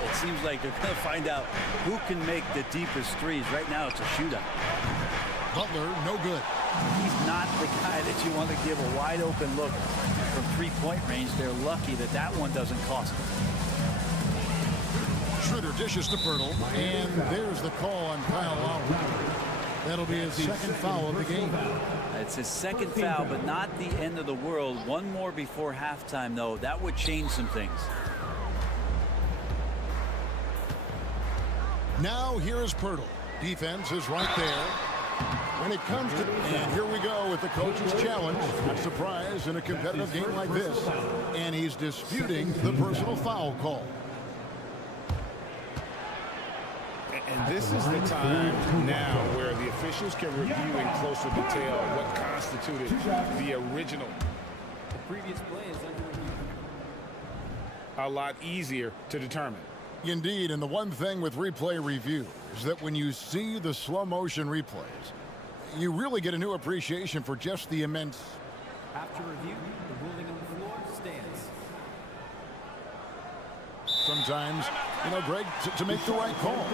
It seems like they're going to find out who can make the deepest threes. Right now, it's a shootout. Butler, no good. He's not the guy that you want to give a wide open look from 3-point range. They're lucky that that one doesn't cost them. Schroeder dishes to Pirtle, and there's the call on Kyle Lowry. That'll be his second foul of the game. It's his second foul, but not the end of the world. One more before halftime, though. That would change some things. Now here is Pirtle. Defense is right there. When it comes to, and here we go with the coach's challenge. A surprise in a competitive game like this. And he's disputing the personal foul call. And this is the time now where the officials can review in closer detail what constituted the original. The previous play is under review. A lot easier to determine. Indeed, and the one thing with replay review is that when you see the slow motion replays, you really get a new appreciation for just the immense. After review, the ruling on the floor stands. Sometimes, Greg, to make the right call.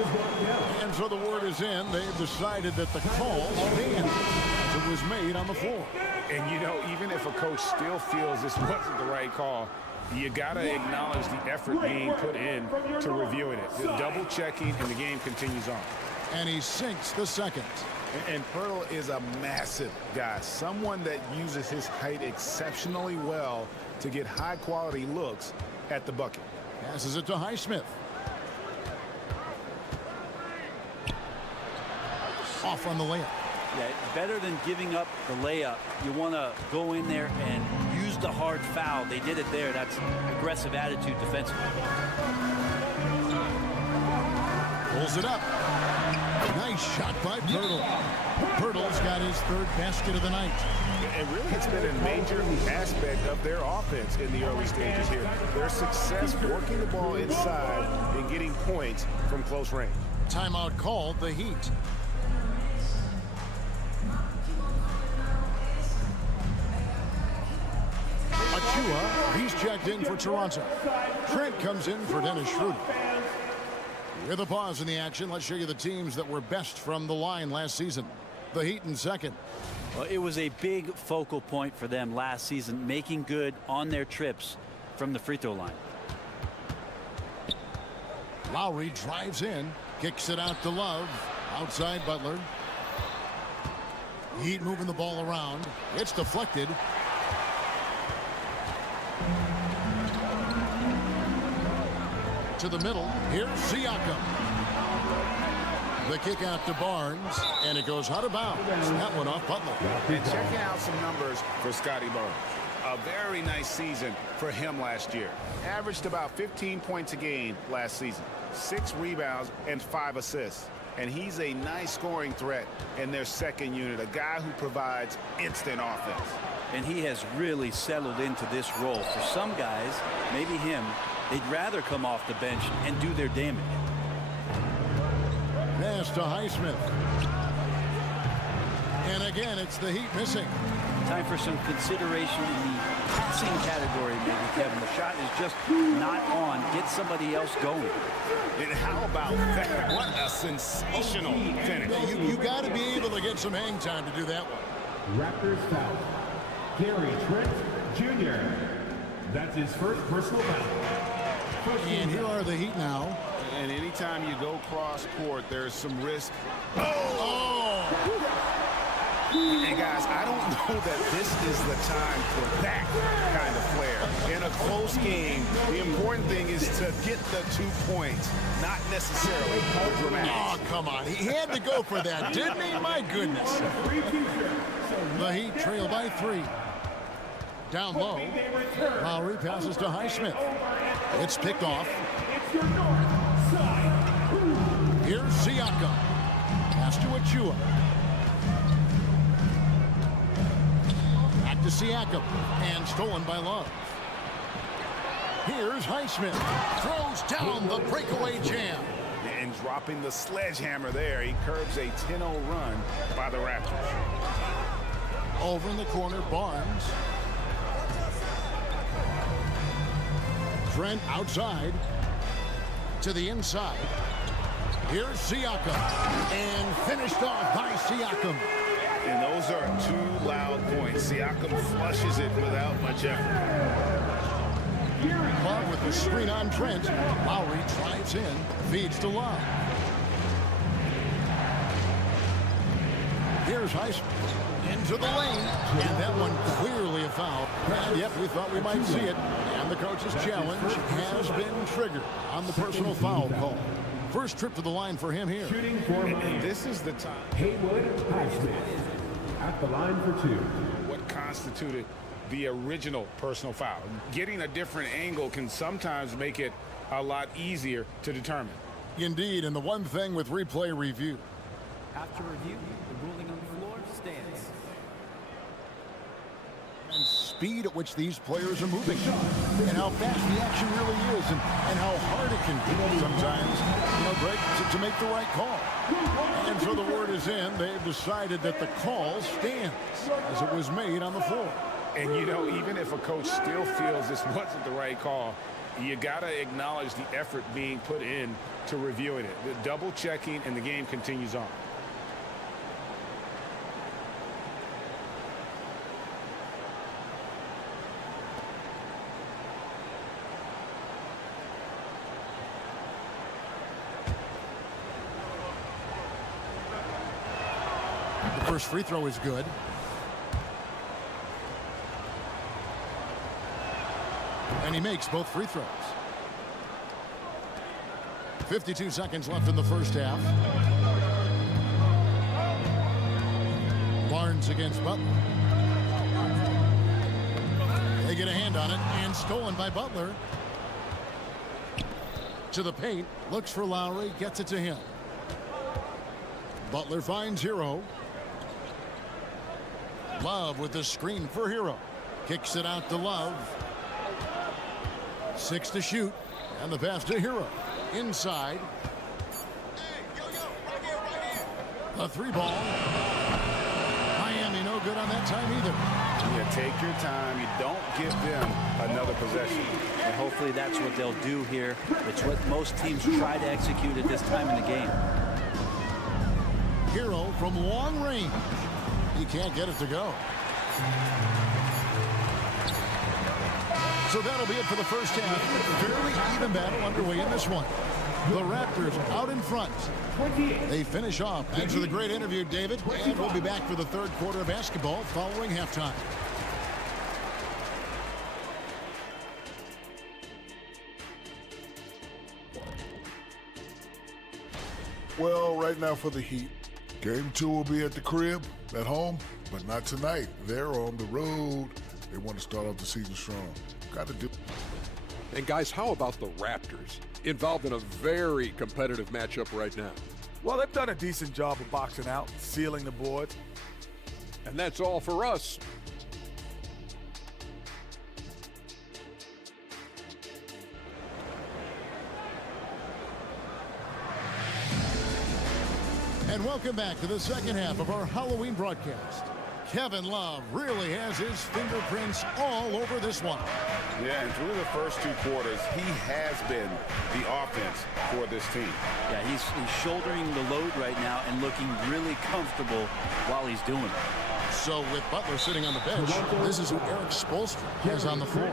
And so the word is in. They've decided that the call stands as it was made on the floor. And, even if a coach still feels this wasn't the right call, you got to acknowledge the effort being put in to reviewing it. The double checking, and the game continues on. And he sinks the second. And Pirtle is a massive guy, someone that uses his height exceptionally well to get high-quality looks at the bucket. Passes it to Highsmith. Off on the layup. Yeah, better than giving up the layup. You want to go in there and use the hard foul. They did it there. That's aggressive attitude defensively. Pulls it up. Nice shot by Pirtle. Pirtle's got his third basket of the night. And really, it's been a major aspect of their offense in the early stages here. Their success working the ball inside and getting points from close range. Timeout called, the Heat. Achua, he's checked in for Toronto. Trent comes in for Dennis Schroeder. With a pause in the action, let's show you the teams that were best from the line last season. The Heat in second. Well, it was a big focal point for them last season, making good on their trips from the free throw line. Lowry drives in, kicks it out to Love. Outside Butler. Heat moving the ball around. It's deflected. To the middle. Here's Siakam. The kick out to Barnes, and it goes out of bounds. That one off Butler. And checking out some numbers for Scotty Barnes. A very nice season for him last year. Averaged about 15 points a game last season. 6 rebounds and 5 assists. And he's a nice scoring threat in their second unit. A guy who provides instant offense. And he has really settled into this role. For some guys, maybe him, they'd rather come off the bench and do their damage. Pass to Highsmith. And again, it's the Heat missing. Time for some consideration in the passing category, maybe, Kevin. The shot is just not on. Get somebody else going. And how about that? What a sensational finish. Yeah, you got to be able to get some hang time to do that one. Raptors foul. Gary Trent Jr. That's his first personal foul. And here are the Heat now. And anytime you go cross court, there's some risk. And guys, I don't know that this is the time for that kind of flair. In a close game, the important thing is to get the 2 points, not necessarily dramatic. Oh, come on. He had to go for that, didn't he? My goodness. The Heat trail by 3. Down low. Lowry passes to Highsmith. It's picked off. Here's Siakam. Pass to Achua. Back to Siakam. And stolen by Love. Here's Highsmith. Throws down the breakaway jam. And dropping the sledgehammer there, he curbs a 10-0 run by the Raptors. Over in the corner, Barnes. Trent outside to the inside. Here's Siakam, and finished off by Siakam. And those are 2 loud points. Siakam flushes it without much effort. Love with the screen on Trent. Lowry drives in, feeds to Love. Here's Highsmith into the lane, and that one clearly a foul. And yep, we thought we might see it. And the coach's challenge has been triggered on the personal foul call. First trip to the line for him here. Shooting for Miami. This is the time. Haywood Highsmith at the line for 2. What constituted the original personal foul? Getting a different angle can sometimes make it a lot easier to determine. Indeed, and the one thing with replay review. After review, the ruling on the floor stands. And speed at which these players are moving, and how fast the action really is, and how hard it can be sometimes, Greg, to make the right call. And so the word is in. They've decided that the call stands as it was made on the floor. And, even if a coach still feels this wasn't the right call, you got to acknowledge the effort being put in to reviewing it. The double checking, and the game continues on. The first free throw is good. And he makes both free throws. 52 seconds left in the first half. Barnes against Butler. They get a hand on it, and stolen by Butler. To the paint, looks for Lowry, gets it to him. Butler finds Hero. Love with the screen for Hero. Kicks it out to Love. 6 to shoot, and the pass to Hero. Inside. A 3-ball. Miami no good on that time either. You take your time. You don't give them another possession. And hopefully that's what they'll do here. It's what most teams try to execute at this time in the game. Hero from long range. He can't get it to go. So that'll be it for the first half. Fairly even battle underway in this one. The Raptors out in front. They finish off. Thanks for the great interview, David. And we'll be back for the third quarter of basketball following halftime. Well, right now for the Heat, Game 2 will be at the crib, at home, but not tonight. They're on the road. They want to start off the season strong. Got to do. And guys, how about the Raptors? Involved in a very competitive matchup right now. Well, they've done a decent job of boxing out, sealing the board. And that's all for us. And welcome back to the second half of our Halloween broadcast. Kevin Love really has his fingerprints all over this one. Yeah, and through the first 2 quarters, he has been the offense for this team. Yeah, he's shouldering the load right now and looking really comfortable while he's doing it. So with Butler sitting on the bench, this is who Eric Spoelstra has on the floor.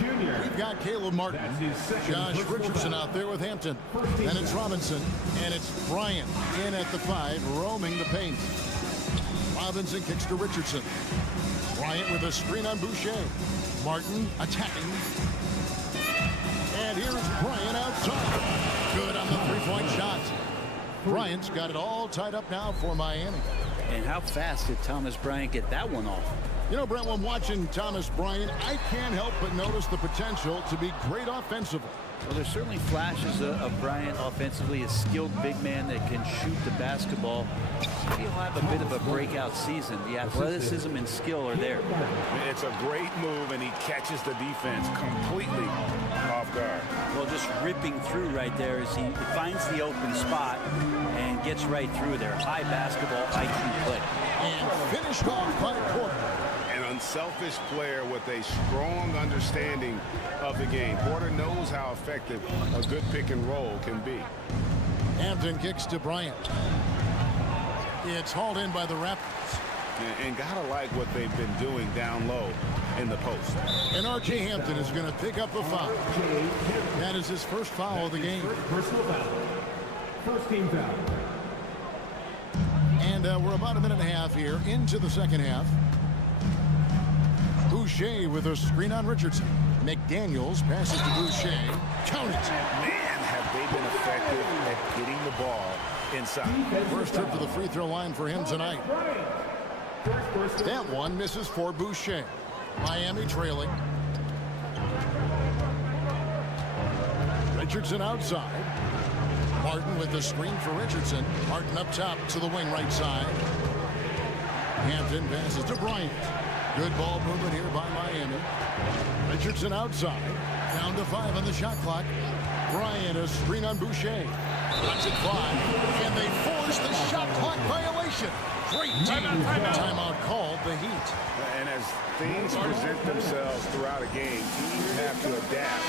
We've got Caleb Martin, Josh Richardson out there with Hampton. Then it's Robinson, and it's Bryant in at the 5, roaming the paint. Robinson kicks to Richardson. Bryant with a screen on Boucher. Martin attacking. And here's Bryant outside. Good on the three-point shot. Bryant's got it all tied up now for Miami. And how fast did Thomas Bryant get that one off? You know, Brent, when watching Thomas Bryant, I can't help but notice the potential to be great offensively. Well, there's certainly flashes of Bryant offensively, a skilled big man that can shoot the basketball. He'll have a bit of a breakout season. The athleticism and skill are there. It's a great move, and he catches the defense completely off guard. Well, just ripping through right there as he finds the open spot and gets right through there. High basketball IQ play. And finished off by Porter. An unselfish player with a strong understanding of the game. Porter knows how effective a good pick and roll can be. Hampton kicks to Bryant. It's hauled in by the Raptors. And gotta like what they've been doing down low in the post. And R.J. Hampton is going to pick up the foul. That is his first foul of the game. Personal foul. First team foul. And we're about a minute and a half here into the second half. Boucher with a screen on Richardson. McDaniels passes to Boucher. Count it. Man, have they been effective at getting the ball inside. First trip to the free throw line for him tonight. That one misses for Boucher. Miami trailing. Richardson outside. Martin with the screen for Richardson. Martin up top to the wing right side. Hampton passes to Bryant. Good ball movement here by Miami. Richardson outside. Down to 5 on the shot clock. Bryant a screen on Boucher. Lets it fly. And they force the shot clock violation. Great timeout called the Heat. And as things present themselves throughout a game, teams have to adapt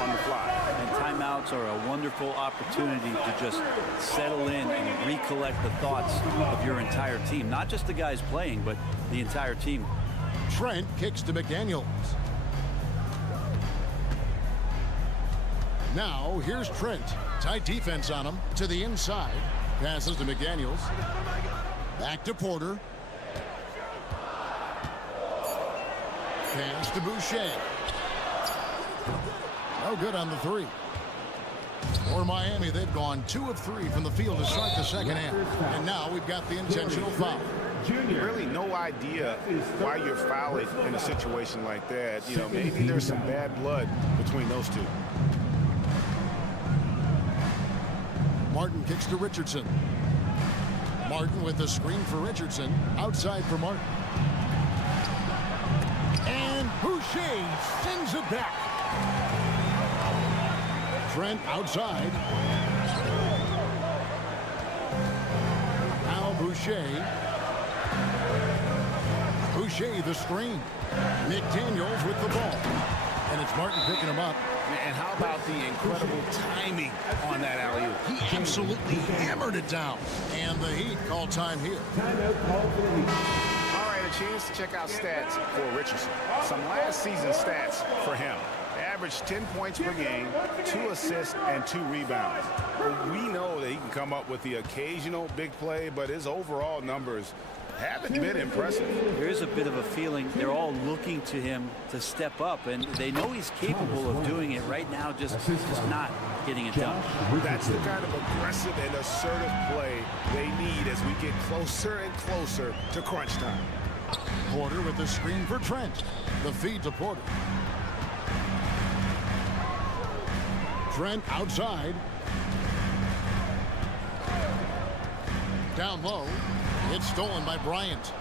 on the fly. And timeouts are a wonderful opportunity to just settle in and recollect the thoughts of your entire team. Not just the guys playing, but the entire team. Trent kicks to McDaniels. Now, here's Trent. Tight defense on him. To the inside. Passes to McDaniels. Back to Porter. Pass to Boucher. No good on the 3. For Miami, they've gone 2 of 3 from the field to start the second half. And now we've got the intentional foul. Really no idea why you're fouling in a situation like that. You know, maybe there's some bad blood between those two. Martin kicks to Richardson. Martin with the screen for Richardson. Outside for Martin. And Boucher sends it back. Trent outside. Now Boucher. Boucher the screen. McDaniels with the ball. And it's Martin picking him up. And how about the incredible timing on that alley-oop? He absolutely hammered it down. And the Heat call time here. All right, a chance to check out stats for Richardson. Some last season stats for him. Averaged 10 points per game, 2 assists, and 2 rebounds. Well, we know that he can come up with the occasional big play, but his overall numbers haven't been impressive. There's a bit of a feeling they're all looking to him to step up, and they know he's capable of doing it right now, just not getting it done. That's the kind of aggressive and assertive play they need as we get closer and closer to crunch time. Porter with the screen for Trent. The feed to Porter. Trent outside. Down low. It's stolen by Bryant.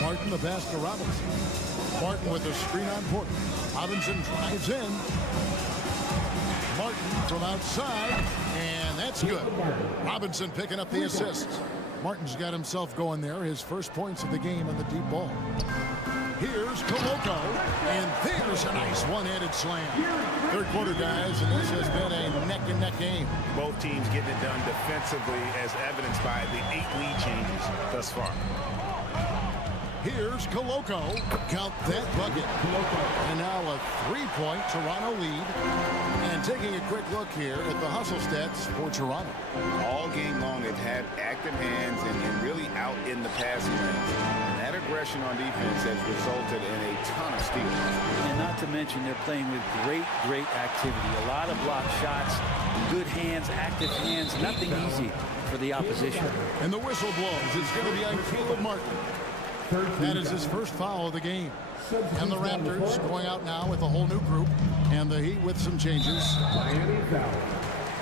Martin the pass to Robinson. Martin with the screen on Porter. Robinson drives in. Martin from outside, and that's good. Robinson picking up the assist. Martin's got himself going there. His first points of the game on the deep ball. Here's Koloko, and there's a nice one-handed slam. Third quarter, guys, and this has been a neck-and-neck game. Both teams getting it done defensively, as evidenced by the 8 lead changes thus far. Here's Koloko. Count that bucket. And now a 3-point Toronto lead. And taking a quick look here at the hustle stats for Toronto. All game long, they've had active hands and really out in the passing lanes. And that aggression on defense has resulted in a ton of steals. And not to mention, they're playing with great activity. A lot of block shots, good hands, active hands, nothing easy for the opposition. And the whistle blows. It's going to be on Caleb Martin. That is his first foul of the game. And the Raptors going out now with a whole new group. And the Heat with some changes.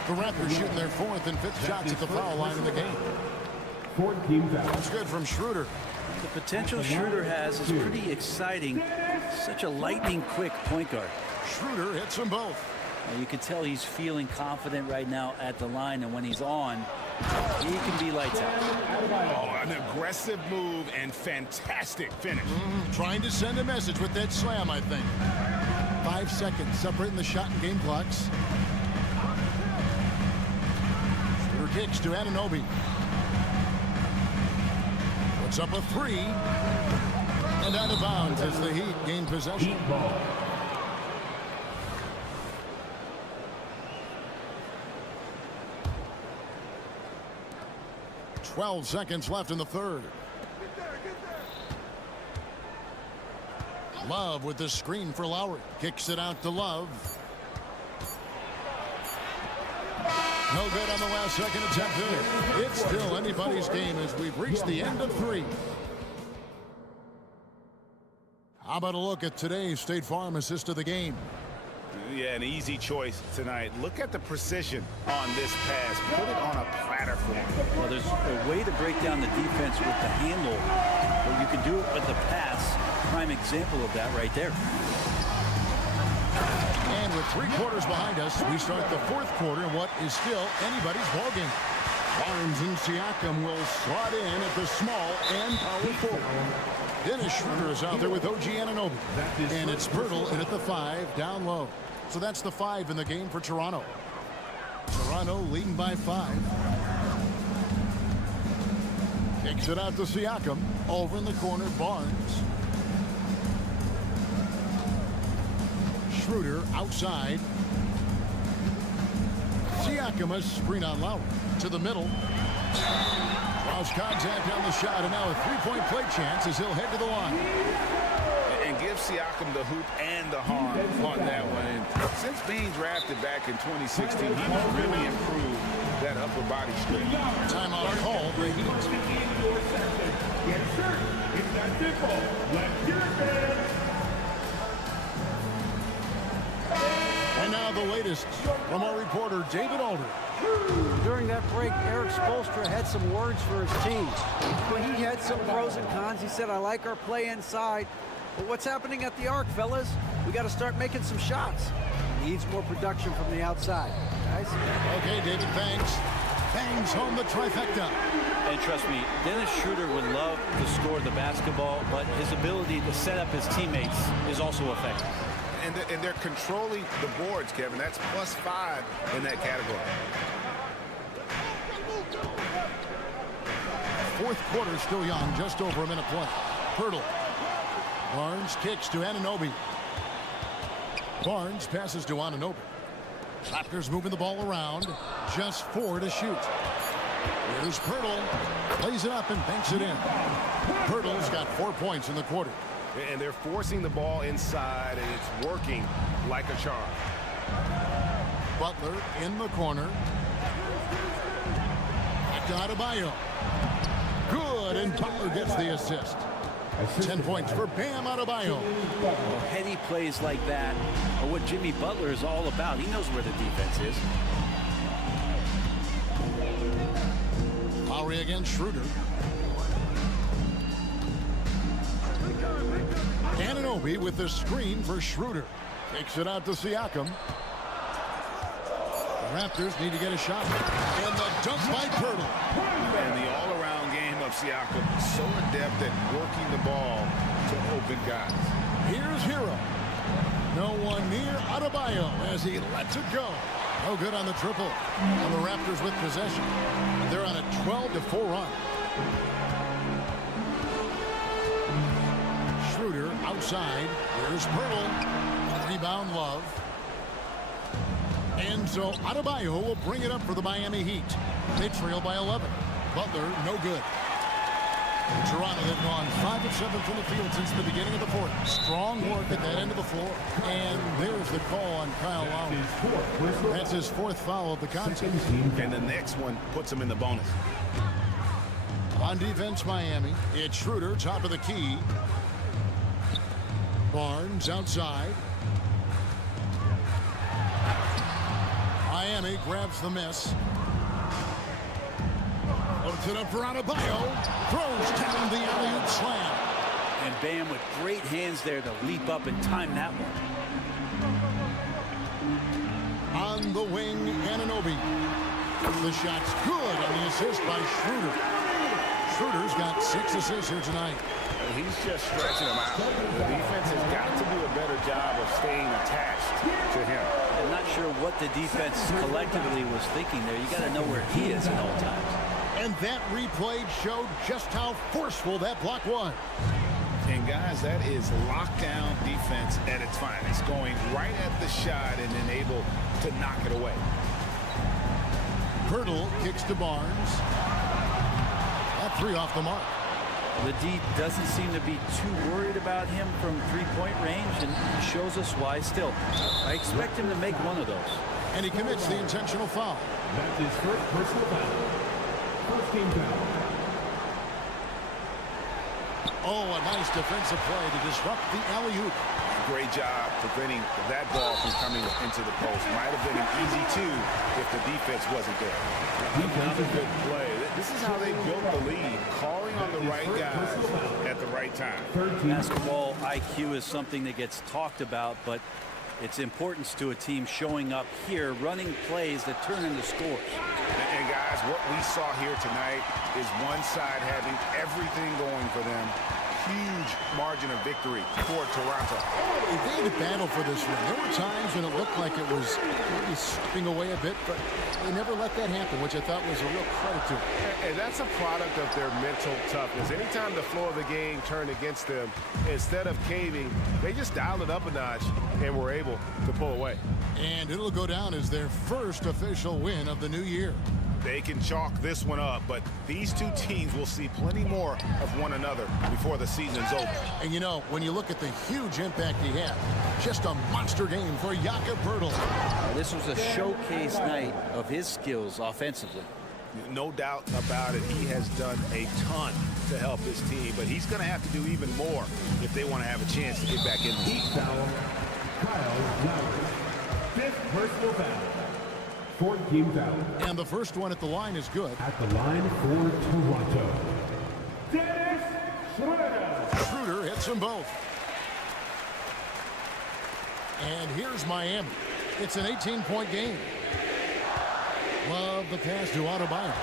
The Raptors shooting their 4th and 5th shots at the foul line in the game. That's good from Schroeder. The potential Schroeder has is pretty exciting. Such a lightning-quick point guard. Schroeder hits them both. You can tell he's feeling confident right now at the line, and when he's on, he can be lights out. Oh, an aggressive move and fantastic finish. Trying to send a message with that slam, I think. 5 seconds separating the shot and game clocks. Schroeder kicks to Anunoby. Puts up a 3. And out of bounds as the Heat gain possession. 12 seconds left in the third. Love with the screen for Lowry. Kicks it out to Love. No good on the last second attempt there. It's still anybody's game as we've reached the end of 3. How about a look at today's State Farm assist of the game? Yeah, an easy choice tonight. Look at the precision on this pass. Put it on a platter for him. Well, there's a way to break down the defense with the handle, but you can do it with the pass. Prime example of that right there. And with 3 quarters behind us, we start the 4th quarter in what is still anybody's ballgame. Barnes and Siakam will slot in at the small and power forward. Dennis Schroeder is out there with OG Anunoby. And it's Pirtle in at the 5 down low. So that's the 5 in the game for Toronto. Toronto leading by 5. Kicks it out to Siakam. Over in the corner, Barnes. Schroeder outside. Siakam a screen on Lowry. To the middle. Cross contact on the shot, and now a 3-point play chance as he'll head to the line. And give Siakam the hoop and the harm on that one. And since being drafted back in 2016, he's really improved that upper body strength. Timeout call. Get set. It's that simple. Let's hear it, man. And now the latest from our reporter, David Alder. During that break, Eric Spoelstra had some words for his team. Well, he had some pros and cons. He said, I like our play inside. But what's happening at the arc, fellas? We got to start making some shots. Needs more production from the outside. Guys? Okay, David, thanks. Bangs home the trifecta. And trust me, Dennis Schroeder would love to score the basketball, but his ability to set up his teammates is also effective. And they're controlling the boards, Kevin. That's +5 in that category. 4th quarter still young, just over a minute play. Pirtle. Barnes kicks to Anunoby. Barnes passes to Anunoby. Raptors moving the ball around. Just 4 to shoot. Here's Pirtle. Plays it up and banks it in. Pirtle's got 4 points in the quarter. And they're forcing the ball inside, and it's working like a charm. Butler in the corner. Back to Adebayo. Good, and Butler gets the assist. 10 points for Bam Adebayo. Well, heady plays like that are what Jimmy Butler is all about. He knows where the defense is. Lowry against Schroeder. Anunoby with the screen for Schroeder. Takes it out to Siakam. The Raptors need to get a shot. And the dunk by Pirtle. And the all-around game of Siakam, so adept at working the ball to open guys. Here's Hero. No one near Adebayo as he lets it go. No good on the triple. And the Raptors with possession. They're on a 12-4 run. Schroeder outside. Here's Pirtle. Rebound Love. And so Adebayo will bring it up for the Miami Heat. They trail by 11. Butler, no good. Toronto have gone 5 of 7 from the field since the beginning of the 4th. Strong work at that end of the floor. And there's the call on Kyle Lowry. That's his 4th foul of the contest. And the next one puts him in the bonus. On defense, Miami. It's Schroeder, top of the key. Barnes outside. Miami grabs the miss. Loads it up for Adebayo. Throws down the alley-oop slam. And Bam with great hands there to leap up and time that one. On the wing, Anunoby. The shot's good on the assist by Schroeder. Schroeder's got 6 assists here tonight. He's just stretching them out. The defense has got to do a better job of staying attached to him. I'm not sure what the defense collectively was thinking there. You got to know where he is at all times. And that replay showed just how forceful that block was. And guys, that is lockdown defense at its finest. Going right at the shot and then able to knock it away. Pirtle kicks to Barnes. That 3 off the mark. The D doesn't seem to be too worried about him from three-point range, and shows us why still. I expect him to make one of those. And he commits the intentional foul. That's his first personal foul. First team foul. Oh, a nice defensive play to disrupt the alley-oop. Great job preventing that ball from coming into the post. Might have been an easy two if the defense wasn't there. Another good play. This is how they built the lead, calling on the right guys at the right time. Basketball IQ is something that gets talked about, but its importance to a team showing up here, running plays that turn into scores. And guys, what we saw here tonight is one side having everything going for them. Huge margin of victory for Toronto. They had to battle for this win. There were times when it looked like it was maybe slipping away a bit, but they never let that happen, which I thought was a real credit to them. And that's a product of their mental toughness. Anytime the flow of the game turned against them, instead of caving, they just dialed it up a notch and were able to pull away. And it'll go down as their first official win of the new year. They can chalk this one up, but these two teams will see plenty more of one another before the season's over. And you know, when you look at the huge impact he had, just a monster game for Jakob Poeltl. This was a showcase night of his skills offensively. No doubt about it. He has done a ton to help his team, but he's going to have to do even more if they want to have a chance to get back in the league. Foul. Kyle Lowry. Fifth personal foul. Fourth team foul. And the first one at the line is good. At the line for Toronto, Dennis Schroeder. Schroeder hits them both. And here's Miami. It's an 18-point game. Love the pass to Adebayo.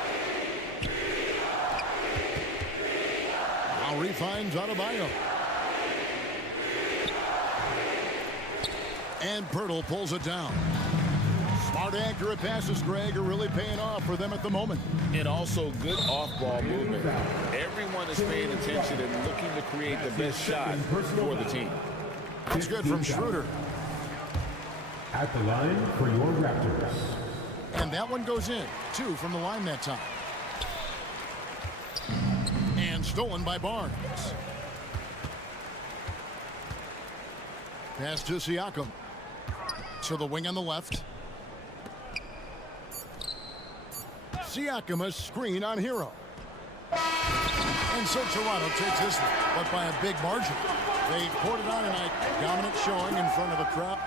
Lowry finds Adebayo. And Poeltl pulls it down. Smart, accurate passes, Greg, are really paying off for them at the moment. And also good off-ball movement. Everyone is paying attention and looking to create the best shot for the team. That's good from Schroeder. At the line for your Raptors. And that one goes in. 2 from the line that time. And stolen by Barnes. Pass to Siakam. To the wing on the left. Siakam, a screen on Hero. And so Toronto takes this one, but by a big margin. They poured it on tonight. Dominant showing in front of the crowd.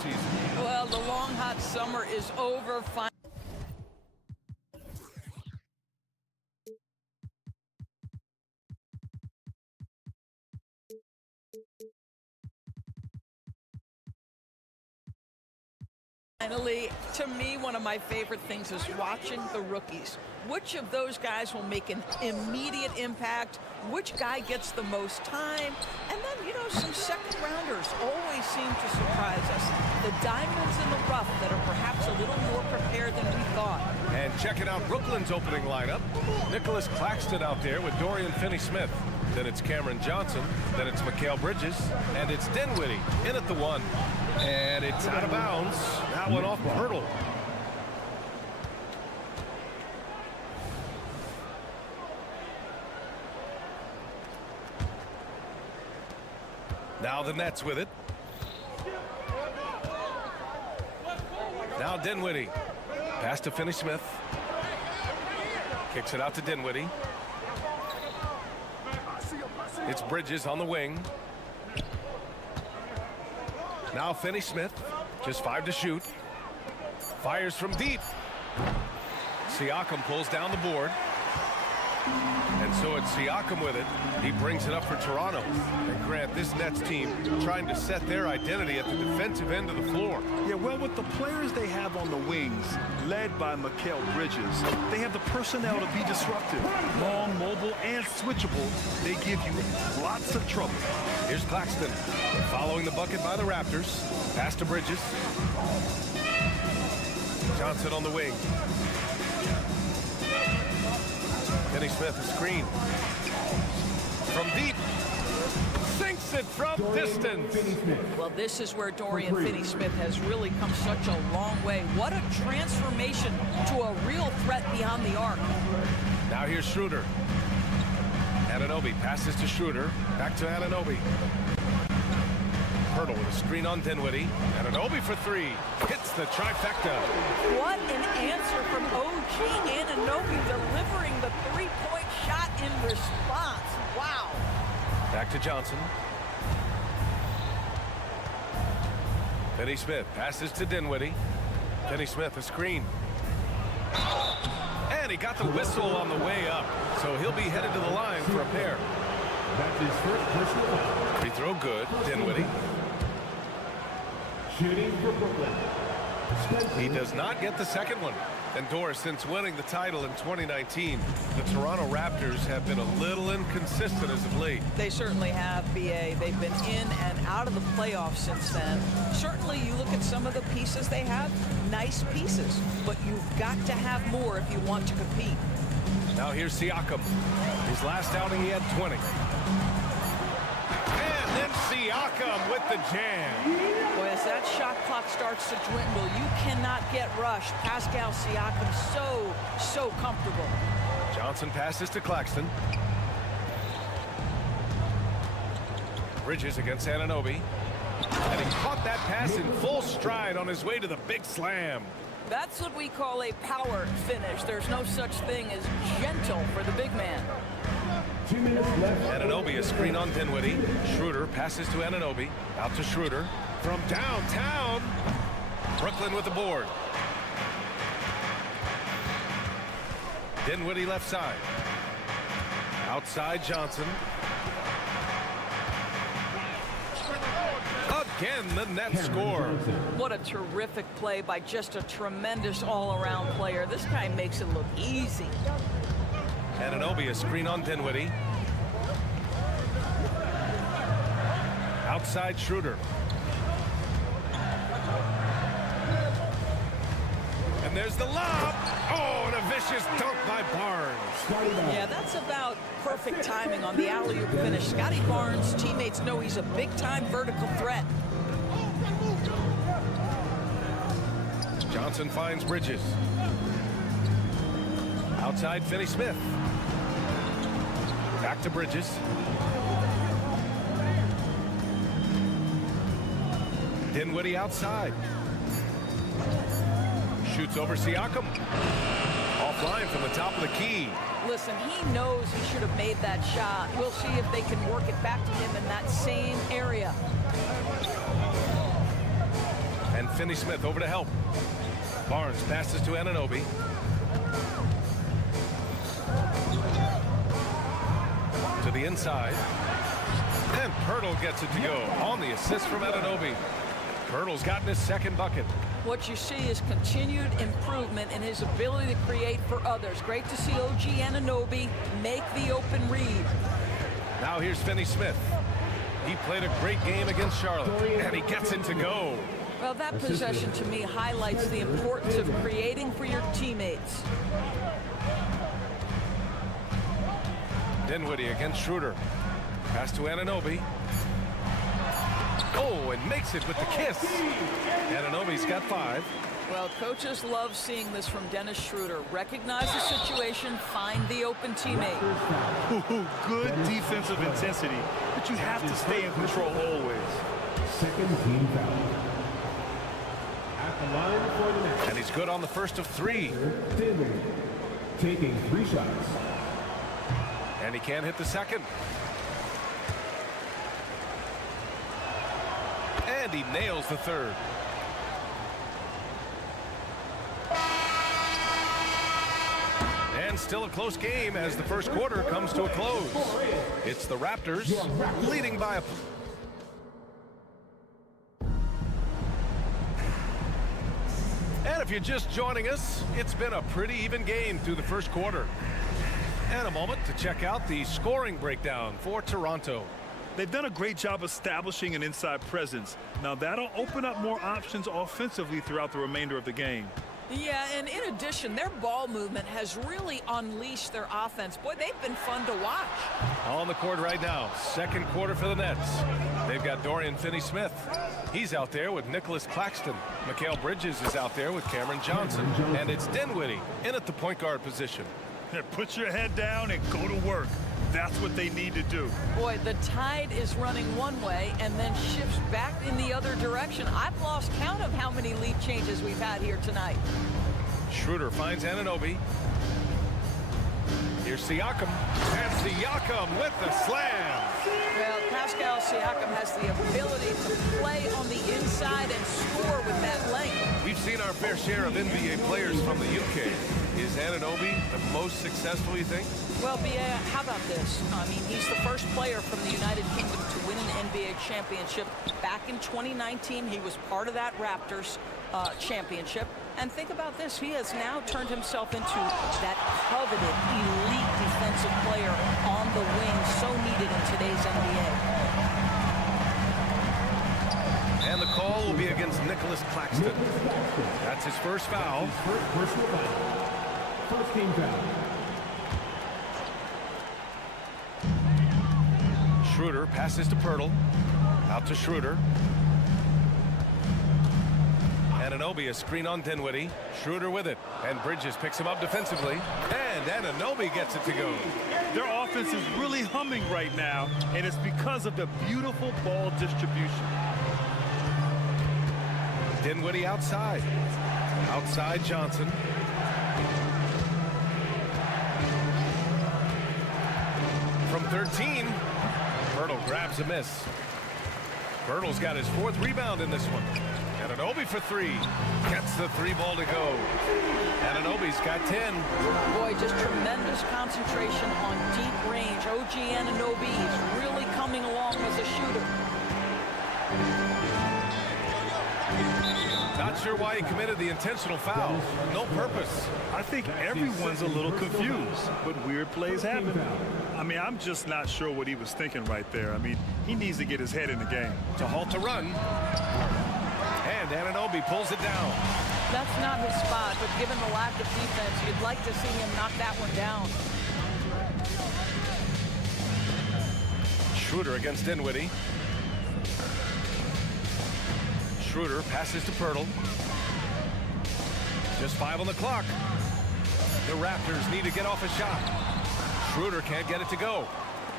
postseason. Well, the long, hot summer is over. Finally, to me, one of my favorite things is watching the rookies. Which of those guys will make an immediate impact? Which guy gets the most time? And then, you know, some second rounders always seem to surprise us. The diamonds in the rough that are perhaps a little more prepared than we thought. And checking out Brooklyn's opening lineup. Nicholas Claxton out there with Dorian Finney-Smith. Then it's Cameron Johnson. Then it's Mikal Bridges. And it's Dinwiddie in at the 1. And it's out of bounds. That one off Pirtle. Now the Nets with it. Now Dinwiddie. Pass to Finney-Smith. Kicks it out to Dinwiddie. It's Bridges on the wing. Now Finney-Smith. Just 5 to shoot. Fires from deep. Siakam pulls down the board. And so it's Siakam with it. He brings it up for Toronto. And Grant, this Nets team trying to set their identity at the defensive end of the floor. Yeah, well, with the players they have on the wings, led by Mikal Bridges, they have the personnel to be disruptive. Long, mobile, and switchable. They give you lots of trouble. Here's Claxton following the bucket by the Raptors. Pass to Bridges. Johnson on the wing. Finney-Smith, a screen. From deep. Sinks it from distance. Well, this is where Dorian Finney-Smith has really come such a long way. What a transformation to a real threat beyond the arc. Now here's Schroeder. Anunoby passes to Schroeder. Back to Anunoby. Pirtle with a screen on Dinwiddie. Anunoby for 3. Hits the trifecta. What an answer from OG Anunoby, delivering the three-point shot in response. Wow. Back to Johnson. Finney-Smith passes to Dinwiddie. Finney-Smith a screen. And he got the whistle on the way up. So he'll be headed to the line for a pair. That's his first personal foul. Free throw good. Dinwiddie. Shooting for Brooklyn. He does not get the second one. And Doris, since winning the title in 2019, the Toronto Raptors have been a little inconsistent as of late. They certainly have, B.A. They've been in and out of the playoffs since then. Certainly, you look at some of the pieces they have, nice pieces, but you've got to have more if you want to compete. Now here's Siakam. His last outing, he had 20. And then Siakam with the jam. Boy, as that shot clock starts to dwindle, you cannot get rushed. Pascal Siakam so comfortable. Johnson passes to Claxton. Bridges against Anunoby. And he caught that pass in full stride on his way to the big slam. That's what we call a power finish. There's no such thing as gentle for the big man. 2 minutes left. Anunoby a screen on Dinwiddie. Schroeder passes to Anunoby. Out to Schroeder. From downtown. Brooklyn with the board. Dinwiddie left side. Outside Johnson. Again, the Nets score. What a terrific play by just a tremendous all-around player. This guy makes it look easy. Anunoby a screen on Dinwiddie. Outside Schroeder. And there's the lob. Oh, and a vicious dunk by Barnes. Yeah, that's about perfect timing on the alley-oop finish. Scotty Barnes' teammates know he's a big-time vertical threat. Johnson finds Bridges. Outside Finney-Smith. Back to Bridges. Dinwiddie outside. Shoots over Siakam. Offline from the top of the key. Listen, he knows he should have made that shot. We'll see if they can work it back to him in that same area. Finney-Smith over to help. Barnes passes to Anunoby. To the inside. And Pirtle gets it to go on the assist from Anunoby. Pirtle's gotten his second bucket. What you see is continued improvement in his ability to create for others. Great to see OG Anunoby make the open read. Now here's Finney-Smith. He played a great game against Charlotte, and he gets it to go. Well, that possession to me highlights the importance of creating for your teammates. Dinwiddie against Schroeder. Pass to Anunoby. Oh, and makes it with the kiss. Anunoby's got 5. Well, coaches love seeing this from Dennis Schroeder. Recognize the situation, find the open teammate. Good defensive intensity, but you have to stay in control always. Second team foul. At the line for the next. And he's good on the first of 3. Dinwiddie taking 3 shots. And he can't hit the second. And he nails the third. And still a close game as the first quarter comes to a close. It's the Raptors leading by a... And if you're just joining us, it's been a pretty even game through the first quarter. And a moment to check out the scoring breakdown for Toronto. They've done a great job establishing an inside presence. Now that'll open up more options offensively throughout the remainder of the game. Yeah, and in addition, their ball movement has really unleashed their offense. Boy, they've been fun to watch. On the court right now, second quarter for the Nets. They've got Dorian Finney-Smith. He's out there with Nicholas Claxton. Mikal Bridges is out there with Cameron Johnson. And it's Dinwiddie in at the point guard position. Put your head down and go to work. That's what they need to do. Boy, the tide is running one way and then shifts back in the other direction. I've lost count of how many lead changes we've had here tonight. Schroeder finds Anunoby. Here's Siakam. And Siakam with the slam. Well, Pascal Siakam has the ability to play on the inside and score with that length. We've seen our fair share of NBA players from the UK. Is Anunoby the most successful, you think? Well, B.A., how about this? I mean, he's the first player from the United Kingdom to win an NBA championship. Back in 2019, he was part of that Raptors championship. And think about this. He has now turned himself into that coveted, elite defensive player on the wing, so needed in today's NBA. And the call will be against Nicholas Claxton. That's his first foul. Personal foul. First team foul. Schroeder passes to Pirtle. Out to Schroeder. Anunoby a screen on Dinwiddie. Schroeder with it. And Bridges picks him up defensively. And Anunoby gets it to go. Their offense is really humming right now, and it's because of the beautiful ball distribution. Dinwiddie outside. Outside Johnson. From 13, Pirtle grabs a miss. Pirtle's got his 4th rebound in this one. Anunoby for 3. Gets the 3 ball to go. Anunoby's got 10. Boy, just tremendous concentration on deep range. OG Anunoby is really coming along as a shooter. Not sure why he committed the intentional foul. No purpose. I think everyone's a little confused, but weird plays happen. I mean, I'm just not sure what he was thinking right there. I mean, he needs to get his head in the game. To halt to run. And Anunoby pulls it down. That's not his spot, but given the lack of defense, you'd like to see him knock that one down. Schroeder against Dinwiddie. Schroeder passes to Pirtle. Just 5 on the clock. The Raptors need to get off a shot. Schroeder can't get it to go.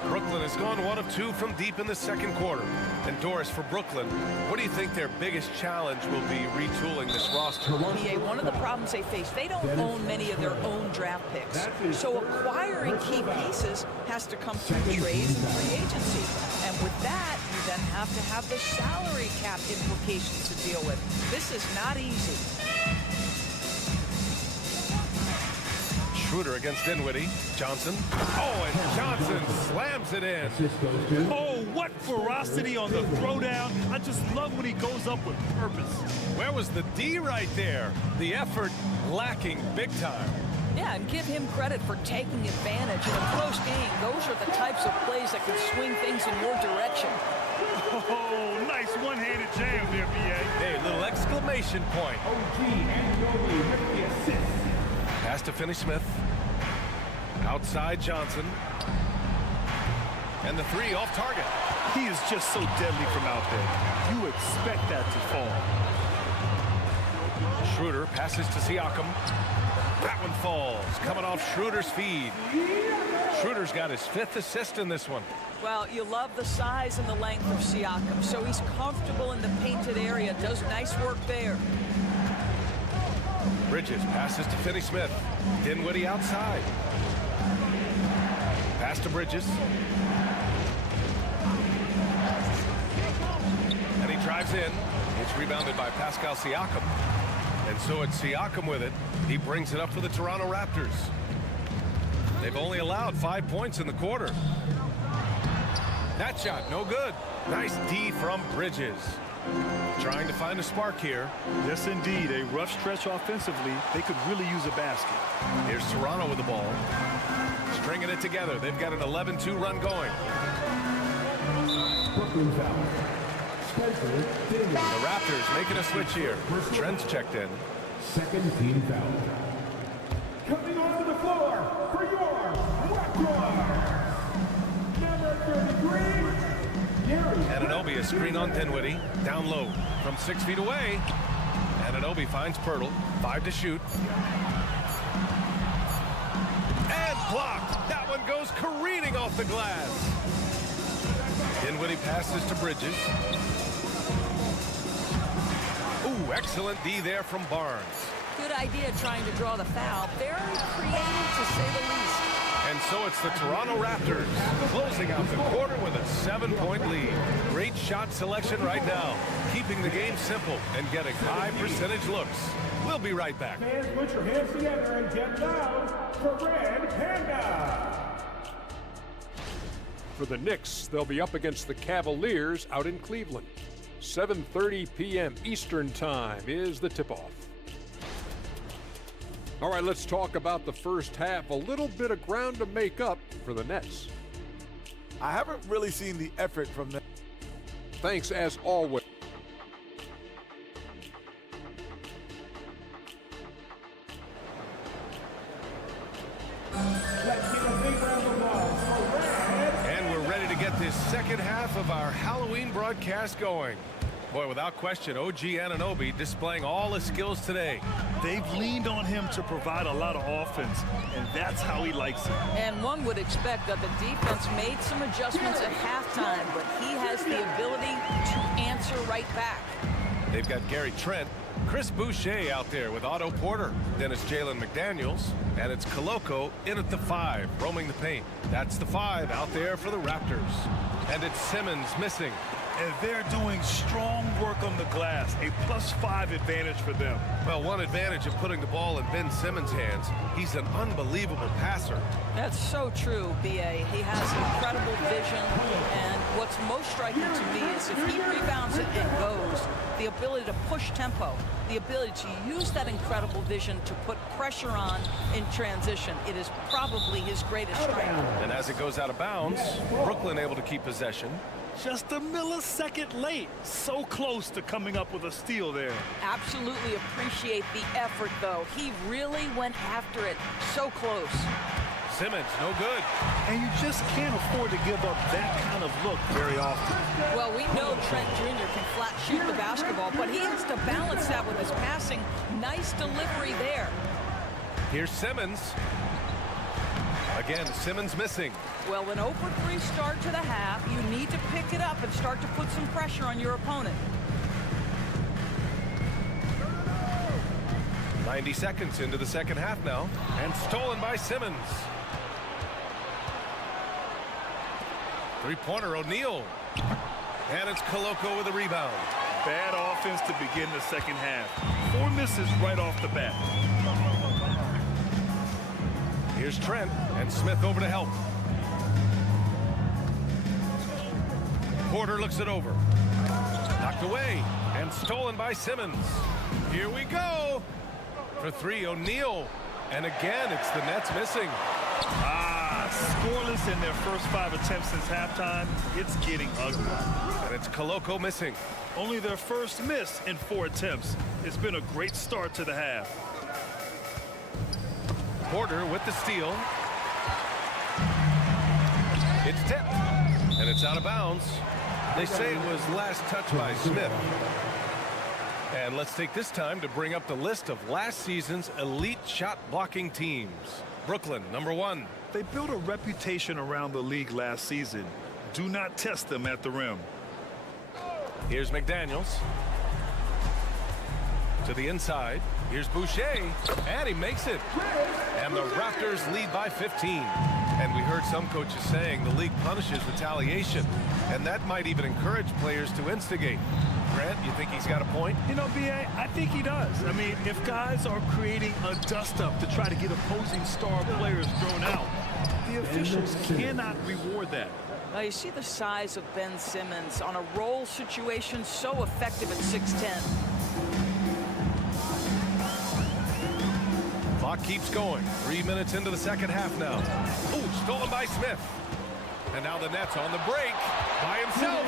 Brooklyn has gone 1 of 2 from deep in the second quarter. And Doris, for Brooklyn, what do you think their biggest challenge will be retooling this roster? One of the problems they face, they don't own many of their own draft picks. So acquiring key pieces has to come through trades and free agency. And with that, you then have to have the salary cap implications to deal with. This is not easy. Schroeder against Dinwiddie. Johnson. Oh, and Johnson slams it in. Oh, what ferocity on the throwdown. I just love when he goes up with purpose. Where was the D right there? The effort lacking big time. Yeah, and give him credit for taking advantage. In a close game, those are the types of plays that can swing things in your direction. Oh, nice one-handed jam there, B.A. Hey, little exclamation point. OG Anunoby with the assist. Pass to Finney-Smith. Outside Johnson. And the 3 off target. He is just so deadly from out there. You expect that to fall. Schroeder passes to Siakam. That one falls, coming off Schroeder's feed. Schroeder's got his 5th assist in this one. Well, you love the size and the length of Siakam, so he's comfortable in the painted area, does nice work there. Bridges passes to Finney-Smith. Dinwiddie outside. Pass to Bridges. And he drives in. It's rebounded by Pascal Siakam. And so it's Siakam with it. He brings it up for the Toronto Raptors. They've only allowed 5 points in the quarter. That shot, no good. Nice D from Bridges. Trying to find a spark here. Yes, indeed. A rough stretch offensively. They could really use a basket. Here's Toronto with the ball. Stringing it together. They've got an 11-2 run going. Brooklyn foul. The Raptors making a switch here. Trent's checked in. Second team foul. Coming onto the floor for your Raptors. Number 33, Gary. Anunoby a screen on Dinwiddie. Down low from 6 feet away. Anunoby finds Pirtle. 5 to shoot. And blocked. That one goes careening off the glass. Dinwiddie passes to Bridges. Ooh, excellent D there from Barnes. Good idea trying to draw the foul. Very creative, to say the least. And so it's the Toronto Raptors closing out the quarter with a 7-point lead. Great shot selection right now, keeping the game simple and getting high percentage looks. We'll be right back. Fans, put your hands together and get loud for Red Panda. For the Knicks, they'll be up against the Cavaliers out in Cleveland. 7:30 p.m. Eastern Time is the tip-off. All right, let's talk about the first half. A little bit of ground to make up for the Nets. I haven't really seen the effort from them. Thanks, as always. Let's give a big round of applause for Red. And we're ready to get this second half of our Halloween broadcast going. Boy, without question, OG Anunoby displaying all his skills today. They've leaned on him to provide a lot of offense, and that's how he likes it. And one would expect that the defense made some adjustments at halftime, but he has the ability to answer right back. They've got Gary Trent, Chris Boucher out there with Otto Porter. Then it's Jalen McDaniels, and it's Koloko in at the 5, roaming the paint. That's the 5 out there for the Raptors. And it's Simmons missing. And they're doing strong work on the glass, a +5 advantage for them. Well, one advantage of putting the ball in Ben Simmons' hands, he's an unbelievable passer. That's so true, B.A. He has incredible vision, and what's most striking to me is if he rebounds it and goes, the ability to push tempo, the ability to use that incredible vision to put pressure on in transition. It is probably his greatest strength. And as it goes out of bounds, Brooklyn able to keep possession. Just a millisecond late. So close to coming up with a steal there. Absolutely appreciate the effort, though. He really went after it. So close. Simmons, no good. And you just can't afford to give up that kind of look very often. Well, we know Trent Jr. can flat shoot the basketball, but he has to balance that with his passing. Nice delivery there. Here's Simmons. Again, Simmons missing. Well, an 0 for 3 start to the half. You need to pick it up and start to put some pressure on your opponent. 90 seconds into the second half now, and stolen by Simmons. Three-pointer, O'Neal. And it's Koloko with a rebound. Bad offense to begin the second half. 4 misses right off the bat. Here's Trent, and Smith over to help. Porter looks it over. Knocked away, and stolen by Simmons. Here we go. For 3, O'Neal. And again, it's the Nets missing. Scoreless in their first 5 attempts since halftime. It's getting ugly. And it's Koloko missing. Only their first miss in 4 attempts. It's been a great start to the half. Porter with the steal. It's tipped, and it's out of bounds. They say it was last touched by Smith. And let's take this time to bring up the list of last season's elite shot blocking teams. Brooklyn, number 1. They built a reputation around the league last season. Do not test them at the rim. Here's McDaniels. To the inside. Here's Boucher. And he makes it. And the Raptors lead by 15. And we heard some coaches saying the league punishes retaliation. And that might even encourage players to instigate. Grant, you think he's got a point? You know, B.A., I think he does. I mean, if guys are creating a dust-up to try to get opposing star players thrown out, the officials cannot reward that. Now, you see the size of Ben Simmons on a roll situation, so effective at 6'10". Clock keeps going. 3 minutes into the second half now. Ooh, stolen by Smith. And now the Nets on the break by himself.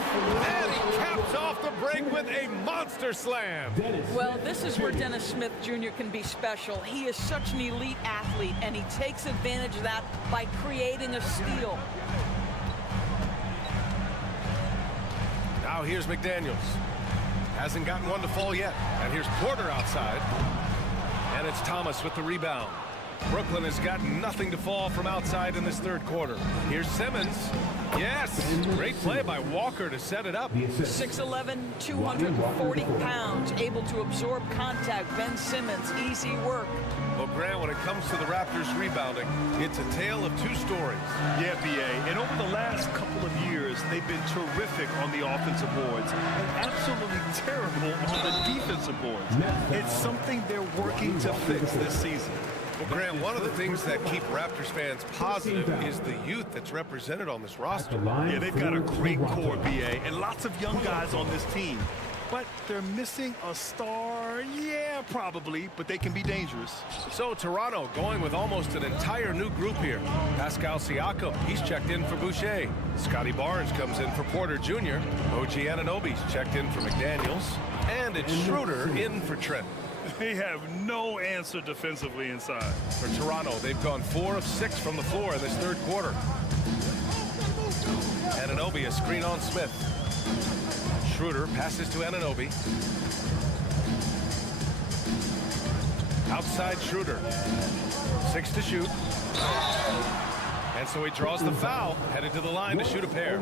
And he caps off the break with a monster slam. Well, this is where Dennis Smith Jr. can be special. He is such an elite athlete, and he takes advantage of that by creating a steal. Now here's McDaniels. Hasn't gotten one to fall yet. And here's Porter outside. And it's Thomas with the rebound. Brooklyn has got nothing to fall from outside in this third quarter. Here's Simmons. Yes! Great play by Walker to set it up. 6'11", 240 pounds, able to absorb contact. Ben Simmons, easy work. Well, Grant, when it comes to the Raptors rebounding, it's a tale of 2 stories. Yeah, B.A., and over the last couple of years, they've been terrific on the offensive boards and absolutely terrible on the defensive boards. It's something they're working to fix this season. Well, Grant, one of the things that keep Raptors fans positive is the youth that's represented on this roster. Yeah, they've got a great core, B.A., and lots of young guys on this team. But they're missing a star, yeah, probably, but they can be dangerous. So Toronto going with almost an entire new group here. Pascal Siakam, he's checked in for Boucher. Scotty Barnes comes in for Porter Jr. OG Anunoby's checked in for McDaniels. And it's Schroeder in for Trent. They have no answer defensively inside. For Toronto, they've gone 4 of 6 from the floor in this third quarter. Anunoby, a screen on Smith. Schroeder passes to Anunoby. Outside Schroeder. 6 to shoot. And so he draws the foul, headed to the line to shoot a pair.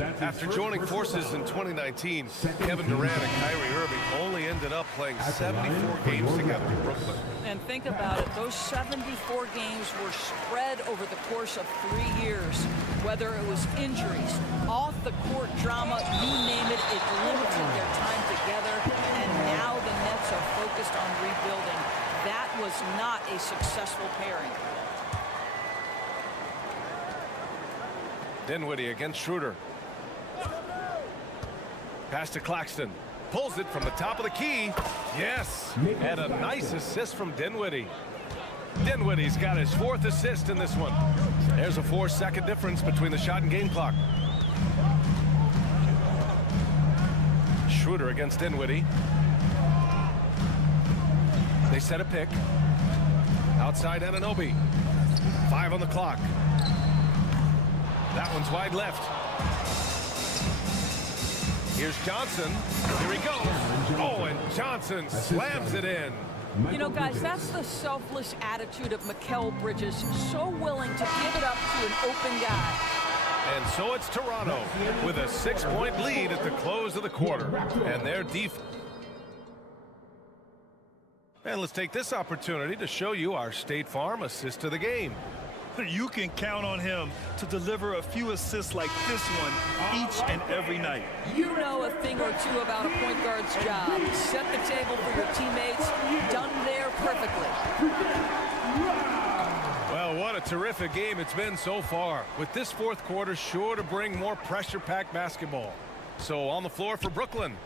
After joining forces in 2019, Kevin Durant and Kyrie Irving only ended up playing 74 games together in Brooklyn. And think about it, those 74 games were spread over the course of 3 years. Whether it was injuries, off-the-court drama, you name it, it limited their time together. And now the Nets are focused on rebuilding. That was not a successful pairing. Dinwiddie against Schroeder. Pass to Claxton. Pulls it from the top of the key. Yes. And a nice assist from Dinwiddie. Dinwiddie's got his 4th assist in this one. There's a 4-second difference between the shot and game clock. Schroeder against Dinwiddie. They set a pick. Outside Anunoby. 5 on the clock. That one's wide left. Here's Johnson. Here he goes. Oh, and Johnson slams it in. You know, guys, that's the selfless attitude of Mikal Bridges, so willing to give it up to an open guy. And so it's Toronto with a 6-point lead at the close of the quarter. And their defense. And let's take this opportunity to show you our State Farm assist to the game. You can count on him to deliver a few assists like this one each and every night. You know a thing or two about a point guard's job. Set the table for your teammates. Done there perfectly. Well, what a terrific game it's been so far, with this fourth quarter sure to bring more pressure-packed basketball. So on the floor for Brooklyn,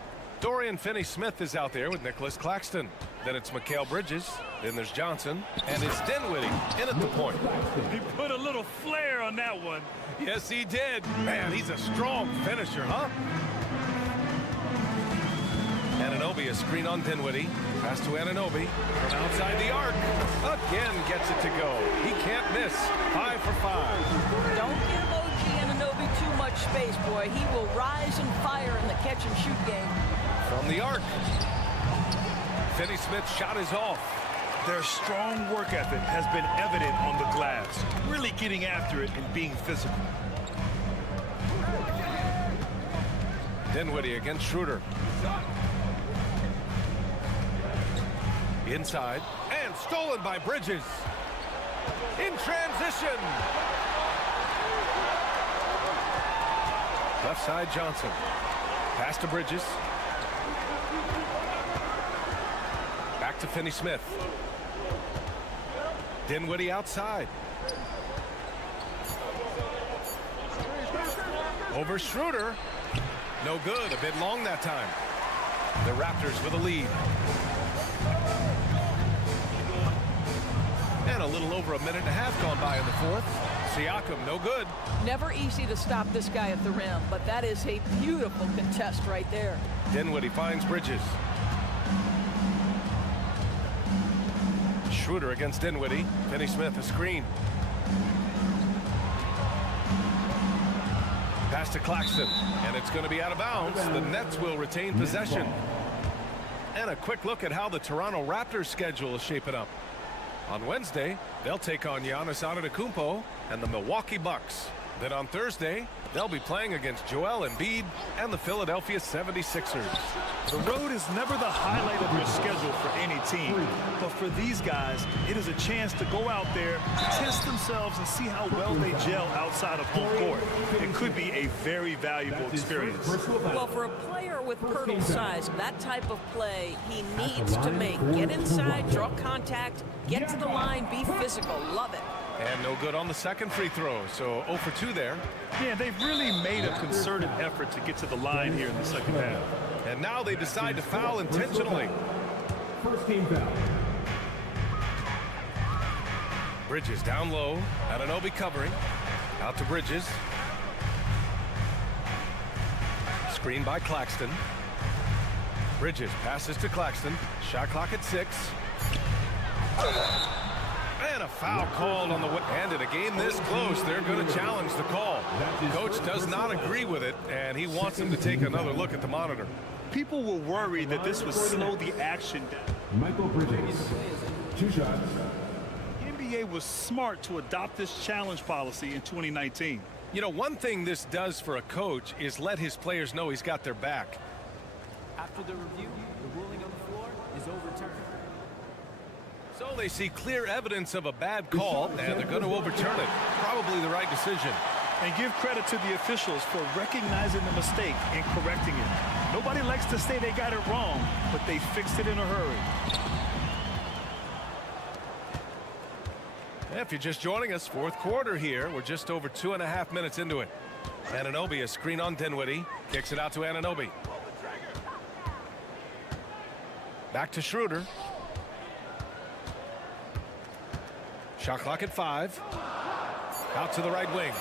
Dorian Finney-Smith is out there with Nicholas Claxton. Then it's Mikal Bridges. Then there's Johnson. And it's Dinwiddie in at the point. He put a little flair on that one. Yes, he did. Man, he's a strong finisher, huh? Anunoby, a screen on Dinwiddie. Pass to Anunoby from outside the arc. Again gets it to go. He can't miss. 5 for 5. Don't give OG Anunoby too much space, boy. He will rise and fire in the catch-and-shoot game. From the arc. Finney-Smith's shot is off. Their strong work ethic has been evident on the glass, really getting after it and being physical. Dinwiddie against Schroeder. Inside, and stolen by Bridges. In transition. Left side, Johnson. Pass to Bridges. Back to Finney-Smith. Dinwiddie outside. Over Schroeder. No good. A bit long that time. The Raptors with a lead. And a little over a minute and a half gone by in the fourth. Siakam, no good. Never easy to stop this guy at the rim, but that is a beautiful contest right there. Dinwiddie finds Bridges. Schroeder against Dinwiddie. Finney-Smith a screen. Pass to Claxton, and it's going to be out of bounds. The Nets will retain possession. And a quick look at how the Toronto Raptors schedule is shaping up. On Wednesday, they'll take on Giannis Antetokounmpo and the Milwaukee Bucks. Then on Thursday, they'll be playing against Joel Embiid and the Philadelphia 76ers. The road is never the highlight of your schedule for any team, but for these guys, it is a chance to go out there, test themselves, and see how well they gel outside of home court. It could be a very valuable experience. Well, for a player with Pirtle's size, that type of play he needs to make. Get inside, draw contact, get to the line, be physical. Love it. And no good on the second free throw, so 0 for 2 there. Yeah, they've really made a concerted effort to get to the line here in the second half. And now they decide to foul intentionally. First team foul. Bridges down low. Anunoby covering. Out to Bridges. Screen by Claxton. Bridges passes to Claxton. Shot clock at 6. And a foul called on the way. And in a game this close, they're going to challenge the call. Coach does not agree with it, and he wants him to take another look at the monitor. People were worried that this would slow the action down. Michael Bridges, 2 shots. The NBA was smart to adopt this challenge policy in 2019. You know, one thing this does for a coach is let his players know he's got their back. After the review, the ruling on the floor is overturned. So they see clear evidence of a bad call, and they're going to overturn it. Probably the right decision. And give credit to the officials for recognizing the mistake and correcting it. Nobody likes to say they got it wrong, but they fixed it in a hurry. If you're just joining us, fourth quarter here. We're just over 2.5 minutes into it. Anunoby, a screen on Dinwiddie. Kicks it out to Anunoby. Back to Schroeder. Shot clock at 5. Out to the right wing.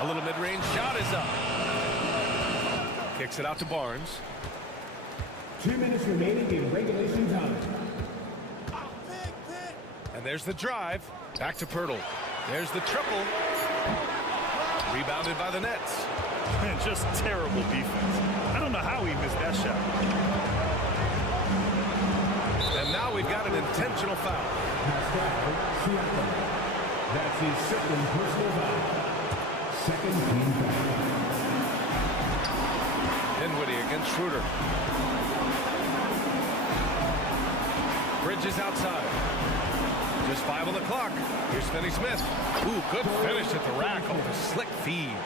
A little mid-range shot is up. Kicks it out to Barnes. 2 minutes remaining in regulation time. And there's the drive. Back to Pirtle. There's the triple. Rebounded by the Nets. Man, just terrible defense. I don't know how he missed that shot. intentional foul. That's his second personal foul. Second team foul. Dinwiddie against Schroeder. Bridges outside. Just 5 on the clock. Here's Finney-Smith. Ooh, good finish at the rack off a slick feed.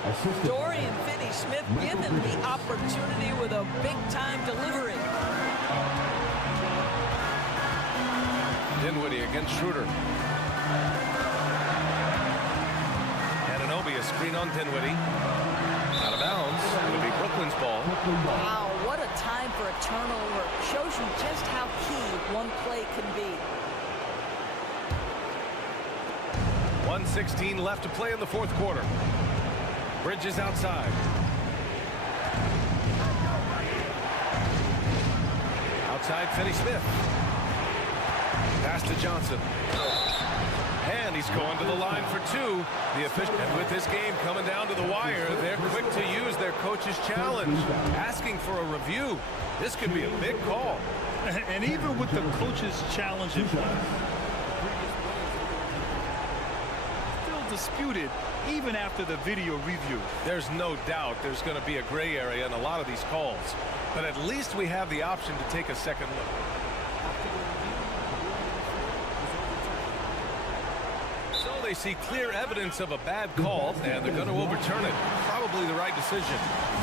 Dorian Finney-Smith given the opportunity with a big-time delivery. Dinwiddie against Schroeder. Anunoby, a screen on Dinwiddie. Out of bounds. It'll be Brooklyn's ball. Wow, what a time for a turnover. Shows you just how key one play can be. 1:16 left to play in the fourth quarter. Bridges outside. Outside, Finney-Smith. Pass to Johnson. And he's going to the line for two. The official, and with this game coming down to the wire, they're quick to use their coach's challenge, asking for a review. This could be a big call. And even with the coach's challenge in play, still disputed even after the video review. There's no doubt there's going to be a gray area in a lot of these calls, but at least we have the option to take a second look. So they see clear evidence of a bad call, and they're going to overturn it. Probably the right decision.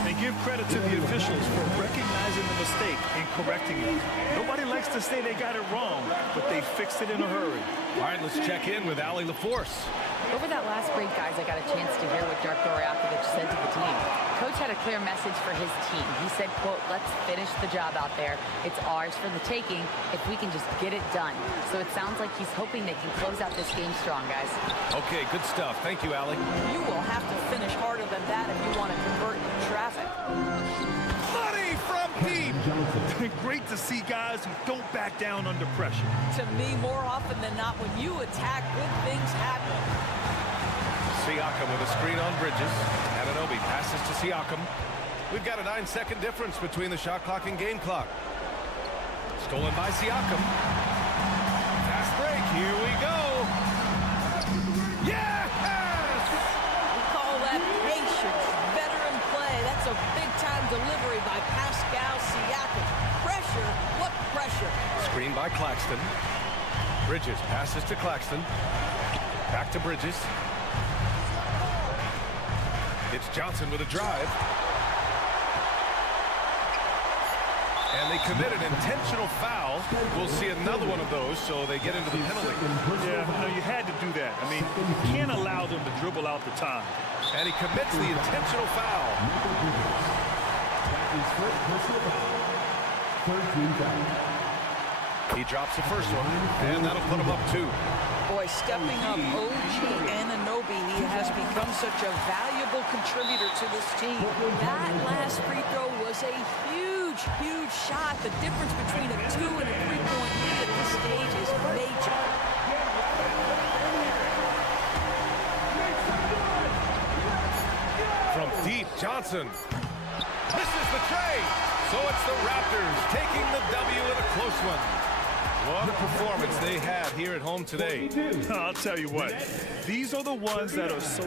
And give credit to the officials for recognizing the mistake and correcting it. Nobody likes to say they got it wrong, but they fixed it in a hurry. All right, let's check in with Allie LaForce. Over that last break, guys, I got a chance to hear what Darko Rajakovic said to the team. Coach had a clear message for his team. He said, quote, let's finish the job out there. It's ours for the taking if we can just get it done. So it sounds like he's hoping they can close out this game strong, guys. Okay, good stuff. Thank you, Allie. You will have to finish harder than that if you want to convert traffic. Money from deep. Great to see guys who don't back down under pressure. To me, more often than not, when you attack, good things happen. Siakam with a screen on Bridges. Anunoby passes to Siakam. We've got a 9-second difference between the shot clock and game clock. Stolen by Siakam. Fast break. Here we go. Yes! We call that patience. Veteran play. That's a big-time delivery by Pascal Siakam. Pressure. What pressure? Screen by Claxton. Bridges passes to Claxton. Back to Bridges. It's Johnson with a drive. And they commit an intentional foul. We'll see another one of those, so they get into the penalty. Yeah, no, you had to do that. I mean, you can't allow them to dribble out the time. And he commits the intentional foul. That is first personal foul. Third team foul. He drops the first one, and that'll put him up 2. Boy, stepping up, OG Anunoby, he has become such a valuable contributor to this team. That last free throw was a huge, huge shot. The difference between a 2 and a 3-point lead at this stage is major. From deep, Johnson misses the tray. So it's the Raptors taking the W in a close one. What a performance they had here at home today. I'll tell you what, these are the ones that are so